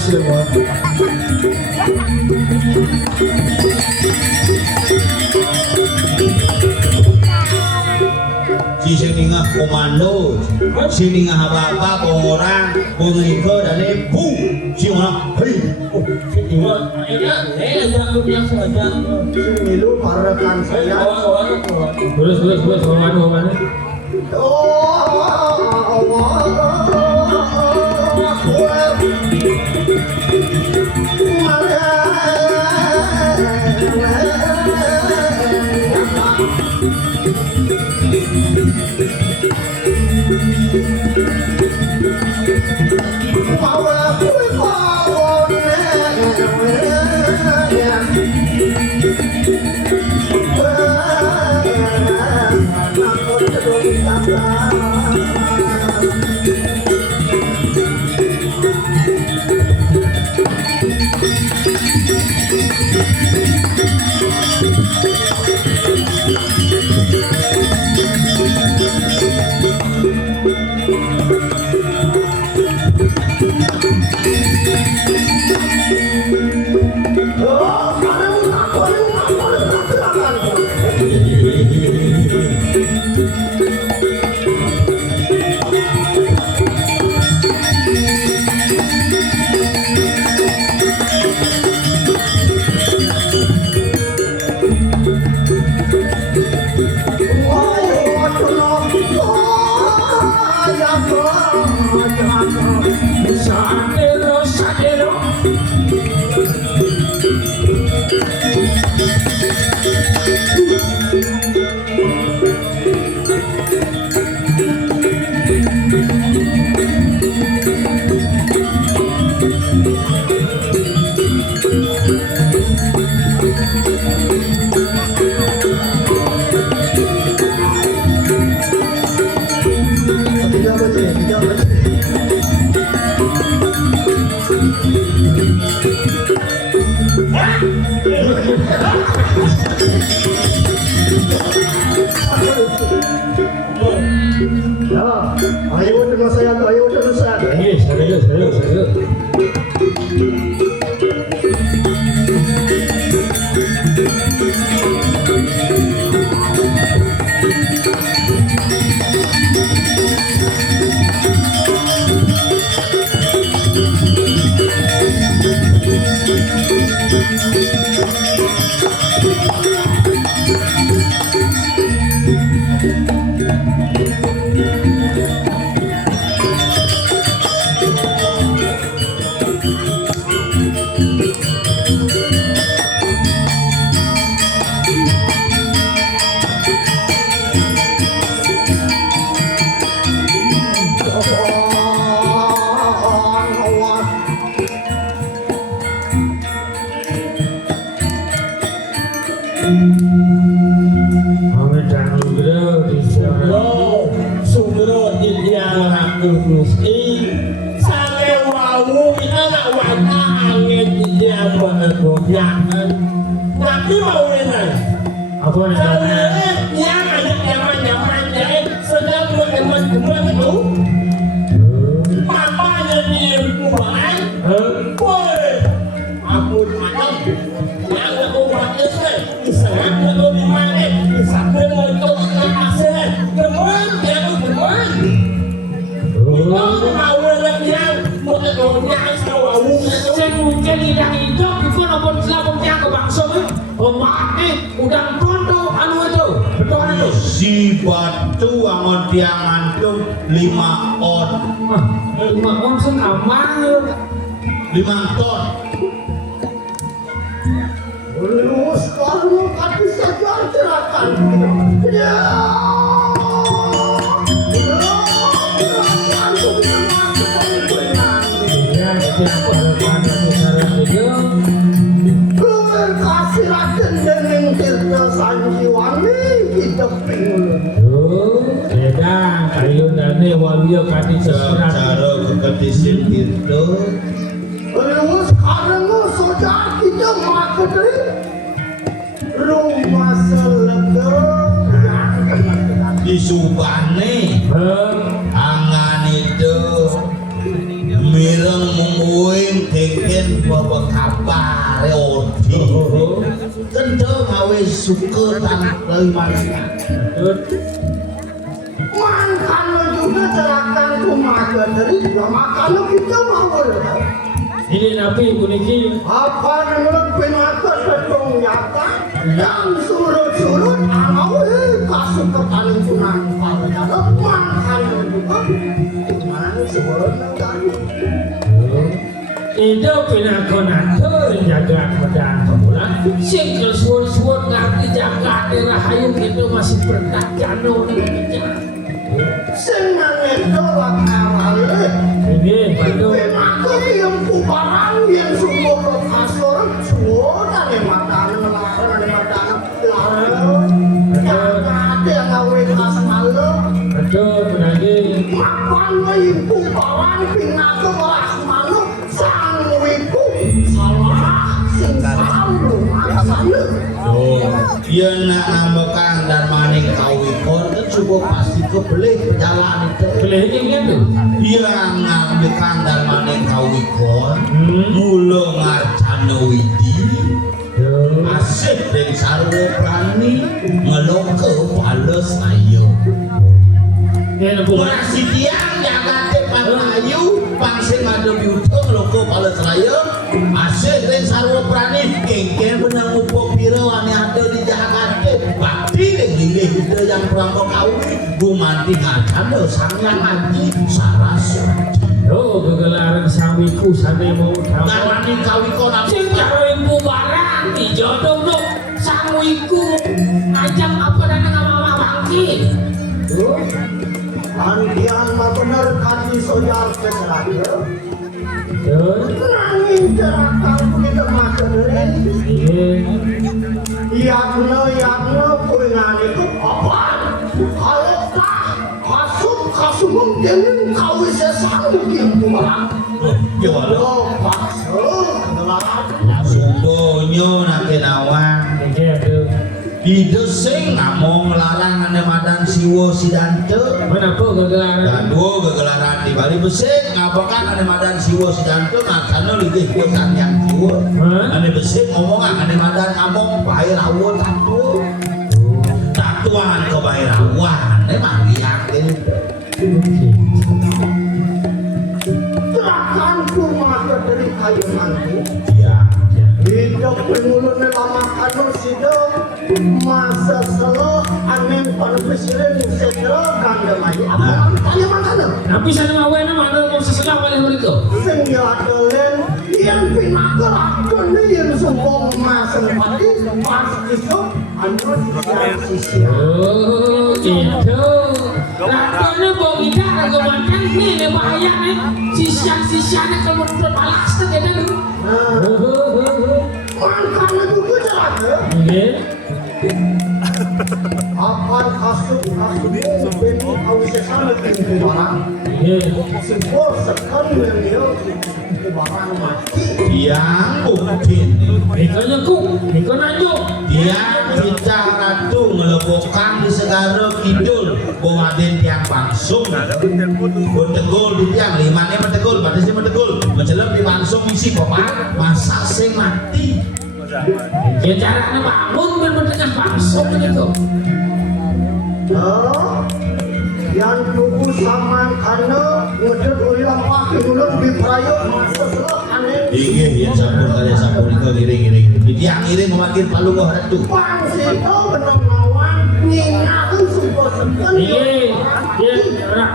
Semua. Si siningah komando, siningah apa-apa, orang, pengikut dan ibu, si orang, hei, milu para rekan saya Terus, mana? Oh, Sadero, sadero. Ayo dengan saya, ayo dengan saya. Serius. Amit anugerah di sana. Lo sumber yang aku mesti sampai wau anak wanita angin yang bergoyangan. Tapi mau enak. Apa namanya? Yang ada nyaman sedang mengemas itu. Papanya dia kuat. Woi, aku macam yang aku buat itu sangat lebih mana. Sampai untuk kehasil teman yang teman. Mau yang mengegonya sawau. Saya mungkin tidak hidup di pun selama ke bangsa udang tondo anu itu betul itu. Si batu angon tiang antum 5 on. 5 on sen aman 5 ton. Lulus kalau kaki saja cerahkan. Ya. Ya, itu pada pada besar itu. Kasih raden dengan tirta sanjiwani hidup pinggul. Beda kayu dane walia kadi sesurat. Cara keketisin itu Lulus karena sojak kita makadri rumah selega di Subane angan itu mireng mungguing keken bawa kabar odi kendel gawe suka tanpa mana Mangkano juga cerakan kumaga dari makano kita mau. Ini nabi puniki Apa yang pinata sedong nyata yang surut-surut anawe kasukatan sunan parjana mangkano juga mana sebelum kali. itu pinakonator jaga pedang pemula sing kesuwun-suwun ngerti jaga rahayu itu masih berkat jano Senang itu wakawale. ini Bandung Aku yang kubarang yang sumber kasur suara di mata nelayan yang ada yang ngawe kas malu. betul lagi Makan ibu bawang pinatu kelas malu sang ibu salah sing selalu maksana. iya nak nambahkan dan maning kawikon kan cukup pasti kebeli jalan itu boleh gitu iya ngambilkan dan maning kawikon mula ngarcana widi asik dari sarwa prani ngeloke pales ayo ya bukan masih tiang jaga tepat ayu pangsin madu biuto ngeloke pales ayo asik dari sarwa prani kengken benang upok pira wani ada di Jakarta bakti dengan gile yang perampok kawin gumanti ngacan sang yang anji Saraswati. Oh, kegelaran samiku sana mau tahu. Ngarani kawiko nang Sing karo ibu barang dijodoh no sawiku ajang apa dan mama bangki. Andian mah bener kaki sojar keseraga. Nanging Jarakkan kita makan Yakna kuingan itu apa? Kalau kasut mungkin kau bisa sanggup pulang. yo Lo paksa kegelaan. Sundonyo nakenawan didesing ngomong larang ane madan siwo sidante. Mana po kegelaran? Gaduh gegelaran di Bali besik ngapakan ane madan siwo sidante ngaksana ligih ku yang siwo. Ane besik ngomongan ane madan ngomong Bairawan tatuan ke Bairawan emang yakin. Serahkan kurma dari kayu nanti. Ya. Hidup penulunnya lama kanu sido masa selo anem panu presiden sedro kanda mayu apa tanya makana Tapi sana mau enak mana mau sesekap oleh mereka. sehingga dolen yang pinaker akun yang sombong masa pati pasti so anu yang sisi Oh, gitu. Lakukannya bawa kita agak makan nih, bahaya nih. Sisian-sisiannya kalau berbalas kan ya dulu. makanya buku jalan Iya. akan kasut beni kau sesama ke barang Iya. simbol sekali dia ke barang mati Yang mungkin Nikahnya ku, nikah nanyo. dia kita ratu ngelebokan di segara kidul bongaden tiang pangsung bertegul di tiang limanya bertegul batasnya bertegul mencelep di pangsung isi bapak masa sing mati Ya caranya bangun bener-bener langsung gitu. yang tubuh sama karena ngedek ulang pakai ulun di prayo masa selo aneh iya ya sabun kali sabun itu ngiring di tiang ngiring memakin palu kau ratu pangsito benang lawan ngingatkan sumpah sekan Iya, ya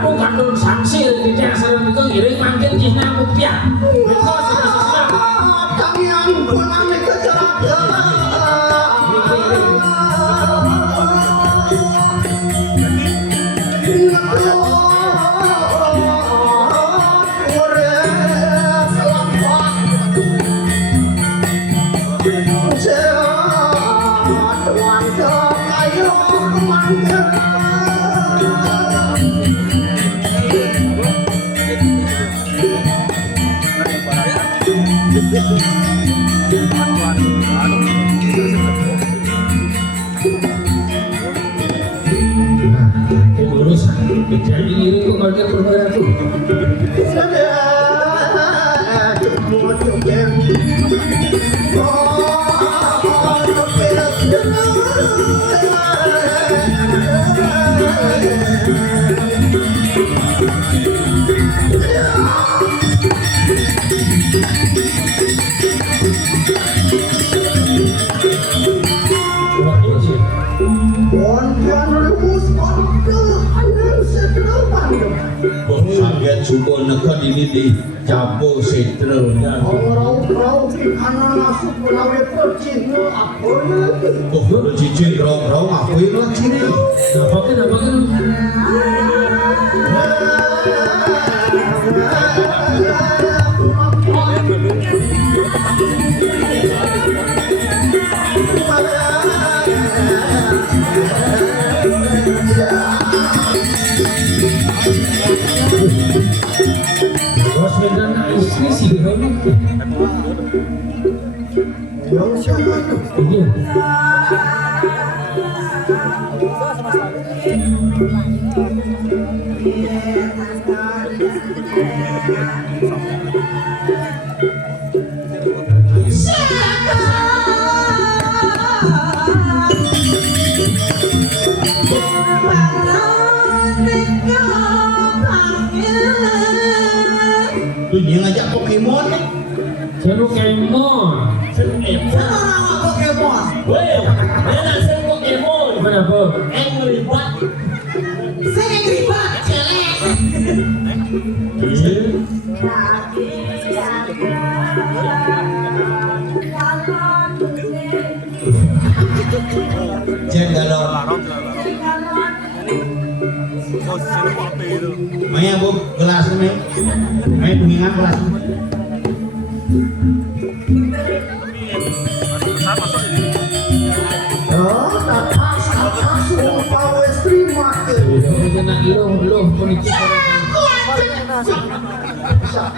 aku kandung sanksi di dasar itu iring makin kina rupiah. Itu sesuatu. tangian punangnya kecelakaan Jadi iring kok bagian berbeda tuh. Sampai subuh nekot ini di Japo Sentral. Orang-orang di kanan masuk pelawe percina apa ya? Oh, udah cicin rong-rong apa itu cini? Nampakin. Bos Medan istri sih kamu. Iya. Lu yang ngajak Pokemon nih? Saya Pokemon. Weh, mana saya Pokemon? Kenapa? Angry Bird. Jen galon. Maya bu gelas ini. Maya pengingat gelas.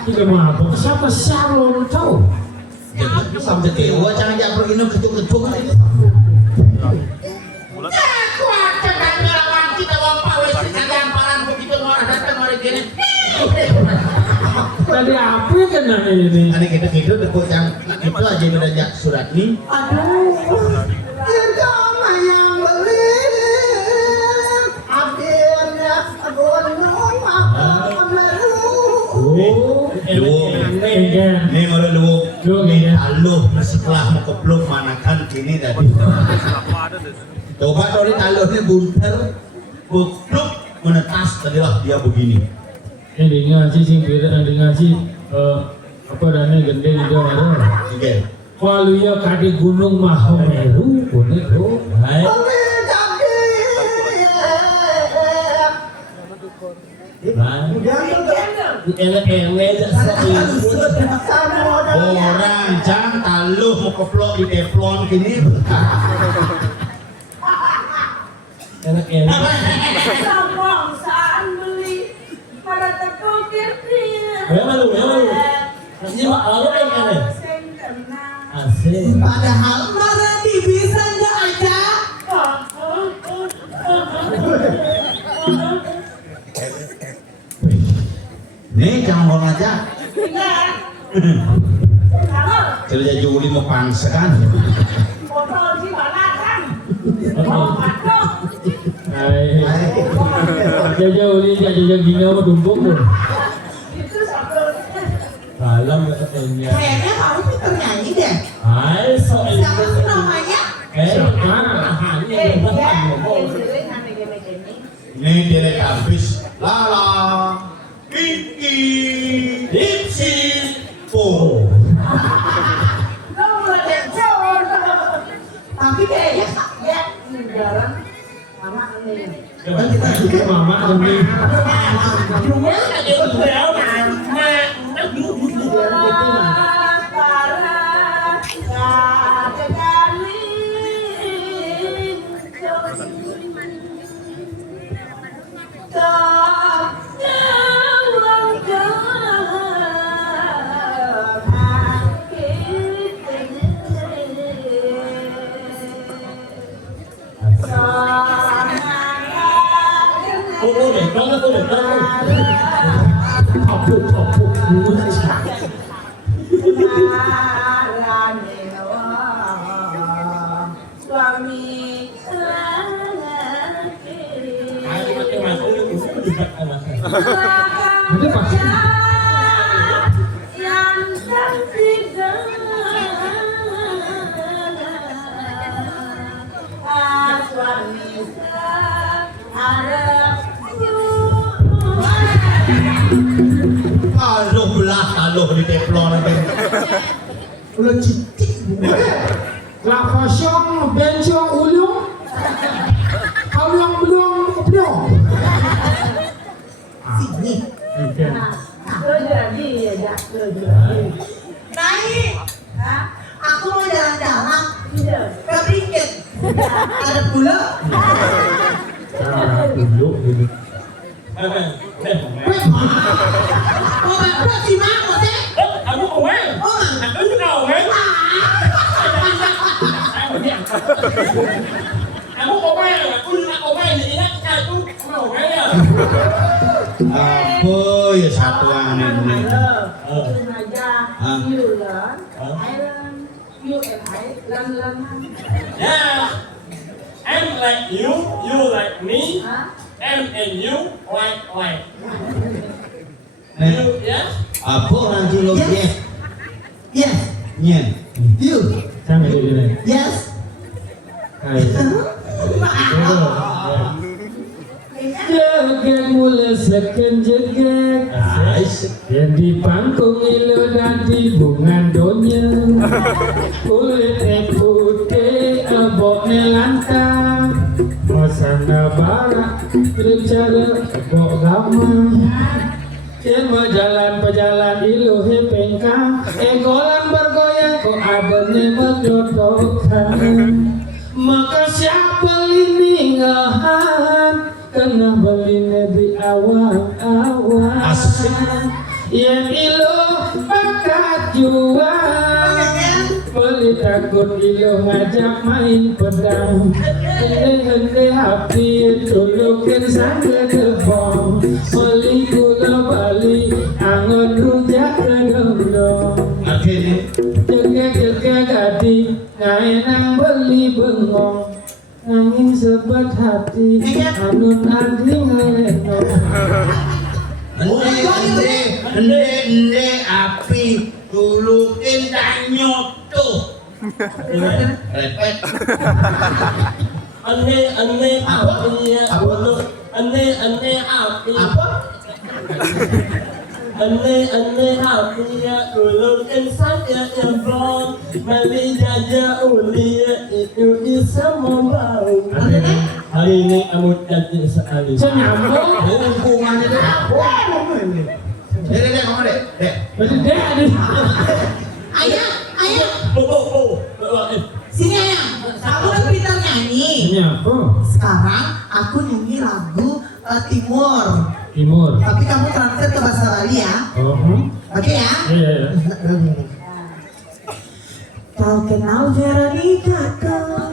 Tidak mabuk, siapa Sharon tahu? Sampai dewa jangan jangan pergi nu ketuk-ketuk. Tadi apa kena ini? Aneh kita gitu dekut yang itu aja beda surat nih. Ini malah lu taluh setelah mau kepluk manakan kini tadi. Coba kalau di taluhnya bunter, kepluk menetas tadilah dia begini. Ini ngaji sing beda nanti ngaji apa dana gede juga ada. Oke. Kalau ya kadi gunung Mahameru, boleh tuh. Hai. Orang jangan taluh mau keplok di teflon kini. Sombong saat beli pada terpikir Ya malu. Ini mah lalu yang aneh. Asik. Padahal mana dibisanya aja. Nih jangan ngomong aja. Kerja juli mau pangsa kan. Botol di mana kan? Hai. Jauh ini jauh gini apa tumpuk pun. Itu satu. Dalam katanya. Kayaknya kamu pintar nyanyi deh. Hai, so Siapa sih namanya? Ini dia habis lala kiki dipsi po. Tapi kayaknya Ya, jarang. Mama ini. Kita mama demi. Suami Ada pasti. yang cantik suami ada Taluh belah taluh di teflon. Udah cincin. La fashion bencong ulung. Kalau yang belum kepenuh. sini. jadi ya jadi Naik. Hah? Aku mau jalan-jalan. Iya. Kepikir. Ada pula. Cara dulu gitu. Mau berapa sih mak? Maksudnya? Aku kawin. Oh mak. Aku juga kawin. Aku kawin. Aku juga kawin. Ini aku mau kawin. Apa ya satu aneh ini. aja you learn I learn you and I learn Yeah. I'm like you like me, Hah? and you like. Nih, You, yes? apa orang Jolo? Yes. Yes. Yes. Nyen. You. Sama dia. Yes. Hai. Jagat mulai second jagat. Yang di pangkung ilo dadi bungan donya kulit putih eboknya lantang masana barak bicara ebok gama yang berjalan ilo hepengkang golan bergoyang kok adanya berjodohkan maka siapa ini ngahan kena beline di awal-awal yang ilo bakat jual beli takut ilo ngajak main pedang hende api tulukin sangga kebong beli gula bali angon rujak kedong jaga gading ngainang beli bengong nanging sebat hati anun adi ngelenong Ende api tulukin dan nyoto. Repet. Ane api api Ane api tulukin saya nyemplung Mami jaja uli itu bisa membau Hari ini kamu jadi sekali senyambung hubungannya itu apa? Dek, ngomong dek. beda nih Ayah, Sini ayah, aku kan pintar nyanyi. ini apa? Sekarang aku nyanyi lagu Timur. Timur Tapi kamu translate ke bahasa Bali ya. Oke ya? iya Kau kenal Veronica kau?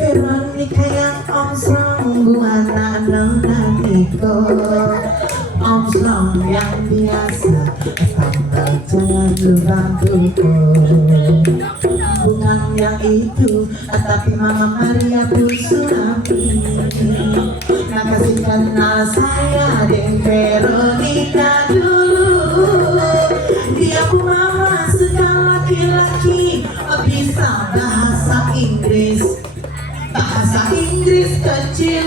Veronica yang Om Slong buana nona Niko. Om Slong yang biasa sambal jangan lupa buku. Bunga yang itu tapi Mama Maria Tsunami. Nah kasih kenal saya dengan Veronica dulu. Dia pun mama suka laki-laki bisa bahasa Inggris kecil.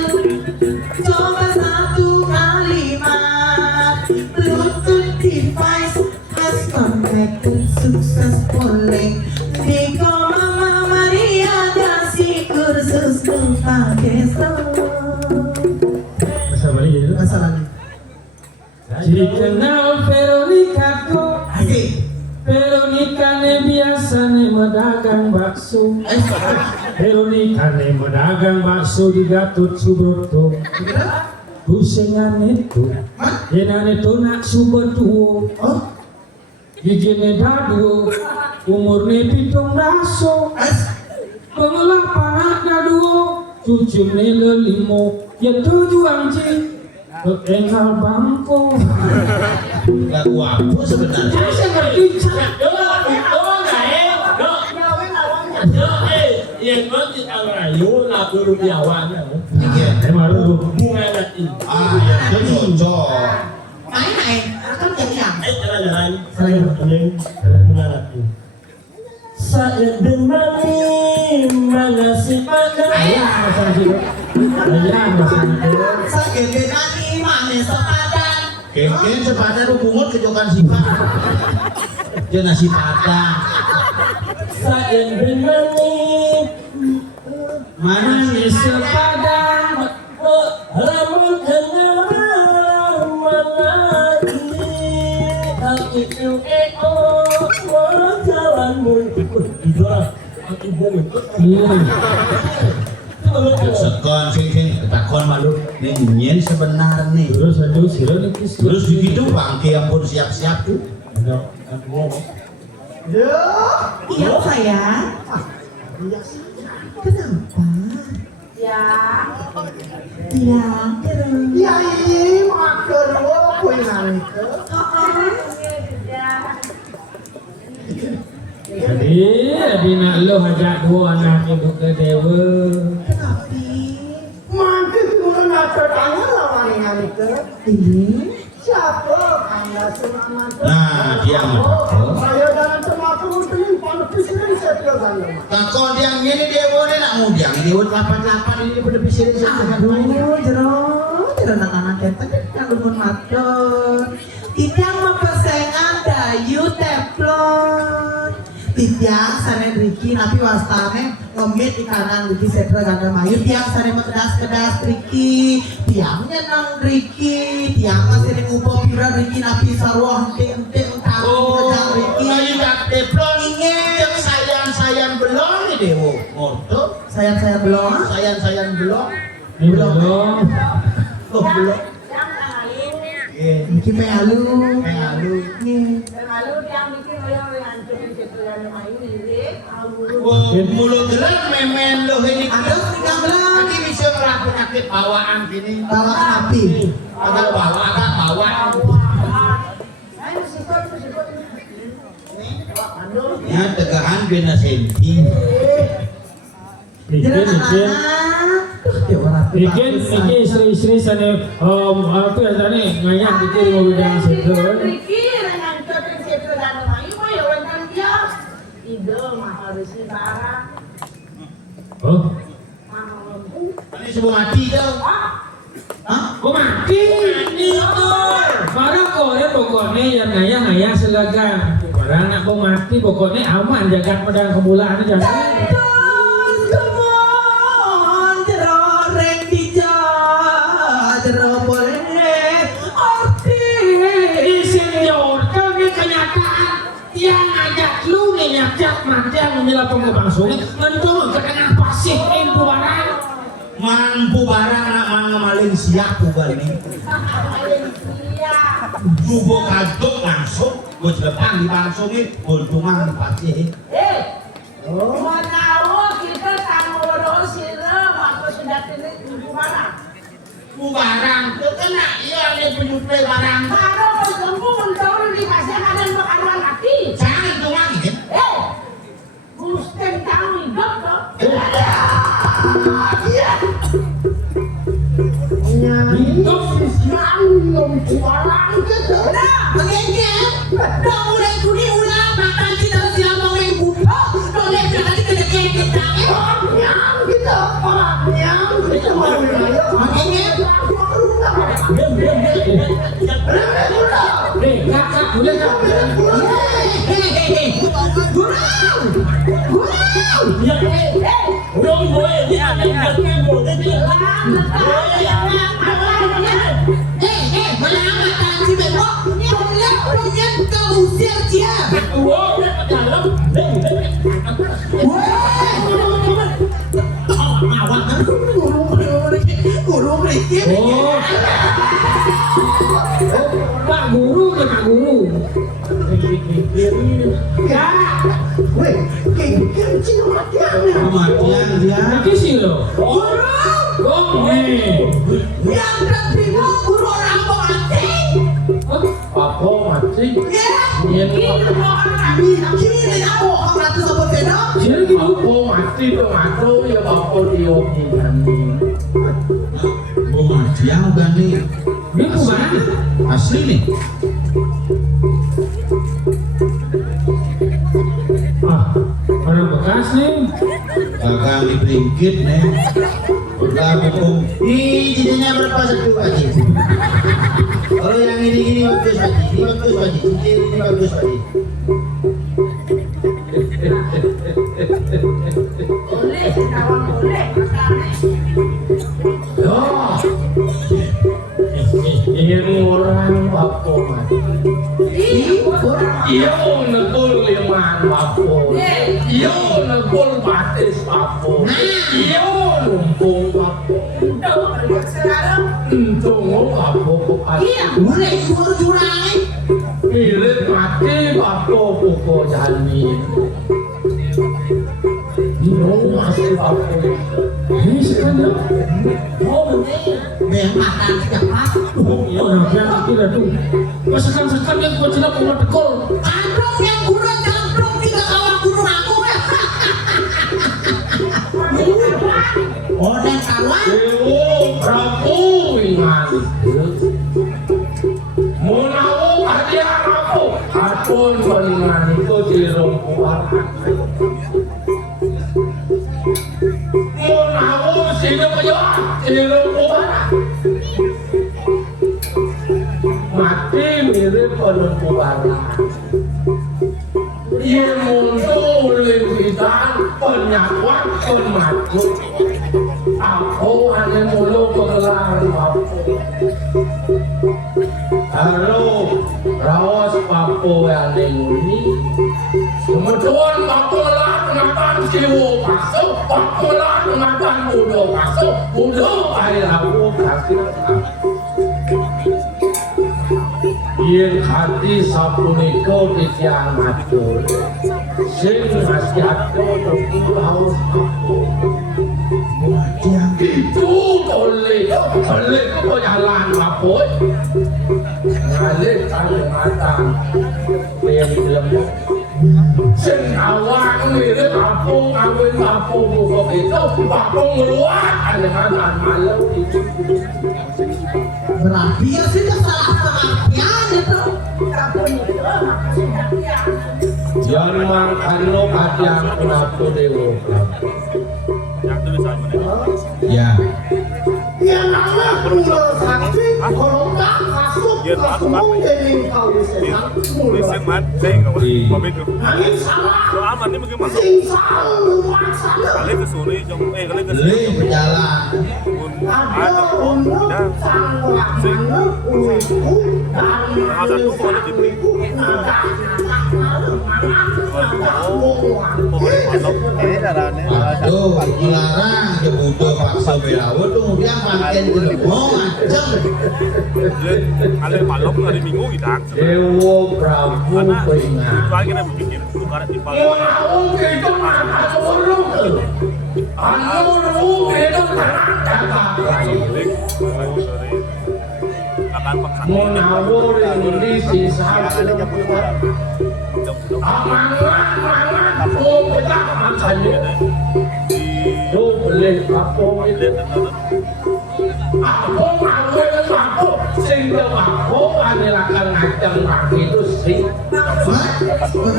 Coba satu kalimat Bluetooth device has connected successfully. Niko Mama Maria kasih kursus pakai bahasa Bali gitu bahasa Bali. jadi kenal Veronica kok Asik. Veronica ne biasa ne medagang bakso Veronica ne medagang bakso di Gatot Subroto Kusengan itu Yenan itu nak subetuo Gigine dadu umurne pitung daso Pengelapan ada duo cucu lelimo ya tujuan ci engal bangko Lagu apa sebenarnya? saya ngerti Yang nanti Rayu lagu rupiawan emang dulu bunga nanti. Yang itu cocok. Main, akan jadi yang Jalan-jalan. Bunga nanti. Saya demani mengasih pada. ayah masa itu segede nani manis sepadan. Kengkeng sepadan hubungan kejokan sifat. Dia nasi padang. Saya demani mana nih sepadan Ramun kenal mana ini Aku itu jalanmu Sekon sing takon malu nih nyen sebenar nih. terus aduh siro nikis Terus begitu bangke ampun siap-siap tuh. Iya sayang. Kenapa? Ya, Iya. ya ini makan apa yang jadi nak lo ajak dua anak ibu ke dewa Kenapa? Mantap tuh nak tanya lawan yang itu. Ini Siapa? Anda semua Nah, dia mah. Saya dalam semua kemudian pada pisau saya bilang. Takon yang ini dia boleh nak ngundang ini buat 88 ini pada pikirin saya. aduh jero anak-anak kita kan kalau mau mato balon. Titiang mempesengan dayu teplon. Titiang sare Riki napi wastane ngemit ikanan Riki setra ganda mayu. Tiang sare kedas-kedas Riki. Tiang nyenang Riki. Tiang masih ngupo pira Riki napi sarwa henti-henti Oh, tanggung Riki. lain dak teplon jeung sayang-sayang belon nih dewo. Ngoto, Sayang-sayang belum. sayang-sayang belon. Belum. Oh, belon. Yang lalu, Iya, Riki pengalu. pengalu. yang lalu yang bikin yang hancur di situ yang mayu lirik, Wah, mulut gelar memen lo ini. Ada tinggal belang. Ini bisa ngerak penyakit bawaan gini. Bawaan api. Agak bawaan. Ayo sikut. Ya, tegahan bina senti. Bikin. Bikin istri-istri sana apa ya tadi ngayang bikin mobil yang situ. Riki yang hancur di situ yang mayu mah ya wantan dia. Ide mah harus barang. Oh, Ini semua mati kau. kok mati? Barang korea pokoknya yang ngayang selaga. Barang nak kau mati pokoknya aman jagat pedang kemulaan jangan. Yang ngajak lu nih ngajak mati yang membela pengembang sungai menurut ke tengah pasir empu barang Mampu barang anak mana maling siap bukan nih. Bubo kaduk langsung, gue depan di langsung nih, buntungan pasti. Menawa kita tanggung sirem atau sudah tidak ibu barang. Barang itu kena iya nih penyuplai barang. Kalau bertemu untuk dikasih ada makanan mati. Jangan tuh lagi. Gusten tahu hidup toh. hidup Nanggung barang gitu. Makanya, dong udah kuni ulang makan kita siapa yang buka, dong dia berarti kita kita. Yang gitu, yang gitu. Makanya, kakak boleh kak oh Pak Guru ke Pak Guru Kematian dia. lagi sih lo yang bingung guru orang mati. apa mati Kini aku orang ratu sama beda. jadi gitu Aku mati tuh ngaco ya bapak diomongan. Kematian udah nih. ini kemana Asli nih. orang bekas nih Kakak dibringkit nih. Udah hukum. Ini jadinya berapa satu aja. Kalau yang ini bagus aja. Ini bagus aja. Ini bagus aja. Boleh, kawan boleh. Ini orang bapak mati. Iya negul liman bapak. Iya negul batis bapak. Iya lumpung bapak. Sekarang Tunggu bapak. Boleh guru curang. Pilih mati bapak pokok janin. Ini masih bapak. ini sekarang Yang makan siapa? orang yang tidak tuh sekarang yang kau tidak mau tekol Kandung yang guru kandung tiga kawan guru aku. Oh dan kawan. Dewo Prabu ingat. Munawu hadiah aku. Apun palingan itu dirumpuan. Munawu sini aja dirumpuan. mati mirip penunggu barang. Ia muncul limpitan penyakwat pemakut. Aku hanya mulu kegelar Papu. Halo, rawas Papu yang ini. Kemudian Papu lah pengatan siwu pasuk, Papu lah pengatan budo pasuk, budo air aku kasih. Yen hati sapuniko titiang matur sing masih ado tuku haus aku itu oleh jalan apa ngalir tanya matang yang dilembut sing awak mirip apung awin apung kok itu apung ngeluar ada matang malam itu Berarti ya sudah salah pengertian itu. Yang mangkano kadang kenapa dewa. Ya. Yang anak punya sakti, kalau tak masuk ke semua jadi kau disesat mulu. Angin salah, sing salah masalah. Beli berjalan. Ada untuk sang lakmana uiku dan uiku Aduh, dilarang kebutuh paksa belawut kemudian makin gelembong macam. Dewa Prabu peringat. Menawur ini sisa amangat mau petak makannya lu boleh apa itu apa ngawin apa sehingga apa anilakan ngajang kaki itu sih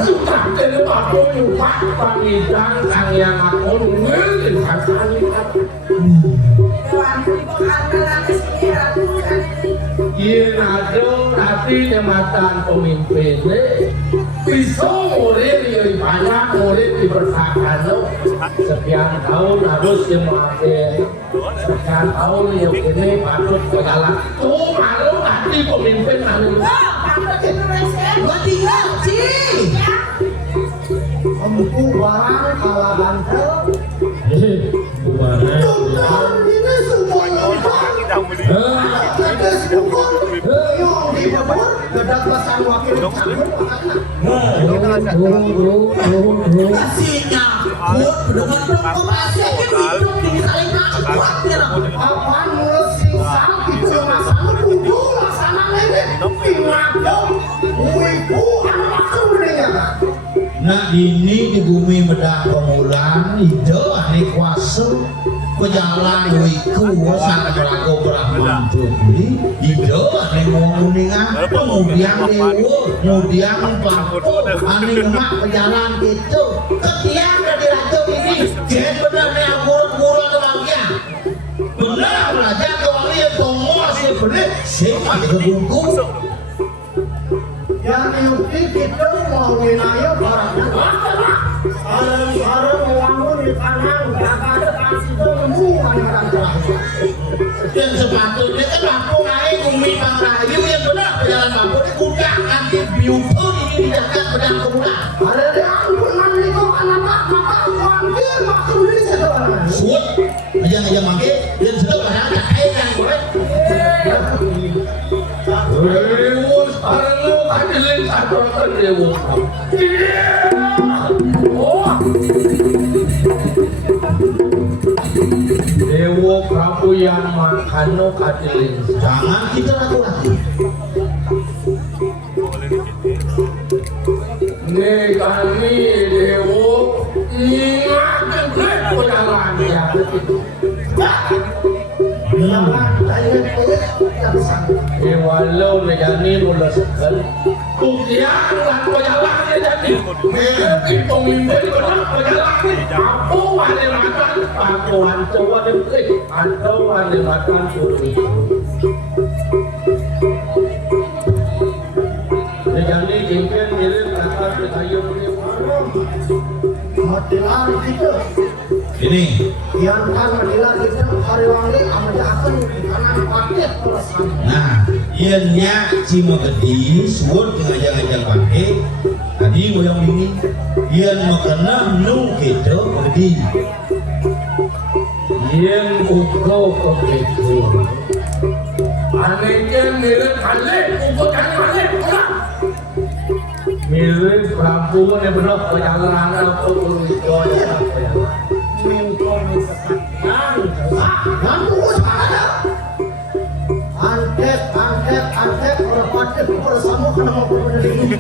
suka jadi apa nyupak pangidang sang yang aku ngilin kakani Yen ada nanti jembatan pemimpin bisa murid yang banyak murid diberkakan sekian tahun harus dimaafkan sekian tahun yang ini patut berjalan tuh malu nanti pemimpin nanti Gua tinggal sih. Empu barang kalah bantel. Tuhan ini semuanya Kasihnya buat bener-bener masih hidup di saling kuatnya. apaan mulus singsan itu masalah kudu laksana ini pingaku uiku anak langsung berinya. Nah ini di bumi medang pemulan hijau ahli kuasa pejalan wiku sang pelaku Brahman Bukli hijau ahli menguningan kemudian dewa kemudian pelaku ahli emak pejalan gitu ketiang dari raja ini jadi benar nih akurat-akurat kebahagiaan benar raja kewalia tomor si bener siapa dikebungkus Yang nyuti kita mau wilayah barangnya sarang-sarang wangun di kanan jaga depan situ semua orang terakhir dan sepatutnya kan mampu naik bumi Pangrayu yang benar pejalan mampu ini kuda nanti biutur ini dijaga pedang kemudian ada yang pernah itu anak maka wanggil maksud ini setelah suut aja mangke dan sudah barang tak air yang boleh Dewa sekarang lu kadilin sadarkan Dewa Dewa Prabu yang makano kadilin jangan kita ragu-ragu nih kami Dewa ingat pejalan ya jangan tanya yang sama walau negani luleskan kukian dan pejalan jadi mungkin pemimpin benar pejalan aku wali makan aku hantu wali atau wali makan putih jadi jengkel mirip kata ketayung ini Matilar gitu. Ini Yang kan matilar gitu hari wangi amat akan kanan paket perasaan. nah ieu nya cima gede suwun ngajak-ngajak pake tadi goyang ini ieu makana nu kitu gede yang uko begitu anehnya mirip alik uko kan alik mirip rampungan yang benar perjalanan apa itu Antek orang paket orang sama kena mau berdiri.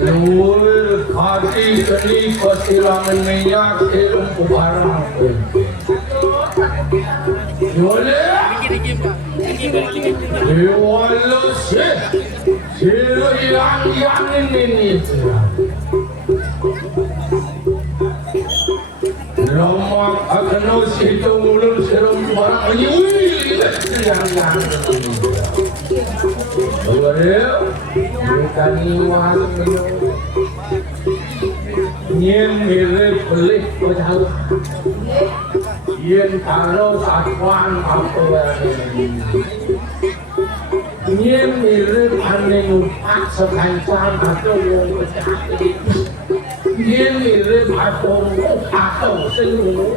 Lul kaki keni kesilangan minyak ilmu kubarang. Yole. Iwala sih. Silo yang ini. Lama akan situ ulun serum kubarang. Nyen mirip pelik berjauh Nyen kalau satuan apa Nyen mirip aneh ngupak sekancan atau yang berjati Nyen mirip atau seluruh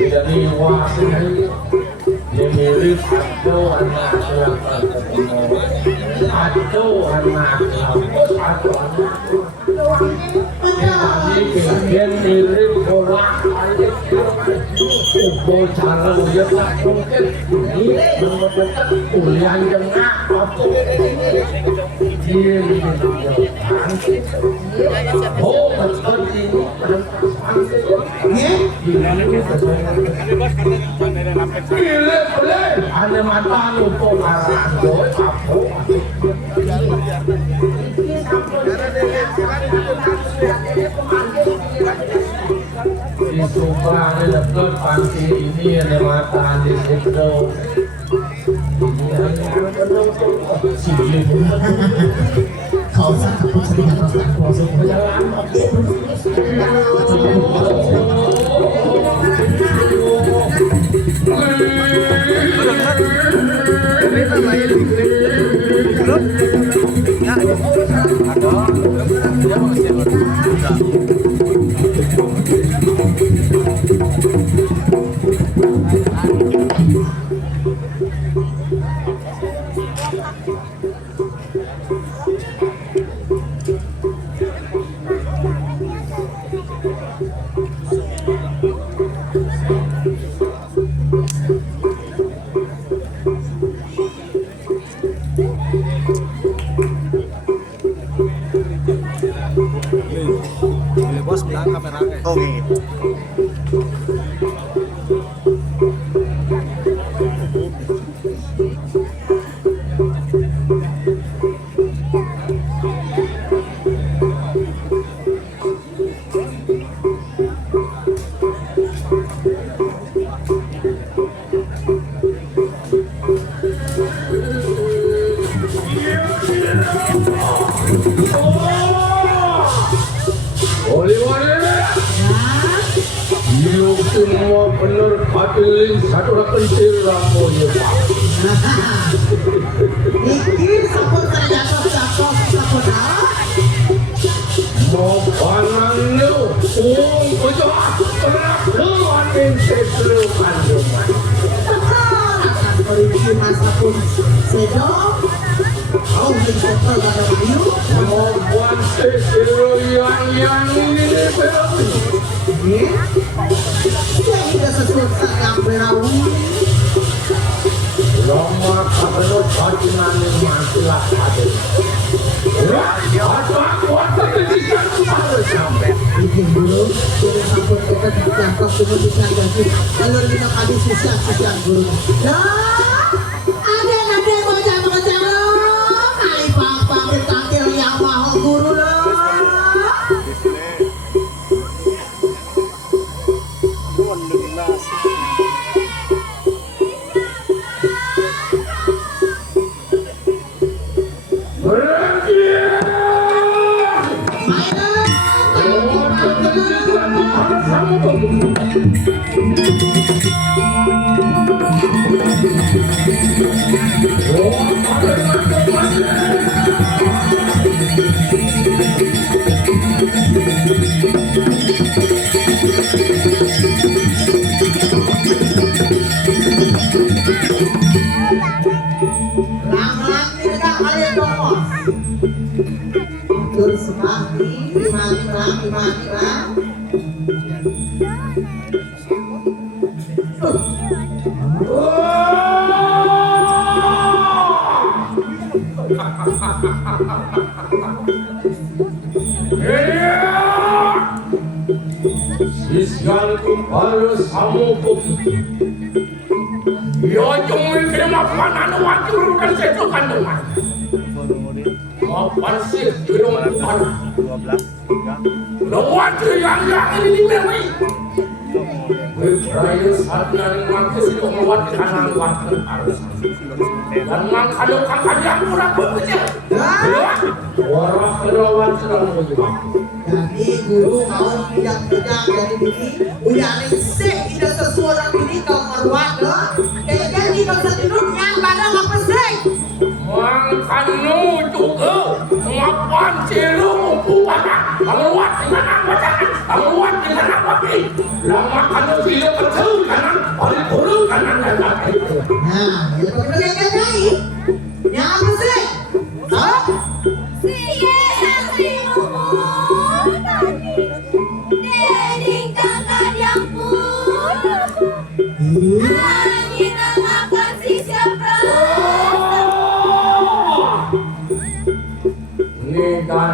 jadi wasin mirip atau anak atau anak kemudian mirip orang cara dia tak mungkin ini mengedekat kuliah yang apa oh betul ini ada mata lupa karang doi apa di Subang dekat panti ini ada mata di situ Kau usah takut sedih atau takut Bos bilang kamera semua benar hati satu rakyat rambonya Mikir sapot saya jatuh mau panang lu betul pernah keluarin setelah kandungan Betul masa pun sedok kau bisa pada bayu mau buat setelah yang ini berarti tidak sesuatu yang berawi. Lama kabenut batinan matilah ada. Waktu ketika harus sampai. Bikin guru, guru sampun kita dijangkau guru dijangkau. Kalau kita kali sisian guru. Nah, ada nanti bocah-bocah loh. Kai papa bertakil yang mau guru loh. Sisyanku harus samupuk. Yo cumi kena panan wajur kan setu kandungan. Apa sih kira panan? Wajur yang ini dimewi. Berkaya saatnya mangkis itu melewat kanan wajur harus. Dan mangkaduk kakak yang kurang bekerja. Orang kelawat sedang berjuang. Jadi guru mau tidak pedang dari diri, udah sih tidak sesuatu ini kau meruat loh. Jadi kau setidaknya pada apa sih? Mangkanu juga ngapain cilung buana, meluat dengan apa jangan, meluat dengan apa sih? Lama kanu cilung kecil kanan, paling burung kanan dan lagi. Nah, itu benar lagi. Yang apa sih? Hah?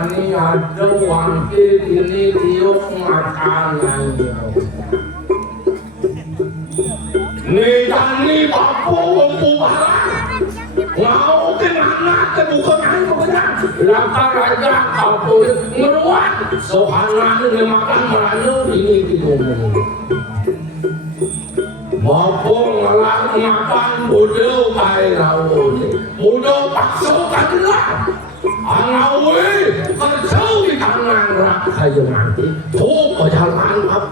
Ini ada wangkil ini tiup makanan. Ini bapu barang. Ngau kemana ke bukan hanya benar. Lakar raja kau pun meruat. Sohanan makan merana ini diomong. Maupun ngelak makan bodoh bayi laut. Bodoh paksukan lah. Angawe kerja di tangan rakyat nanti. Tuh kejalan apa?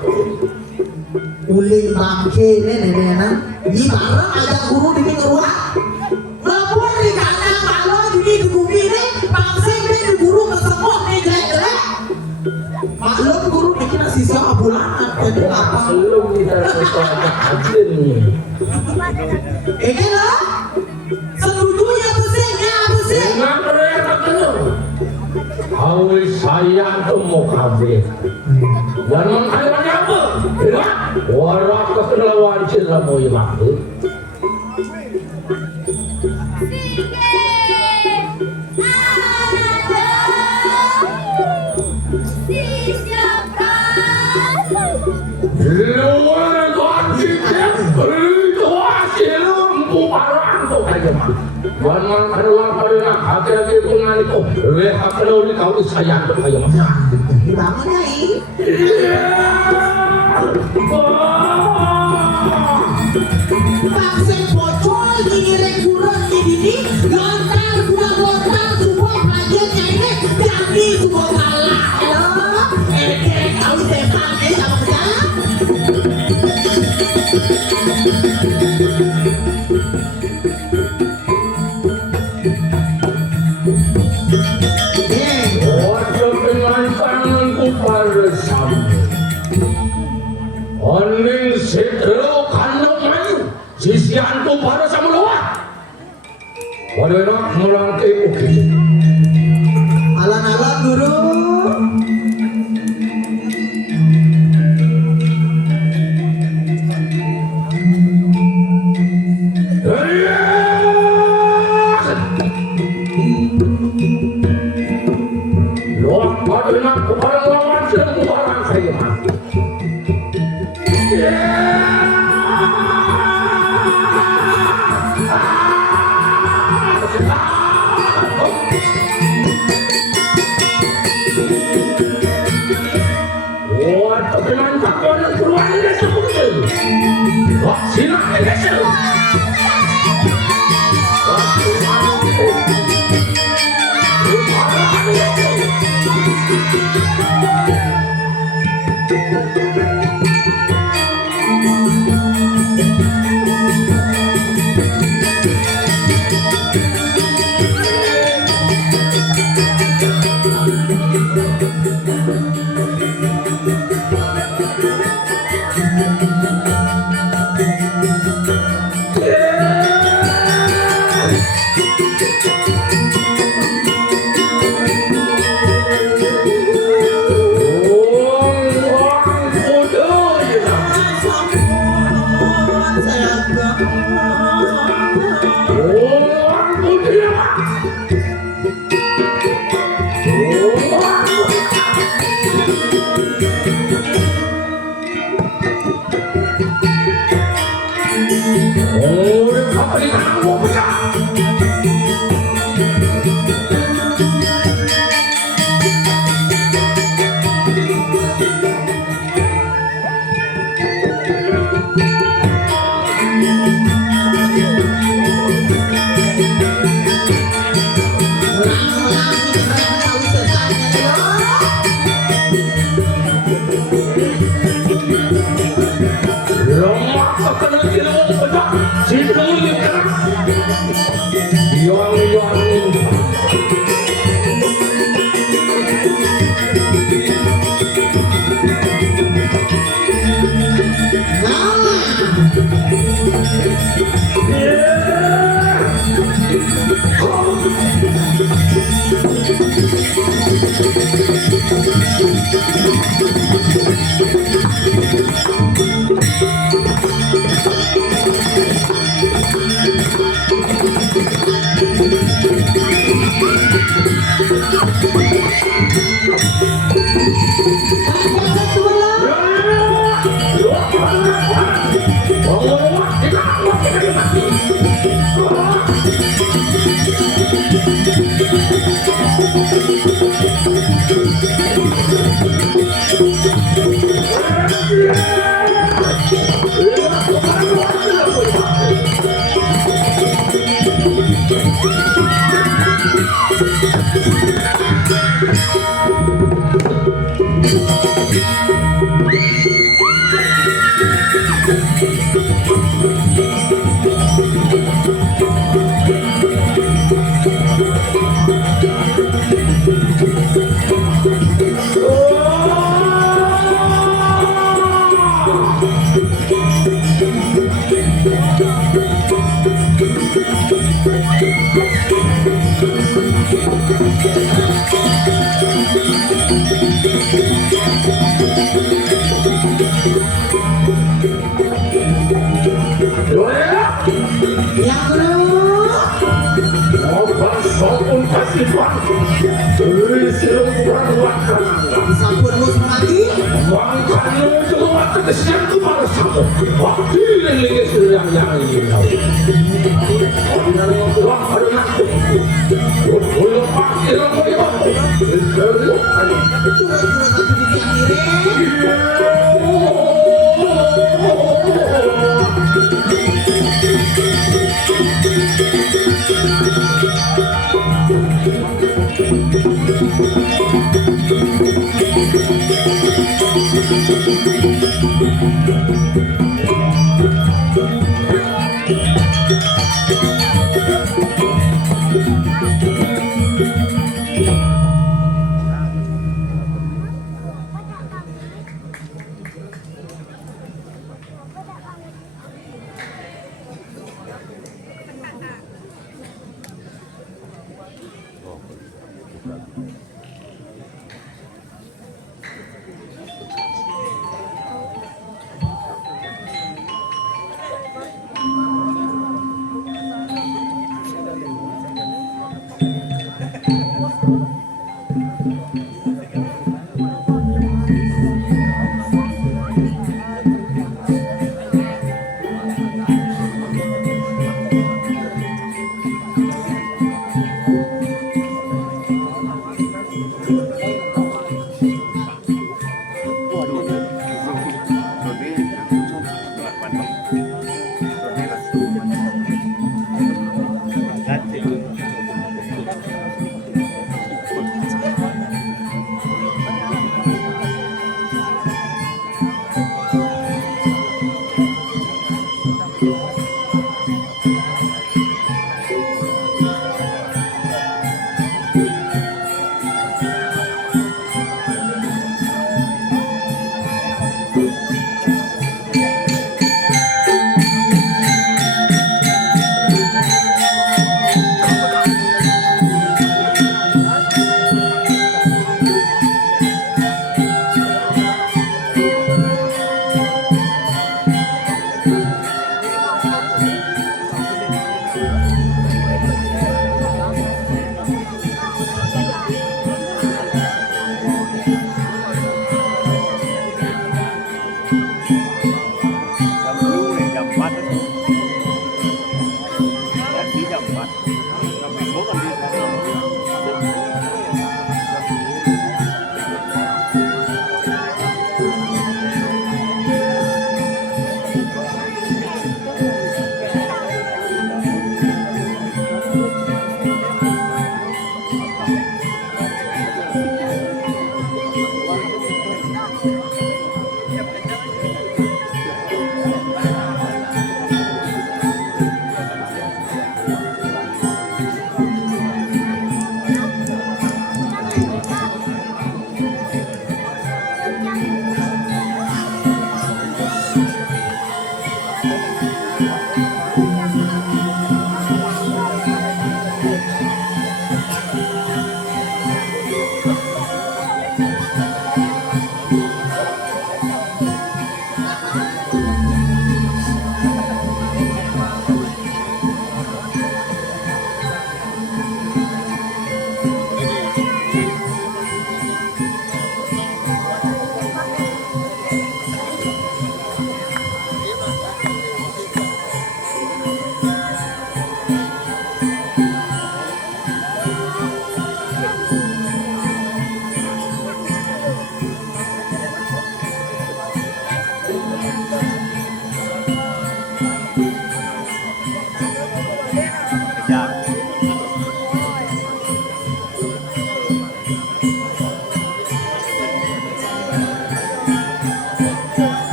Uling bangke nenek di barang ada guru di ngeruat. Maupun di kandang kalau di bumi ini bangsa ini di guru kesemut nih jelek. Maklum guru bikin siswa bulanan jadi apa? Belum bisa sesuatu hasil nih. Ini lah. Setujunya besarnya besar. Dengan mereka kenal. Awi sayang temu kabeh. Dan mengkhawatirkan apa? Ya, warak kekenalan ciramu yang maksud. Luar ganti itu hasil bubaran tuh aja mah. Wanman karuang karena hati-hati pengen itu. Leha kalau kau sayang tuh aja mah. Bangunnya ini. Bangsa bocor diiring kurang di dini. Lontar gua semua pelajarnya ini jadi semua kalah. Kau sepan sama berjalan. Waktu dengan tanganku bersama. Oning setelo kandung mayu. Sisianku pada sama luar. Waduh enak melangkai bukit. Alang-alang guru.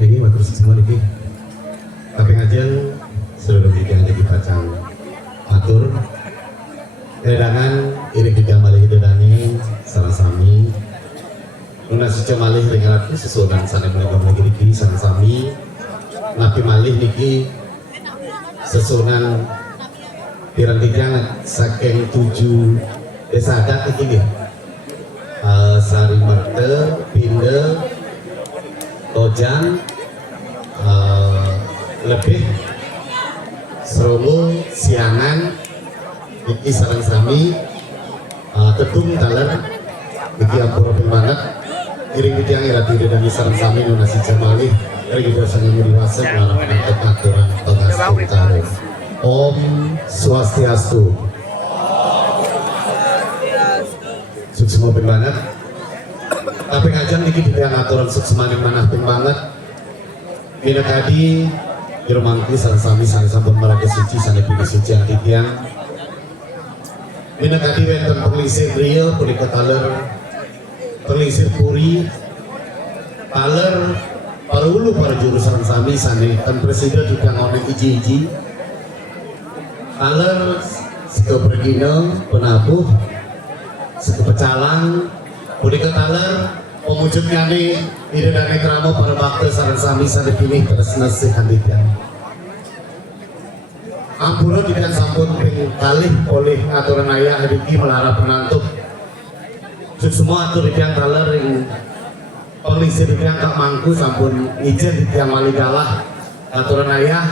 Ini matur semua niki. Tapi ngajian seluruh yang ada dipacang matur. Kedatangan iring tiga malih dedani sareng sami. Lunasi malih ringalatku sesuatan sana menika lagi niki sareng sami. Napi malih niki sesunan pirang-pirang saking 7 desa adat iki nggih. Sari Merte, Pinde, Tojan, lebih Seromo, Siangan, iki sareng sami, Tedung Taler, iki ampura banget, iring tiang irati dan sareng sami nunasi jamali, iring dosa nyamuri wasen melakukan aturan togas utara. Om Swastiastu. Suksma banget. Tapi ngajan niki diberikan aturan suksemaning manah banget. Bina kadi dirumangki sareng sami sampun maraga suci sane bini suci ati tiang. Bina kadi wonten Perlisir Rio punika taler Perlisir Puri taler para ulu para jurusan sami sane kan presiden juga ngonek iji-iji kaler seke pergino penabuh seke pecalang punika kaler pemujudnya nih ide dan kramo para bakte sareng sami sane pilih terus nasi kandidat ampura tidak sampun kalih oleh aturan ayah Riki melarang penantuk semua atur yang kaler yang polisi yang tak mangku sampun izin yang wali galah aturan ayah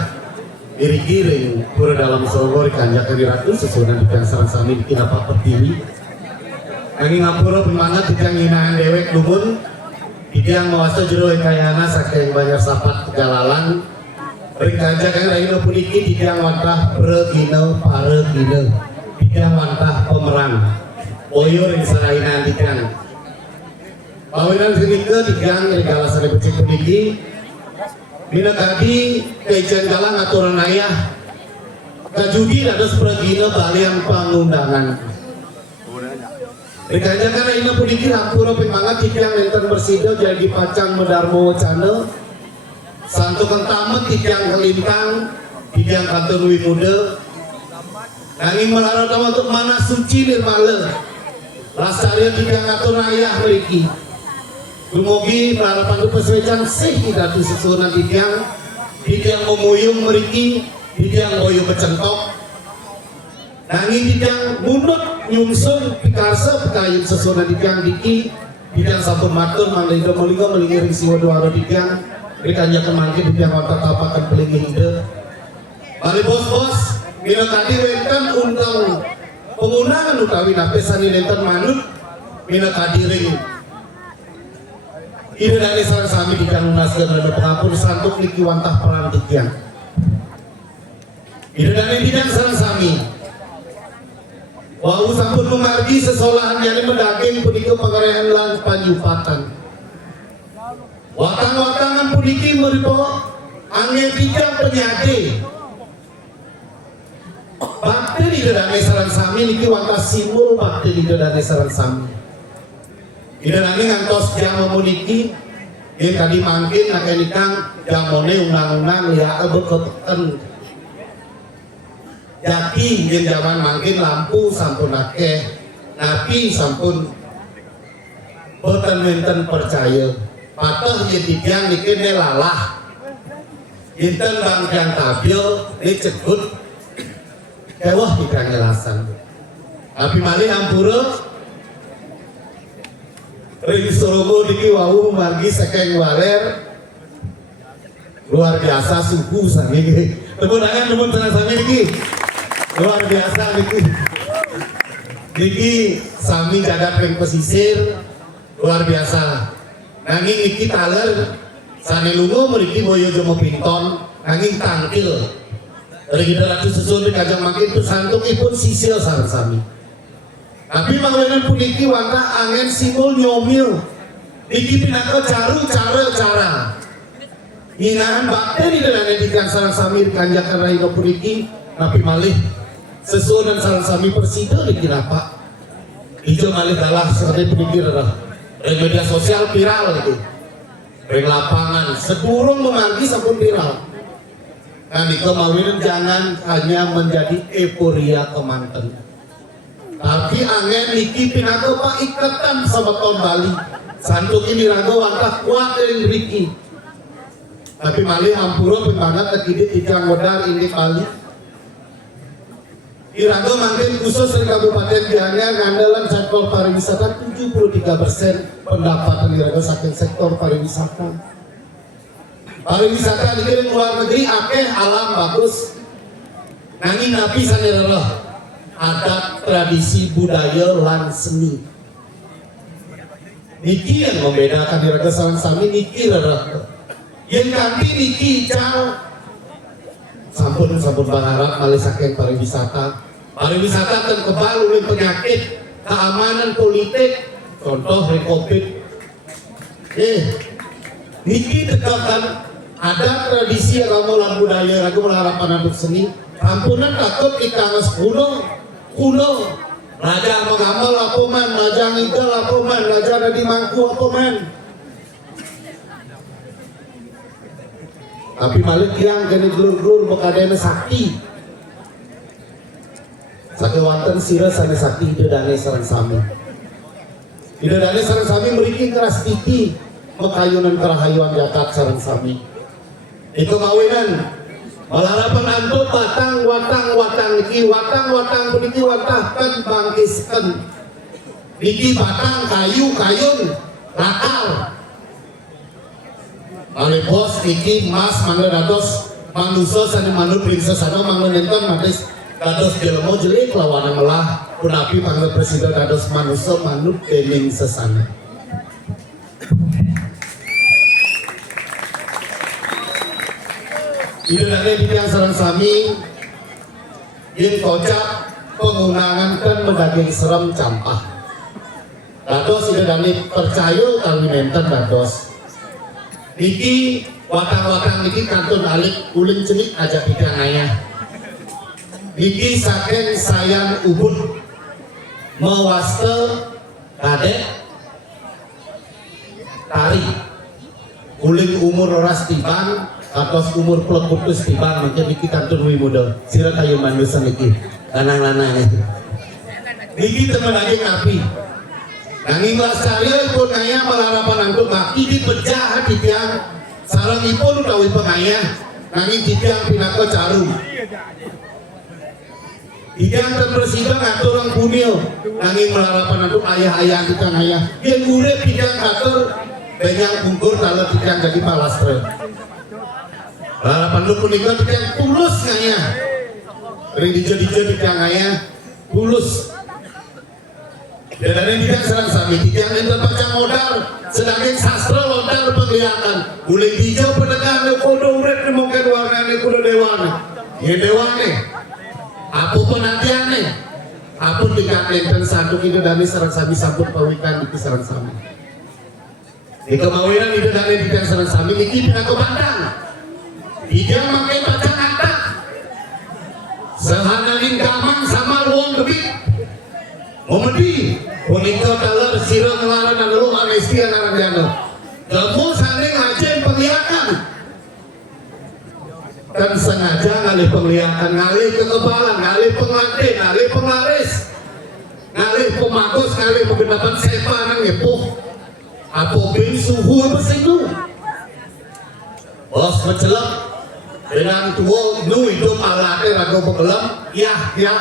diri giring pura dalam sorogor kanjakan diratu sesuai dengan sarang sami kenapa pertiwi lagi ngapura pemangat yang hinaan dewek dubun yang mewasa jero kayana saking banyak sapat tegalalan berkanjakan raina puniki yang wantah pregino paregino yang wantah pemerang oyor yang saraina antikan Pawinan kenika tigang regala sane becik puniki dina tadi kejen galang aturan ayah kajudi dados pregina balian pangundangan Rekanjakan ayeuna puniki hampura pimangat tigang enten bersido jadi pacang medarmo wacana santukan tamet tigang kelintang tigang kantun wimuda nanging melarang untuk mana suci nirmale rasanya tigang aturan ayah mriki Dumugi pelarapan itu peswecan sih tidak disusunan tidiang memuyung meriki, tidiang moyung mecentok nanging tidiang munut nyungsung pikarsa pekayun sesunan tidiang diki tidiang sampun matur malingga melingiring siwa duara tidiang berikanya kemangkin tidiang watak tapakan pelingi hide bali bos-bos mina tadi wenten undang pengundangan utawi napesani nenten manut mina tadi ring Ide dari sarang sami di kanunas dan ada pengapur santuk niki wantah perantikian. Ide dari bidang sarang sami. Wau sampun memargi sesolahan yang mendaging puniki pengerehan lan panjupatan. Watang-watangan puniki meripo angin bidang penyake. Bakti ide dari sarang sami niki wantah simbol bakti ide dari sarang sami. Ida lagi ngantos jam memuniki yang tadi mangkin nak nikang jamone undang-undang ya beketen jaki yang zaman mangkin lampu sampun akeh napi sampun boten percaya patah yang bikin lalah inten bangkang tabil dicegut kewah dikangelasan tapi malih ampura Ring Sorogo diki wau margi sekeng waler luar biasa suku sami tepuk tangan teman tangan sami diki luar biasa diki sami jagat ring pesisir luar biasa nanging iki taler sane lungo mriki boyo jomo pinton nanging tangkil ring ratu susun di kajang makin tu santukipun sisil sareng sami tapi manglenan puniki wantah angin simbol nyomil niki pinaka caru cara hinaan bakte di dalam edikan sarang sami kanjakan raino puniki tapi malih sesuai dan sarang sami persido di kinapa hijau malih kalah seperti puniki media sosial viral itu ring lapangan seburung memanggil sampun viral nah niko mawin jangan hanya menjadi euforia kemanten tapi angin niki pinako pak ikatan sama tahun Bali santuk ini rago wantah kuat dari Riki tapi malih hampura pembangat terkidit ikan modal ini Bali irago mangkin khusus dari Kabupaten Gianyar ngandalan sektor pariwisata 73% pendapatan irago saking sektor pariwisata di luar negeri akeh alam bagus nanging napi sanerah adat tradisi budaya lan seni niki yang membedakan di raga sarang sami niki rara yang kanti niki cal sampun berharap malih saking pariwisata dan kebal oleh penyakit keamanan politik contoh Covid niki dekatan ada tradisi agama lan budaya raga harapan untuk seni ampunan takut ikangas kuno raja mengamal apa man, raja ngidal apa man, raja ada di mangku apa man tapi malik yang kene glur-glur bekadene sakti sakewanten sira sane sakti idedane sareng sami idedane sareng sami mriki keras tiki mekayunan kerahayuan jakat sareng sami itu kawinan balarapan antut watang niki watang puniki watahkan bangkiskan niki batang kayun lakal oleh bos iki mas mangga dados manusia sani manut princess atau mangga nenten matis dados jelema jelek lawan melah punapi mangga presiden dados manusia manut dening sesana idedane bidang sareng sami yen kocak pengunangan mendaging serem campah dados idedane percaya kali nenten dados niki watang-watang niki kantun alik uling cenik aja bidang ayah niki saking sayang ubud mewaste kadek tari uling umur roras timbang atos umur peleputus timbang mungkin niki kantun wimudo sira kayu manusia niki lanang-lanang niki temen lagi ngapi nanging lastari pun ayah melarapan angkut maki dipejah di tiang sarangipun utawi pengayah nanging di tiang pinaka carum di tiang dan presiden ngatur orang punil nanging melarapan angkut ayah-ayah kita ayah yang urip di tiang ngatur banyak bungkur kalau di tiang jadi palastre melarapan angkut punika di tiang tulus ngayah ring dijo-dijo di tiang ayah tulus dan ini tidak serang sami tidak ada baca modal sedangkan sastra modal penglihatan boleh hijau pendekan kudu urip mungkin warnanya kudu dewana ya dewane apa penantiannya apa dikatakan satu kita dari serang sami sambut pawikan di serang sami di kemawinan itu dari di serang sami ini tidak kebandang tidak makai baca kata sehanalin gamang sama luang debit Momedi, punika talar sira ngelaran anu amnesti anak jana. Kamu saling ngajeng penglihatan. Dan sengaja ngalih penglihatan, ngalih kekebalan, ngalih pengantin, ngalih penglaris, ngalih pemakus, ngalih penggendapan sepa nang ngepuh. Apa bin suhu apa sinu? Bos mencelak dengan tua nu hidup alate rago pegelam, ya.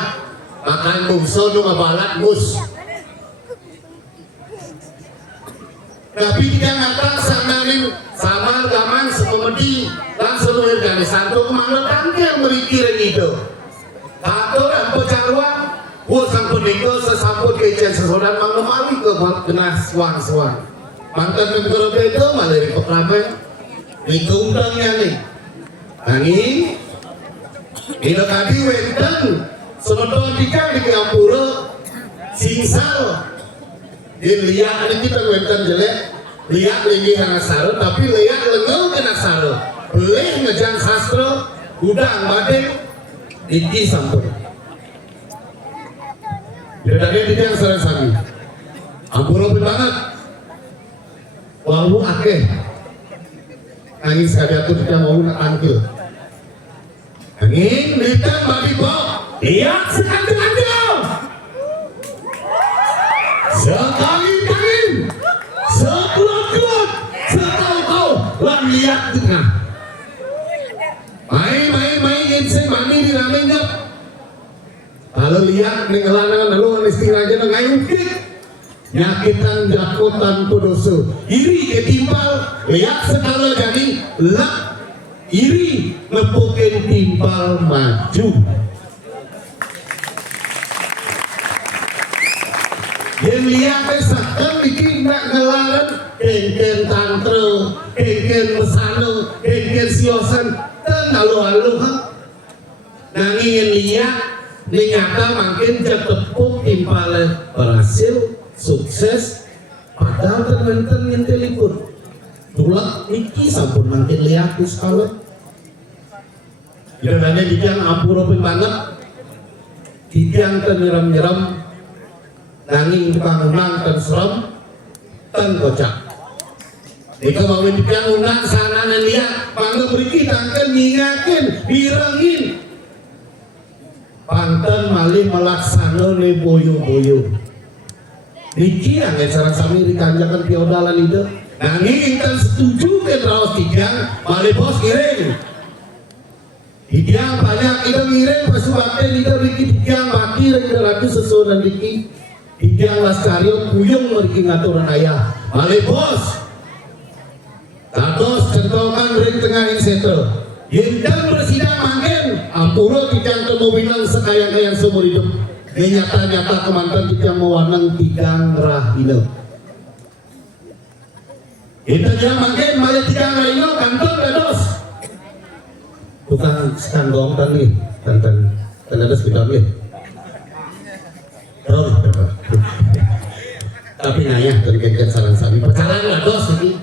Makan bungso nu ngabalat mus tapi dia ngata samarin samar gaman sekomedi dan seluruh dari santo kemana tangkir merikir gitu tato dan pecarwa gua sang peninggal sesambut kecian sesodan manglemali ke kena suang mantan negara beda malah di peklamen di keundangnya nih angin ini tadi wenten sementara tiga di Kampura singsal dilihat ini kita wenten jelek lihat lagi kena saro tapi lihat lengau kena saro boleh ngejang sastra udang badeng iki sampur bedanya di yang sareng sami ampura banget walau akeh angin sekali atur tidak mau nak angkil angin lihat babi bok iya sekali-kali sekali-kali sekelot-kelot setahu-tahu lan lihat tengah main inseng mani di namanya kalau lihat nengelanangan lalu ngesting aja ngayukit nyakitan dakotan tudoso iri ketimpal lihat sekala jadi lak iri nepukin timpal maju yang lihat pesakan bikin nak ngelaran kengken tantra kengken mesano kengken siosan dan alu-alu nanging yang lihat nyata makin jatepuk timpalnya berhasil sukses padahal teman-teman yang telipur tulak niki sampun makin lihat sekali dan hanya dikian ampura banget dikian tenyeram-nyeram nanging bangunan dan serem dan kocak Ika bawa dipiang undang sana lihat, mangga beri kita nyingakin, birengin. Panten malih melaksana ne boyo-boyo. Niki yang sareng sami dikanjakan piodalan itu. Nanging kita setuju ke raos tigang, malih bos kirim. Tigang banyak kita ngirim persubakten kita bikin tigang mati kita ratu sesuatu diki. Tigang laskario kuyung meriki ngaturan ayah. Malih bos. Tatos centongan ring tengah inseto. Yendang bersidang manggen ampura tigang temu bilang sekayang-kayang seumur hidup. Nyata-nyata kemantan tigang mewanang tigang rahino. Kita jangan manggen malah tigang rahino kantor dados. Tukang skandong tadi, tantan dados kita nih. Tapi nanya dari keket sarang sami percalang dados iki.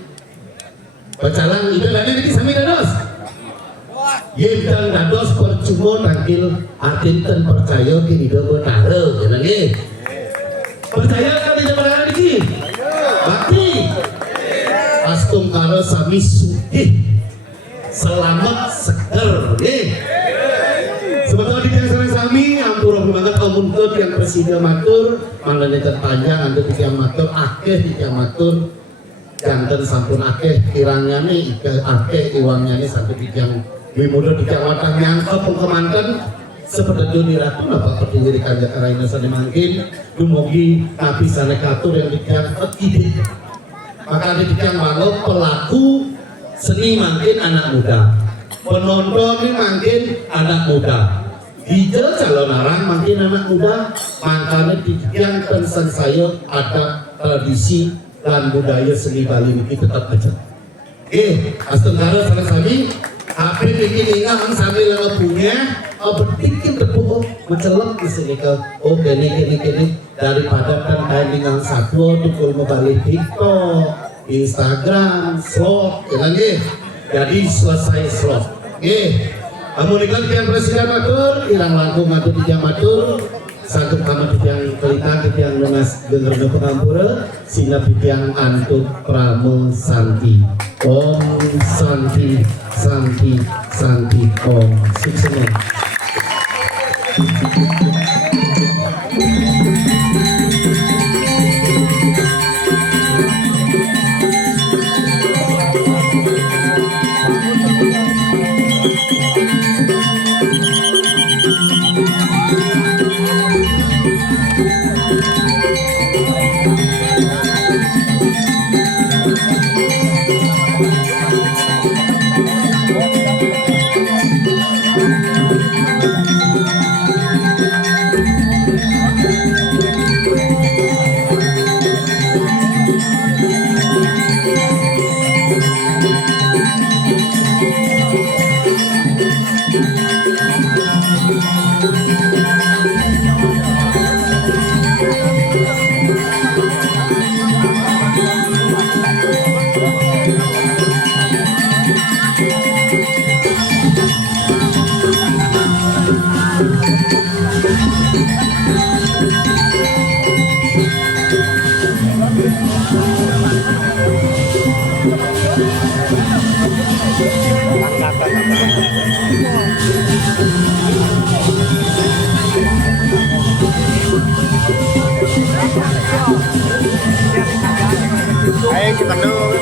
Percalang itu lagi iki sami dados. Yendang dados percuma tangkil atinten percaya kini do benare ya nggih. Percaya kan tidak benare iki? Bakti. Astung karo sami sugih. Selamat seger nggih. Sebetulnya di sareng sami ampura banget amun yang presiden matur mangane terpanjang anu tiyang matur akeh tiyang matur janten sampun akeh kirangane akeh iwangane sampai tiyang Wimudo di kawatan nyangka pengkemanten seperti di ratu apa berdiri kanjak raina sana mangkin dumugi tapi sana katur yang diangkat ide maka dikang mangut pelaku seni mangkin anak muda penonton ini mangkin anak muda hijau calon arang mangkin anak muda makanya dikang tensan saya ada tradisi dan budaya seni Bali ini tetap aja astengara sana sami apa bikin ingat sambil punya berpikir tepuk mencelok di sini ke gini daripada kan kain dengan satu tukul membalik TikTok, Instagram, slot, ya lagi. Jadi selesai slot. Amunikan yang presiden matur, hilang langsung matur tidak matur. Satu kamar yang kelihatan yang lunas dengar pengampura sehingga yang antuk pramo santi om santi santi santi om sukses. Ayo kita dulu.